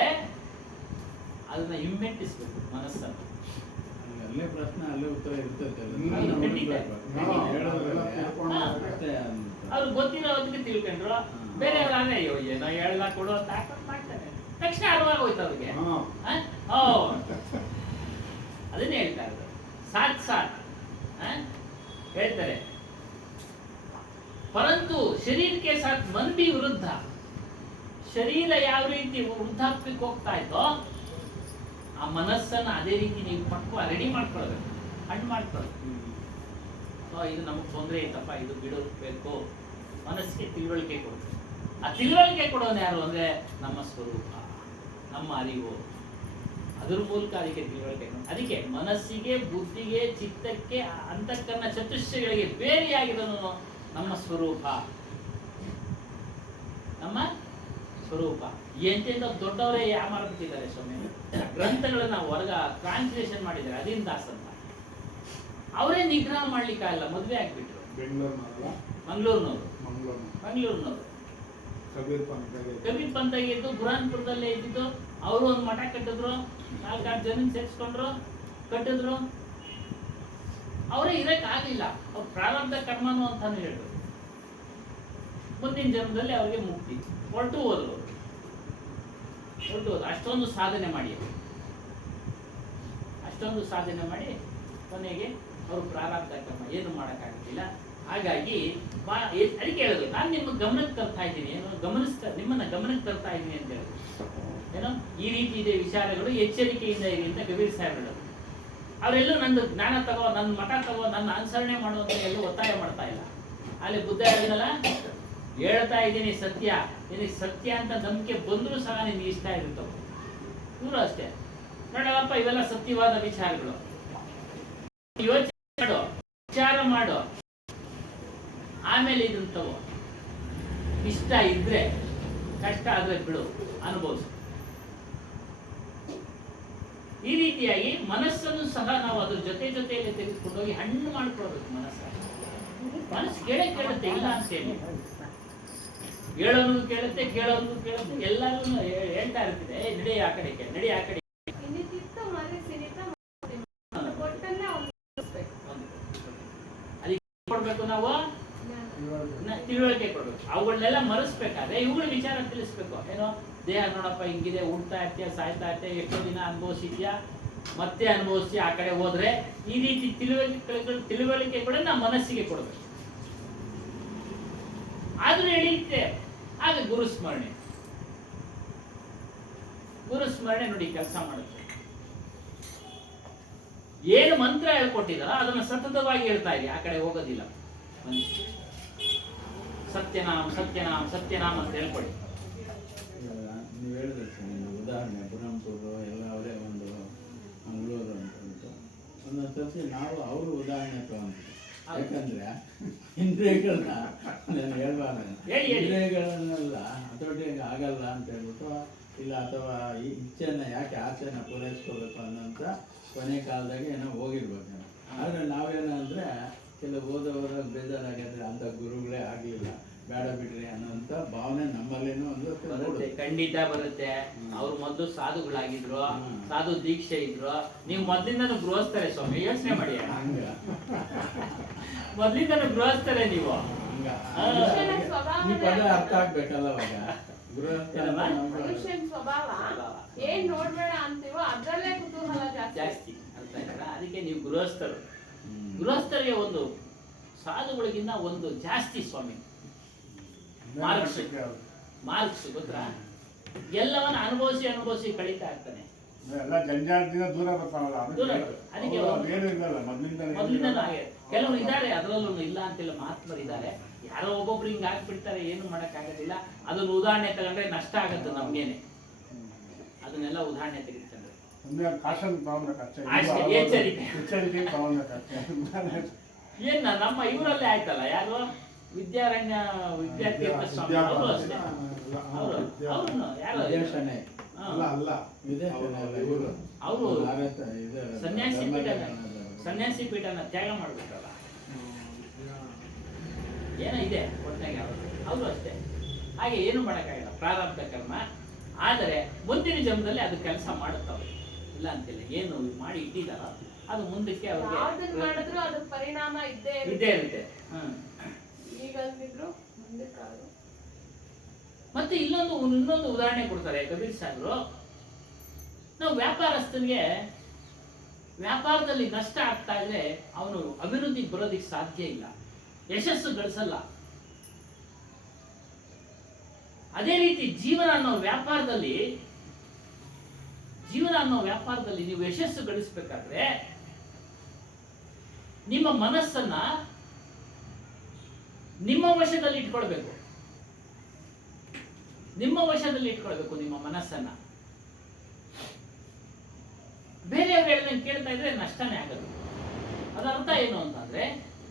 ಅದನ್ನ ಹಿಮ್ಮೆಟ್ಟಿಸ್ಬೇಕು ಮನಸ್ಸನ್ನು. ಅಲ್ಲೇ ಪ್ರಶ್ನೆ ಅಲ್ಲೇ ಉತ್ತರ ಇರ್ತದೆ. ಅವ್ರು ಗೊತ್ತಿರೋ ಅದಕ್ಕೆ ತಿಳ್ಕೊಂಡ್ರು, ಬೇರೆಯವ್ರಾದ್ರೆ ಅಯ್ಯೋ ಏನೋ ಹೇಳ್ದ ಕೊಡು ಅಂತ ಮಾಡ್ತಾರೆ, ತಕ್ಷಣ ಅರಿವಾಗಿ ಹೋಯ್ತು ಅವ್ರಿಗೆ. ಅದನ್ನೇ ಹೇಳ್ತಾ ಇರೋದು. ಸಾತ್ ಹೇಳ್ತಾರೆ, ಪರಂತು ಶರೀರಕ್ಕೆ ಸಾತ್ ಮನ್ ಬಿ ವೃದ್ಧ. ಶರೀರ ಯಾವ ರೀತಿ ವೃದ್ಧಾಪ್ಯಕ್ಕೆ ಹೋಗ್ತಾ ಇತ್ತೋ, ಆ ಮನಸ್ಸನ್ನ ಅದೇ ರೀತಿ ನೀವು ಪಕ್ವ ರೆಡಿ ಮಾಡ್ಕೊಳ್ಬೇಕು, ಹಣ್ಣು ಮಾಡ್ಕೊಳ್ಬೇಕು. ಇದು ನಮಗೆ ತೊಂದರೆ ಐತಪ್ಪ, ಇದು ಬಿಡಬೇಕು, ಮನಸ್ಸಿಗೆ ತಿಳುವಳಿಕೆ ಕೊಡ್ಬೇಕು. ಆ ತಿಳುವಳಿಕೆ ಕೊಡೋನು ಯಾರು ಅಂದ್ರೆ ನಮ್ಮ ಸ್ವರೂಪ, ನಮ್ಮ ಅರಿವು. ಅದ್ರ ಮೂಲಕ ಅದಕ್ಕೆ ತಿಳುವಳಿಕೆ. ಅದಕ್ಕೆ ಮನಸ್ಸಿಗೆ, ಬುದ್ಧಿಗೆ, ಚಿತ್ತಕ್ಕೆ, ಅಂತಃಕರಣ ಚತುಷ್ಯಗಳಿಗೆ ಬೇರೆಯಾಗಿರೋನು ನಮ್ಮ ಸ್ವರೂಪ. ಎಂತೆಂತ ದೊಡ್ಡವರೇ ಯಾಮಾರ್ಬಿಟ್ಟಿದ್ದಾರೆ ಸ್ವಾಮಿ. ಗ್ರಂಥಗಳನ್ನ ಹೊರಗ ಟ್ರಾನ್ಸ್ಲೇಷನ್ ಮಾಡಿದ್ದಾರೆ ಅದಿನ್ ದಾಸ್ ಅಂತ. ಅವರೇ ನಿಗ್ರಹ ಮಾಡ್ಲಿಕ್ಕಾಗಲ್ಲ, ಮದುವೆ ಆಗ್ಬಿಟ್ರು. ಮಂಗಳೂರಿನವರು ಕಬೀರ್ ಪಂಥಗೆ ಇದ್ದು ಬುರಾನ್ಪುರದಲ್ಲೇ ಇದ್ದಿದ್ದು. ಅವರು ಒಂದು ಮಠ ಕಟ್ಟಿದ್ರು, 4-5 ಜನ ಸೇರಿಸ್ಕೊಂಡ್ರು, ಕಟ್ಟಿದ್ರು. ಅವರೇ ಇರಕ್ ಆಗ್ಲಿಲ್ಲ, ಅವ್ರು ಪ್ರಾರಬ್ಧ ಕರ್ಮನು ಅಂತಾನು ಹೇಳಿದ್ರು. ಮುಂದಿನ ಜನ್ಮದಲ್ಲಿ ಅವ್ರಿಗೆ ಮುಕ್ತಿ. ಹೊರಟು ಹೋದ್ರು. ಅಷ್ಟೊಂದು ಸಾಧನೆ ಮಾಡಿ ಕೊನೆಗೆ ಅವರು ಪ್ರಾರಬ್ಧ ಕರ್ಮ ಏನು ಮಾಡಕ್ಕಾಗಲಿಲ್ಲ. ಹಾಗಾಗಿ ಅದಕ್ಕೆ ಹೇಳಿದ್ರು, ನಾನು ನಿಮ್ಮ ಗಮನಕ್ಕೆ ತರ್ತಾ ಇದ್ದೀನಿ, ನಿಮ್ಮನ್ನ ಗಮನಕ್ಕೆ ತರ್ತಾ ಇದ್ದೀನಿ ಅಂತ ಹೇಳಿದ್ರು. ಏನೋ ಈ ರೀತಿ ಇದೆ ವಿಚಾರಗಳು, ಎಚ್ಚರಿಕೆಯಿಂದ ಇರಿ ಅಂತ ಕಬೀರ್ ಸಾಹೇಬ್ ಹೇಳಿದ್ರು. ಅವರೆಲ್ಲೂ ನಂದು ಜ್ಞಾನ ತಗೋ, ನನ್ನ ಮಠ ತಗೋ, ನನ್ನ ಅನುಸರಣೆ ಮಾಡುವಂತ ಎಲ್ಲೂ ಒತ್ತಾಯ ಮಾಡ್ತಾ ಇಲ್ಲ. ಅಲ್ಲಿ ಬುದ್ಧ ಹೇಳಿದ್ನಲ್ಲ, ಹೇಳ್ತಾ ಇದ್ದೀನಿ ಸತ್ಯ, ನಿನಗೆ ಸತ್ಯ ಅಂತ ನಂಬಿಕೆ ಬಂದರೂ ಸಹ ನಿನ್ಗೆ ಇಷ್ಟ ಇರುತ್ತವ. ಇವರು ಅಷ್ಟೇ, ನೋಡಪ್ಪ ಇವೆಲ್ಲ ಸತ್ಯವಾದ ವಿಚಾರಗಳು, ಯೋಚನೆ ಮಾಡು, ವಿಚಾರ ಮಾಡು, ಆಮೇಲೆ ಇದನ್ನ ತಗೋ. ಇಷ್ಟ ಇದ್ರೆ, ಕಷ್ಟ ಆದ್ರೆ ಬಿಡು, ಅನುಭವಿಸು. ಈ ರೀತಿಯಾಗಿ ಮನಸ್ಸನ್ನು ಸಹ ನಾವು ಅದ್ರ ಜೊತೆಯಲ್ಲಿ ತೆಗೆದುಕೊಂಡು ಹೋಗಿ ಹಣ್ಣು ಮಾಡ್ಕೊಳ್ಬೇಕು. ಮನಸ್ಸು ಕೇಳುತ್ತೆ, ಇಲ್ಲ ಅಂತೇಳಿ ಹೇಳೋನು ಕೇಳುತ್ತೆ, ಕೇಳೋನು ಕೇಳುತ್ತೆ, ಎಲ್ಲರೂ ಹೇಳ್ತಾ ಇರ್ತಿದೆ, ನಡಿ ಆ ಕಡೆ. ಮಾಡ್ಬೇಕು ನಾವು? ತಿಳುವಳಿಕೆ ಕೊಡ್ಬೇಕು. ಅವುಗಳನ್ನೆಲ್ಲ ಮರೆಸ್ಬೇಕಾದ್ರೆ ಇವುಗಳ ವಿಚಾರ ತಿಳಿಸ್ಬೇಕು. ಏನೋ ದೇಹ ನೋಡಪ್ಪ ಹಿಂಗಿದೆ, ಉಣ್ತಾ ಇರ್ತೀಯ, ಸಾಯ್ತಾ ಇರ್ತೀಯ, ಎಷ್ಟೋ ದಿನ ಅನುಭವಿಸಿದ್ಯಾ, ಮತ್ತೆ ಅನುಭವಿಸಿ ಆ ಕಡೆ ಹೋದ್ರೆ ಈ ರೀತಿ ತಿಳುವಳಿಕೆ ಕೂಡ ನಮ್ಮ ಮನಸ್ಸಿಗೆ ಕೊಡ್ಬೇಕು. ಆದ್ರೂ ಎಳೆಯುತ್ತೆ. ಆಗ ಗುರುಸ್ಮರಣೆ ನೋಡಿ ಕೆಲಸ ಮಾಡುತ್ತೆ. ಏನು ಮಂತ್ರ ಹೇಳ್ಕೊಟ್ಟಿದಾರ ಅದನ್ನ ಸತತವಾಗಿ ಹೇಳ್ತಾ ಇದೆ, ಆ ಕಡೆ ಹೋಗೋದಿಲ್ಲ. ಸತ್ಯನಾಮ್ ಸತ್ಯನಾಮ್ ಸತ್ಯನಾಮ್ ಅಂತ ಹೇಳ್ಕೊಡಿ. ನೀವು ಹೇಳಿದ್ರೆ ಉದಾಹರಣೆ ಬುರಂಪುರು ಎಲ್ಲ ಅವರೇ ಒಂದು ಮಂಗಳೂರು ಅಂತ ಉಂಟು. ಒಂದೊಂದು ಸರ್ತಿ ನಾವು ಅವರು ಉದಾಹರಣೆ ತಗೊಂಡ್ವಿ. ಯಾಕಂದ್ರೆ ಇಂದ್ರಿಯಗಳನ್ನ ನಾನು ಹೇಳ್ಬಾರ್ದು, ಇಂದ್ರಿಯಗಳನ್ನೆಲ್ಲ ಹತೋಟಿಗೆ ಆಗಲ್ಲ ಅಂತ ಹೇಳ್ಬಿಟ್ಟು ಇಲ್ಲ, ಅಥವಾ ಈ ಇಚ್ಛೆನ ಯಾಕೆ ಆಸೆನ ಪೂರೈಸ್ಕೋಬೇಕು ಅನ್ನೋಂಥ ಕೊನೆ ಕಾಲದಾಗ ಏನೋ ಹೋಗಿರ್ಬೇಕು. ಆದರೆ ನಾವೇನಂದ್ರೆ ಕೆಲವು ಓದೋದಾಗ ಬೇಜಾರಾಗಿದ್ರೆ ಅಂಥ ಗುರುಗಳೇ ಆಗಲಿಲ್ಲ, ಬೇಡ ಬಿಡ್ರಿ ಅನ್ನೋಂಥ ಭಾವನೆ ನಮ್ಮಲ್ಲೇನೋ ಒಂದು ಬರುತ್ತೆ. ಖಂಡಿತ ಬರುತ್ತೆ. ಅವ್ರು ಮೊದಲು ಸಾಧುಗಳಾಗಿದ್ರು, ಸಾಧು ದೀಕ್ಷೆ ಇದ್ರು. ನೀವು ಮೊದ್ಲಿಂದನೂ ಗೃಹಸ್ಥರೇ ಸ್ವಾಮಿ, ಯೋಚನೆ ಮಾಡಿ. ಮೊದ್ಲಿಂದನೂ ಗೃಹಸ್ಥರೇ ನೀವು. ಈ ಪದ ಅರ್ಥ ಆಗ್ಬೇಕಲ್ಲ ಅವಾಗ. ಮನುಷ್ಯನ ಸ್ವಭಾವ ಏನ್ ನೋಡ್ಬೇಡ ಅಂತೀವೋ ಅದ್ರಲ್ಲೇ ಕುತೂಹಲ ಜಾಸ್ತಿ. ಅರ್ಥ ಆಯ್ತಾ? ಅದಕ್ಕೆ ನೀವು ಗೃಹಸ್ಥರು. ಗೃಹಸ್ಥರಿಗೆ ಒಂದು ಸಾಧುಗಳಿಗಿನ್ನ ಒಂದು ಜಾಸ್ತಿ ಸ್ವಾಮಿ ಮಾರ್ಕ್ಸ್ ಗೊತ್ತಾ? ಎಲ್ಲವನ್ನ ಅನುಭವಿಸಿ ಕಳೀತಾ ಇರ್ತಾನೆ. ಎಲ್ಲ ಜಂಜಾಟದಿಂದ ದೂರ ಬರ್ತಾವಲ್ಲ, ಅದಕ್ಕೆ ಏನು ಇಲ್ಲಲ್ಲ ಮೊದಲಿಂದ ಹಾಗೆ. ಕೆಲವರು ಇದ್ದಾರೆ, ಅದರಲ್ಲೂ ಇಲ್ಲ ಅಂತಿಲ್ಲ, ಮಹಾತ್ಮರು ಇದ್ದಾರೆ. ಯಾರೋ ಒಬ್ಬೊಬ್ರು ಹಿಂಗ್ ಆಗ್ಬಿಡ್ತಾರೆ, ಏನು ಮಾಡಕ್ ಆಗೋದಿಲ್ಲ. ಅದನ್ನ ಉದಾಹರಣೆ ತಗೊಂಡ್ರೆ ನಷ್ಟ ಆಗತ್ತೆ ನಮ್ಗೇನೆ. ಅದನ್ನೆಲ್ಲ ಉದಾಹರಣೆ ತೆಗಿತಂದ್ರೆ ಕಾಶನ್ ಎಚ್ಚರಿಕೆ ಏನ್ ನಮ್ಮ ಇವರಲ್ಲೇ ಆಯ್ತಲ್ಲ, ಯಾರು ವಿದ್ಯಾರಣ್ಯ ವಿದ್ಯಾತೀರ್ಥ ಸ್ವಾಮಿ ಅವರು ಅಷ್ಟೇ. ಅವರು ಸನ್ಯಾಸಿ ಪೀಠನ ತ್ಯಾಗ ಮಾಡ್ಬಿಟ್ರಲ್ಲ, ಏನೋ ಇದೆ ಒಟ್ಟಾಗಿ ಅವರು ಅಷ್ಟೇ. ಹಾಗೆ ಏನು ಮಾಡೋಕ್ಕಾಗಲ್ಲ, ಪ್ರಾರಬ್ಧ ಕರ್ಮ. ಆದರೆ ಮುಂದಿನ ಜನ್ಮದಲ್ಲಿ ಅದು ಕೆಲಸ ಮಾಡುತ್ತವೆ, ಇಲ್ಲ ಅಂತಿಲ್ಲ. ಏನು ಮಾಡಿ ಇಟ್ಟಿದಾರ ಅದು ಮುಂದಕ್ಕೆ ಅವ್ರಿಗೆ ಮಾಡಿದ್ರು ಅದು ಪರಿಣಾಮ ಇದ್ದೇ ಇರುತ್ತೆ. ಮತ್ತೆ ಇನ್ನೊಂದು ಉದಾಹರಣೆ ಕೊಡ್ತಾರೆ ಕಬೀರ್ ಸಾಗರು. ನಾವು ವ್ಯಾಪಾರಸ್ಥನಿಗೆ ವ್ಯಾಪಾರದಲ್ಲಿ ನಷ್ಟ ಆಗ್ತಾ ಇದ್ರೆ ಅವನು ಅಭಿವೃದ್ಧಿ ಬರೋದಿಕ್ಕೆ ಸಾಧ್ಯ ಇಲ್ಲ, ಯಶಸ್ಸು ಗಳಿಸಲ್ಲ. ಅದೇ ರೀತಿ ಜೀವನ ಅನ್ನೋ ವ್ಯಾಪಾರದಲ್ಲಿ ನೀವು ಯಶಸ್ಸು ಗಳಿಸಬೇಕಾದ್ರೆ ನಿಮ್ಮ ಮನಸ್ಸನ್ನ ನಿಮ್ಮ ವಶದಲ್ಲಿ ಇಟ್ಕೊಳ್ಬೇಕು. ನಿಮ್ಮ ಮನಸ್ಸನ್ನ. ಬೇರೆಯವ್ರು ಹೇಳ್ದಂಗೆ ಕೇಳ್ತಾ ಇದ್ರೆ ನಷ್ಟನೇ ಆಗೋದು. ಅದರ ಅರ್ಥ ಏನು ಅಂತಂದ್ರೆ,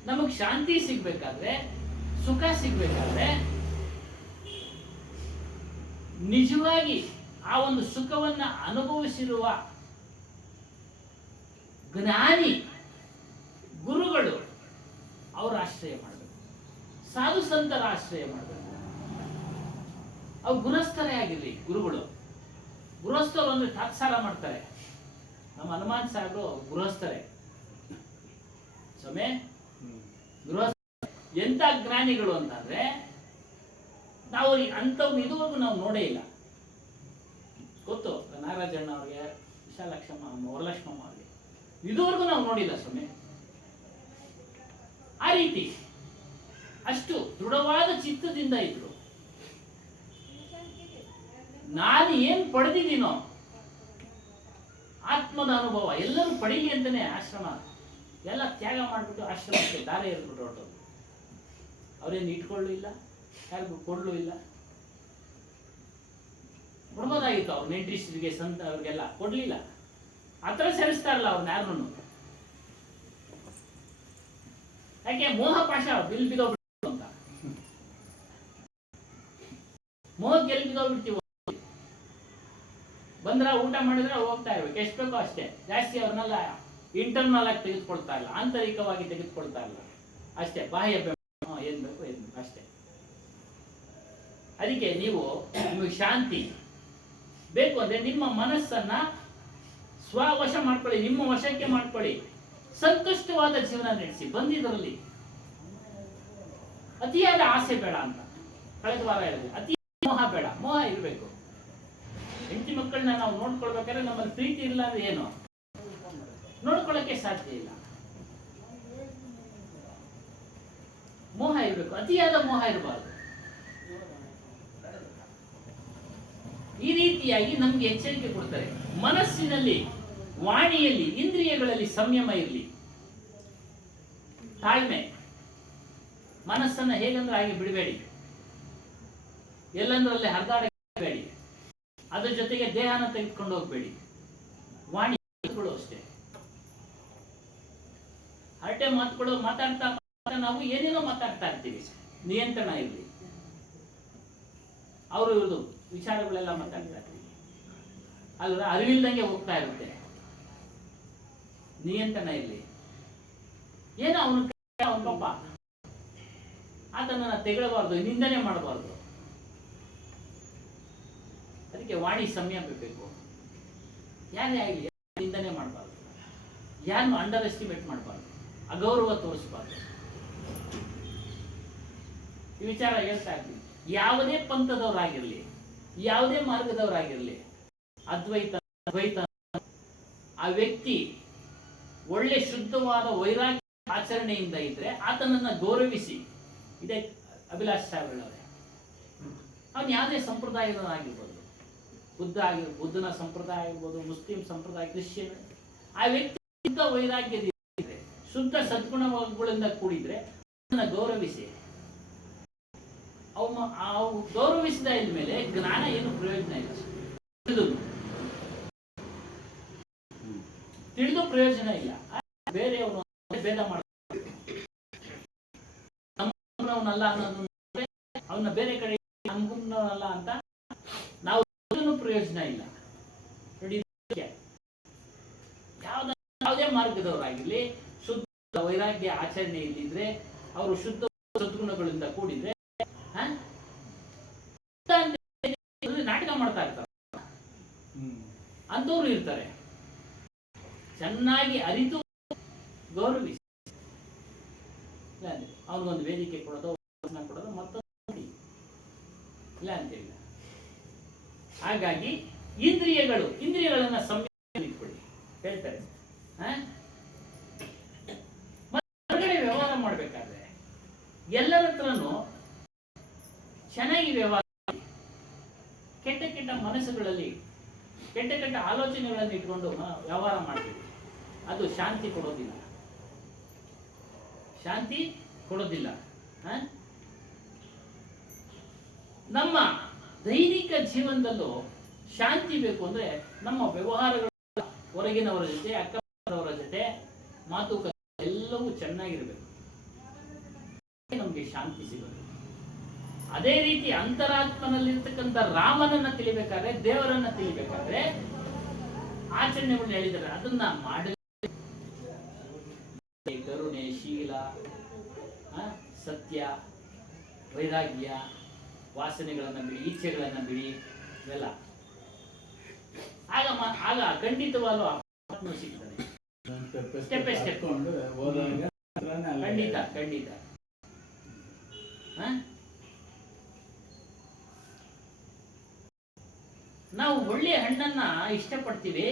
ನಮಗ್ ಶಾಂತಿ ಸಿಗ್ಬೇಕಾದ್ರೆ, ಸುಖ ಸಿಗ್ಬೇಕಾದ್ರೆ, ನಿಜವಾಗಿ ಆ ಒಂದು ಸುಖವನ್ನ ಅನುಭವಿಸಿರುವ ಜ್ಞಾನಿ ಗುರುಗಳು ಅವರ ಆಶ್ರಯ ಮಾಡಬೇಕು, ಸಾಧು ಸಂತರ ಆಶ್ರಯ ಮಾಡಬೇಕು. ಅವ್ರು ಗೃಹಸ್ಥರೇ ಆಗಿರ್ಲಿ. ಗೃಹಸ್ಥರು ಅಂದ್ರೆ ತಾತ್ಸಾರ ಮಾಡ್ತಾರೆ. ನಮ್ಮ ಹನುಮಾನ್ ಸಾಹೇಬ್ರು ಗೃಹಸ್ಥರೇ ಸ್ವಾಮಿ. ಗೃಹಸ್ಥ ಎಂತ ಜ್ಞಾನಿಗಳು ಅಂತಂದ್ರೆ ನಾವು ಅಂಥವ್ರು ಇದುವರೆಗೂ ನಾವು ನೋಡೇ ಇಲ್ಲ. ಗೊತ್ತು ನಾಗರಾಜಣ್ಣ ಅವ್ರಿಗೆ, ವಿಶಾಲಕ್ಷಮ್ಮ, ವರಲಕ್ಷ್ಮಮ್ಮ ಅವ್ರಿಗೆ ಇದುವರೆಗೂ ನಾವು ನೋಡಿಲ್ಲ ಸ್ವಾಮಿ. ಆ ರೀತಿ ಅಷ್ಟು ದೃಢವಾದ ಚಿತ್ತದಿಂದ ಇದ್ರು. ನಾನು ಏನ್ ಪಡೆದಿದ್ದೀನೋ ಆತ್ಮದ ಅನುಭವ ಎಲ್ಲರೂ ಪಡೀಲಿ ಅಂತಾನೆ ಆಶ್ರಮ ಎಲ್ಲ ತ್ಯಾಗ ಮಾಡಿಬಿಟ್ಟು ಆಶ್ರಮಕ್ಕೆ ದಾರೆ ಎರ್ಬಿಟ್ಟು ಹೊರಟೋದು. ಅವ್ರೇನು ಇಟ್ಕೊಳ್ಳೂ ಇಲ್ಲ, ಯಾರಿಗೂ ಕೊಡ್ಲೂ ಇಲ್ಲ. ಕೊಡ್ಬೋದಾಗಿತ್ತು ಅವ್ರ ನೆಂಟ್ರಿಸ್ಟ್ರಿಗೆ, ಸಂತ ಅವ್ರಿಗೆಲ್ಲ ಕೊಡ್ಲಿಲ್ಲ. ಆತರ ಸೆರೆಸ್ತಾರಲ್ಲ ಅವ್ರನ್ನ ಯಾರನ್ನು. ಯಾಕೆ? ಮೋಹ ಪಾಶ ಬಿದ್ದೋಗ್ಬಿಟ್ಟು ಅಂತ. ಮೋಹಕ್ಕೆ ಎಲ್ಲಿ ಬಿದ್ದೋಗ್ಬಿಡ್ತೀವಿ. ಬಂದ್ರ ಊಟ ಮಾಡಿದ್ರೆ ಹೋಗ್ತಾ ಇರ್ಬೇಕು, ಎಷ್ಟು ಬೇಕೋ ಅಷ್ಟೇ. ಜಾಸ್ತಿ ಅವ್ರನ್ನೆಲ್ಲ ಇಂಟರ್ನಲ್ ಆಗಿ ತೆಗೆದುಕೊಳ್ತಾ ಇಲ್ಲ, ಆಂತರಿಕವಾಗಿ ತೆಗೆದುಕೊಳ್ತಾ ಇಲ್ಲ ಅಷ್ಟೇ. ಬಾಹ್ಯ ಏನ್ ಬೇಕು ಅಷ್ಟೇ. ಅದಕ್ಕೆ ನಿಮಗೆ ಶಾಂತಿ ಬೇಕು ಅಂದ್ರೆ ನಿಮ್ಮ ಮನಸ್ಸನ್ನ ಸ್ವವಶ ಮಾಡ್ಕೊಳ್ಳಿ, ನಿಮ್ಮ ವಶಕ್ಕೆ ಮಾಡ್ಕೊಳ್ಳಿ. ಸಂತುಷ್ಟವಾದ ಜೀವನ ನಡೆಸಿ. ಬಂದಿದ್ರಲ್ಲಿ ಅತಿಯಾದ ಆಸೆ ಬೇಡ ಅಂತ ಕಳೆದ ವಾರ ಹೇಳಿದೆ. ಅತಿ ಮೋಹ ಬೇಡ, ಮೋಹ ಇರಬೇಕು. ಹೆಂಡತಿ ಮಕ್ಕಳನ್ನ ನಾವು ನೋಡ್ಕೊಳ್ಬೇಕಾದ್ರೆ ನಮ್ಮಲ್ಲಿ ಪ್ರೀತಿ ಇಲ್ಲ ಅಂದ್ರೆ ಏನು ನೋಡ್ಕೊಳ್ಳಕ್ಕೆ ಸಾಧ್ಯ ಇಲ್ಲ. ಮೋಹ ಇರಬೇಕು, ಅತಿಯಾದ ಮೋಹ ಇರಬಾರ್ದು. ಈ ರೀತಿಯಾಗಿ ನಮ್ಗೆ ಎಚ್ಚರಿಕೆ ಕೊಡ್ತಾರೆ. ಮನಸ್ಸಿನಲ್ಲಿ, ವಾಣಿಯಲ್ಲಿ, ಇಂದ್ರಿಯಗಳಲ್ಲಿ ಸಂಯಮ ಇರಲಿ, ತಾಳ್ಮೆ. ಮನಸ್ಸನ್ನ ಹೇಗಂದ್ರೆ ಹಾಗೆ ಬಿಡಬೇಡಿ, ಎಲ್ಲಂದ್ರಲ್ಲಿ ಹರಿದಾಡಬೇಡಿ, ಅದ್ರ ಜೊತೆಗೆ ದೇಹನ ತೆಗೆದುಕೊಂಡು ಹೋಗ್ಬೇಡಿ. ವಾಣಿಗಳು ಅಷ್ಟೇ, ಹರಟೆ ಮಾತುಗಳು ಮಾತಾಡ್ತಾ ನಾವು ಏನೇನೋ ಮಾತಾಡ್ತಾ ಇರ್ತೀವಿ. ನಿಯಂತ್ರಣ ಇರಲಿ. ಅವರು ಇವ್ರದು ವಿಚಾರಗಳೆಲ್ಲ ಮಾತಾಡ್ತಾ ಇರ್ತೀವಿ, ಅಲ್ಲ ಅರಿವಿಲ್ದಂಗೆ ಹೋಗ್ತಾ ಇರುತ್ತೆ. ನಿಯಂತ್ರಣ ಇರಲಿ. ಏನೋ ಅವನ ಪಾಪ, ಆತನನ್ನ ತೆಗಳಬಾರ್ದು, ನಿಂದನೆ ಮಾಡಬಾರ್ದು. ಅದಕ್ಕೆ ವಾಣಿ ಸಂಯಮ ಬೇಕು. ಯಾರೇ ಆಗಲಿ ನಿಂದನೆ ಮಾಡಬಾರ್ದು, ಯಾರನ್ನು ಅಂಡರ್ ಎಸ್ಟಿಮೇಟ್ ಮಾಡಬಾರ್ದು, ಅಗೌರವ ತೋರಿಸಬಾರ್ದು. ಈ ವಿಚಾರ ಹೇಳ್ತಾ ಇರ್ತೀವಿ. ಯಾವುದೇ ಪಂಥದವರಾಗಿರ್ಲಿ, ಯಾವುದೇ ಮಾರ್ಗದವರಾಗಿರ್ಲಿ, ಅದ್ವೈತ ದ್ವೈತ, ಆ ವ್ಯಕ್ತಿ ಒಳ್ಳೆ ಶುದ್ಧವಾದ ವೈರಾಗ್ಯ ಆಚರಣೆಯಿಂದ ಇದ್ರೆ ಆತನನ್ನ ಗೌರವಿಸಿ. ಇದೇ ಅಭಿಲಾಷ್ ಸಾಹೇಬ್ರವರೇ, ಅವನು ಯಾವುದೇ ಸಂಪ್ರದಾಯದವರಾಗಿರ್ಬೋದು, ಬುದ್ಧನ ಸಂಪ್ರದಾಯ ಆಗಿರ್ಬೋದು, ಮುಸ್ಲಿಂ ಸಂಪ್ರದಾಯ, ಕ್ರಿಶ್ಚಿಯನ್, ಆ ವ್ಯಕ್ತಿ ಶುದ್ಧ ವೈರಾಗ್ಯದಿದ್ರೆ, ಶುದ್ಧ ಸದ್ಗುಣಗಳಿಂದ ಕೂಡಿದ್ರೆ ಅದನ್ನ ಗೌರವಿಸಿ. ಅವು ಗೌರವಿಸಿದ ಮೇಲೆ ಜ್ಞಾನ ಏನು ಪ್ರಯೋಜನ ಇಲ್ಲ. ತಿಳಿದು ಪ್ರಯೋಜನ ಇಲ್ಲ. ಬೇರೆಯವನು ಭೇದ ಮಾಡ್ತಾನೆ, ನಮ್ಮವನಲ್ಲ ಅನ್ನೋದು ಅವನ ಬೇರೆ ಕಡೆ ನಮ್ಗುನ್ನವನಲ್ಲ ಅಂತ ನಾವು ಪ್ರಯೋಜನ ಇಲ್ಲ. ನೋಡಿ, ಯಾವುದೇ ಮಾರ್ಗದವರಾಗಿರ್ಲಿ, ಶುದ್ಧ ವೈರಾಗ್ಯ ಆಚರಣೆ ಇಲ್ಲಿದ್ರೆ, ಅವರು ಶುದ್ಧ ಸದ್ಗುಣಗಳಿಂದ ಕೂಡಿದ್ರೆ, ನಾಟಕ ಮಾಡ್ತಾ ಇರ್ತಾರೆ ಅಂತವ್ರು ಇರ್ತಾರೆ. ಚೆನ್ನಾಗಿ ಅರಿತು ಗೌರವಿಸಿ. ಅವನಿಗೊಂದು ವೇದಿಕೆ ಕೊಡೋದು, ಮತ್ತೊಂದು ಇಲ್ಲ ಅಂತೇಳಿ. ಹಾಗಾಗಿ ಇಂದ್ರಿಯಗಳನ್ನ ಸಂಯಮ ಇಟ್ಕೊಳ್ಳಿ ಹೇಳ್ತಾರೆ. ಹೊರಗಡೆ ವ್ಯವಹಾರ ಮಾಡ್ಬೇಕಾದ್ರೆ ಎಲ್ಲರ ಹತ್ರನೂ ಚೆನ್ನಾಗಿ ವ್ಯವಹಾರ. ಕೆಟ್ಟ ಕೆಟ್ಟ ಮನಸ್ಸುಗಳಲ್ಲಿ ಕೆಟ್ಟ ಕೆಟ್ಟ ಆಲೋಚನೆಗಳನ್ನು ಇಟ್ಕೊಂಡು ವ್ಯವಹಾರ ಮಾಡ್ತೀವಿ, ಅದು ಶಾಂತಿ ಕೊಡೋದಿಲ್ಲ, ಶಾಂತಿ ಕೊಡೋದಿಲ್ಲ. ನಮ್ಮ ದೈನಿಕ ಜೀವನದಲ್ಲೂ ಶಾಂತಿ ಬೇಕು ಅಂದ್ರೆ ನಮ್ಮ ವ್ಯವಹಾರಗಳು ಹೊರಗಿನವರ ಜೊತೆ, ಅಕ್ಕಪಕ್ಕದವರ ಜೊತೆ ಮಾತುಕತೆ ಎಲ್ಲವೂ ಚೆನ್ನಾಗಿರ್ಬೇಕು, ನಮ್ಗೆ ಶಾಂತಿ ಸಿಗೋದು. ಅದೇ ರೀತಿ ಅಂತರಾತ್ಮನಲ್ಲಿರ್ತಕ್ಕಂಥ ರಾಮನನ್ನ ತಿಳಿಬೇಕಾದ್ರೆ, ದೇವರನ್ನ ತಿಳಿಬೇಕಾದ್ರೆ ಆಚರಣೆಗಳನ್ನ ಹೇಳಿದ್ದಾರೆ, ಅದನ್ನ ಮಾಡಿ. ಕರುಣೆ, ಶೀಲ, ಸತ್ಯ, ವೈರಾಗ್ಯ, ವಾಸನೆಗಳನ್ನ ಬಿಡಿ, ಇಚ್ಛೆಗಳನ್ನ ಬಿಡಿ, ಇವೆಲ್ಲ ಆಗ ಖಂಡಿತವಾಗ್ಲೂ ಆತ್ಮ ಸಿಗ್ತದೆ. Step by step. ಖಂಡಿತ ಖಂಡಿತ. ನಾವು ಒಳ್ಳೆಯ ಹಣ್ಣನ್ನ ಇಷ್ಟಪಡ್ತೀವಿ,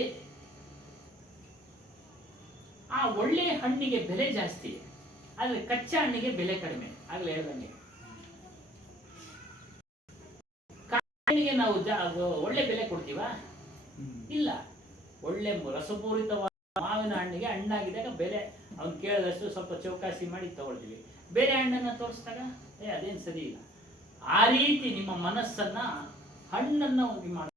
ಆ ಒಳ್ಳೆಯ ಹಣ್ಣಿಗೆ ಬೆಲೆ ಜಾಸ್ತಿ, ಆದ್ರೆ ಕಚ್ಚಾ ಹಣ್ಣಿಗೆ ಬೆಲೆ ಕಡಿಮೆ. ಆಗ್ಲೇ ಹೇಳ್ದಂಗೆ ಹಣ್ಣಿಗೆ ನಾವು ಒಳ್ಳೆ ಬೆಲೆ ಕೊಡ್ತೀವಾ? ಇಲ್ಲ. ಒಳ್ಳೆ ರಸಪೂರಿತವಾದ ಮಾವಿನ ಹಣ್ಣಿಗೆ ಹಣ್ಣಾಗಿದ್ದಾಗ ಬೆಲೆ ಅವ್ನು ಕೇಳಿದಷ್ಟು ಸ್ವಲ್ಪ ಚೌಕಾಸಿ ಮಾಡಿ ತಗೊಳ್ತೀವಿ. ಬೇರೆ ಹಣ್ಣನ್ನ ತೋರಿಸಿದಾಗ ಅದೇನು ಸರಿ ಇಲ್ಲ. ಆ ರೀತಿ ನಿಮ್ಮ ಮನಸ್ಸನ್ನ ಹಣ್ಣನ್ನ ಮಾಡಿ,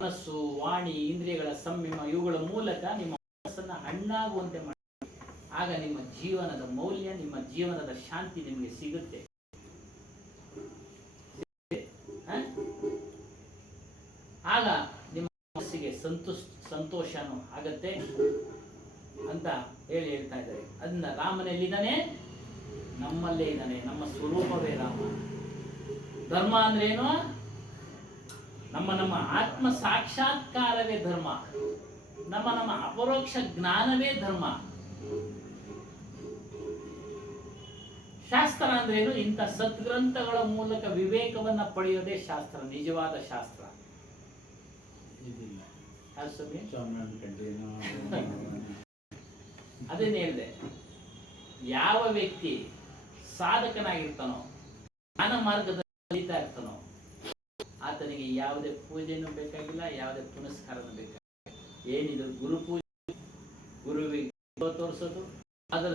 ಮನಸ್ಸು, ವಾಣಿ, ಇಂದ್ರಿಯಗಳ ಸಂಯಮ ಇವುಗಳ ಮೂಲಕ ನಿಮ್ಮ ಮನಸ್ಸನ್ನ ಹಣ್ಣಾಗುವಂತೆ ಮಾಡಿ. ಆಗ ನಿಮ್ಮ ಜೀವನದ ಮೌಲ್ಯ, ನಿಮ್ಮ ಜೀವನದ ಶಾಂತಿ ನಿಮಗೆ ಸಿಗುತ್ತೆ. ಆಗ ನಿಮ್ಮ ಮನಸ್ಸಿಗೆ ಸಂತೋಷನೂ ಆಗತ್ತೆ ಅಂತ ಹೇಳ್ತಾ ಇದ್ದಾರೆ. ಅದನ್ನ ರಾಮನೆಲ್ಲಿದ್ದಾನೆ? ನಮ್ಮಲ್ಲೇ ಇದ್ದಾನೆ. ನಮ್ಮ ಸ್ವರೂಪವೇ ರಾಮ. ಧರ್ಮ ಅಂದ್ರೇನು? ನಮ್ಮ ಆತ್ಮ ಸಾಕ್ಷಾತ್ಕಾರವೇ ಧರ್ಮ. ನಮ್ಮ ಅಪರೋಕ್ಷ ಜ್ಞಾನವೇ ಧರ್ಮ. ಶಾಸ್ತ್ರ ಅಂದ್ರೇನು? ಇಂಥ ಸದ್ಗ್ರಂಥಗಳ ಮೂಲಕ ವಿವೇಕವನ್ನ ಪಡೆಯೋದೇ ಶಾಸ್ತ್ರ, ನಿಜವಾದ ಶಾಸ್ತ್ರ. ಇದಿಲ್ಲ ಅದು ಸ್ವಾಮಿ? ಸೋಮನಾಥ ಕಡ್ಡಿನೋ ಅದೇನು ಹೇಳಿದೆ, ಯಾವ ವ್ಯಕ್ತಿ ಸಾಧಕನಾಗಿರ್ತಾನೋ, ಜ್ಞಾನ ಮಾರ್ಗದಲ್ಲಿ ಕಲಿತಾ ಇರ್ತಾನೋ, ಆತನಿಗೆ ಯಾವುದೇ ಪೂಜೆನೂ ಬೇಕಾಗಿಲ್ಲ, ಯಾವುದೇ ಪುನಸ್ಕಾರನೂ ಬೇಕಾಗಿಲ್ಲ. ಏನಿದು ಗುರು ಪೂಜೆ, ಗುರುವಿಗೆ ತೋರಿಸೋದು, ಅದರ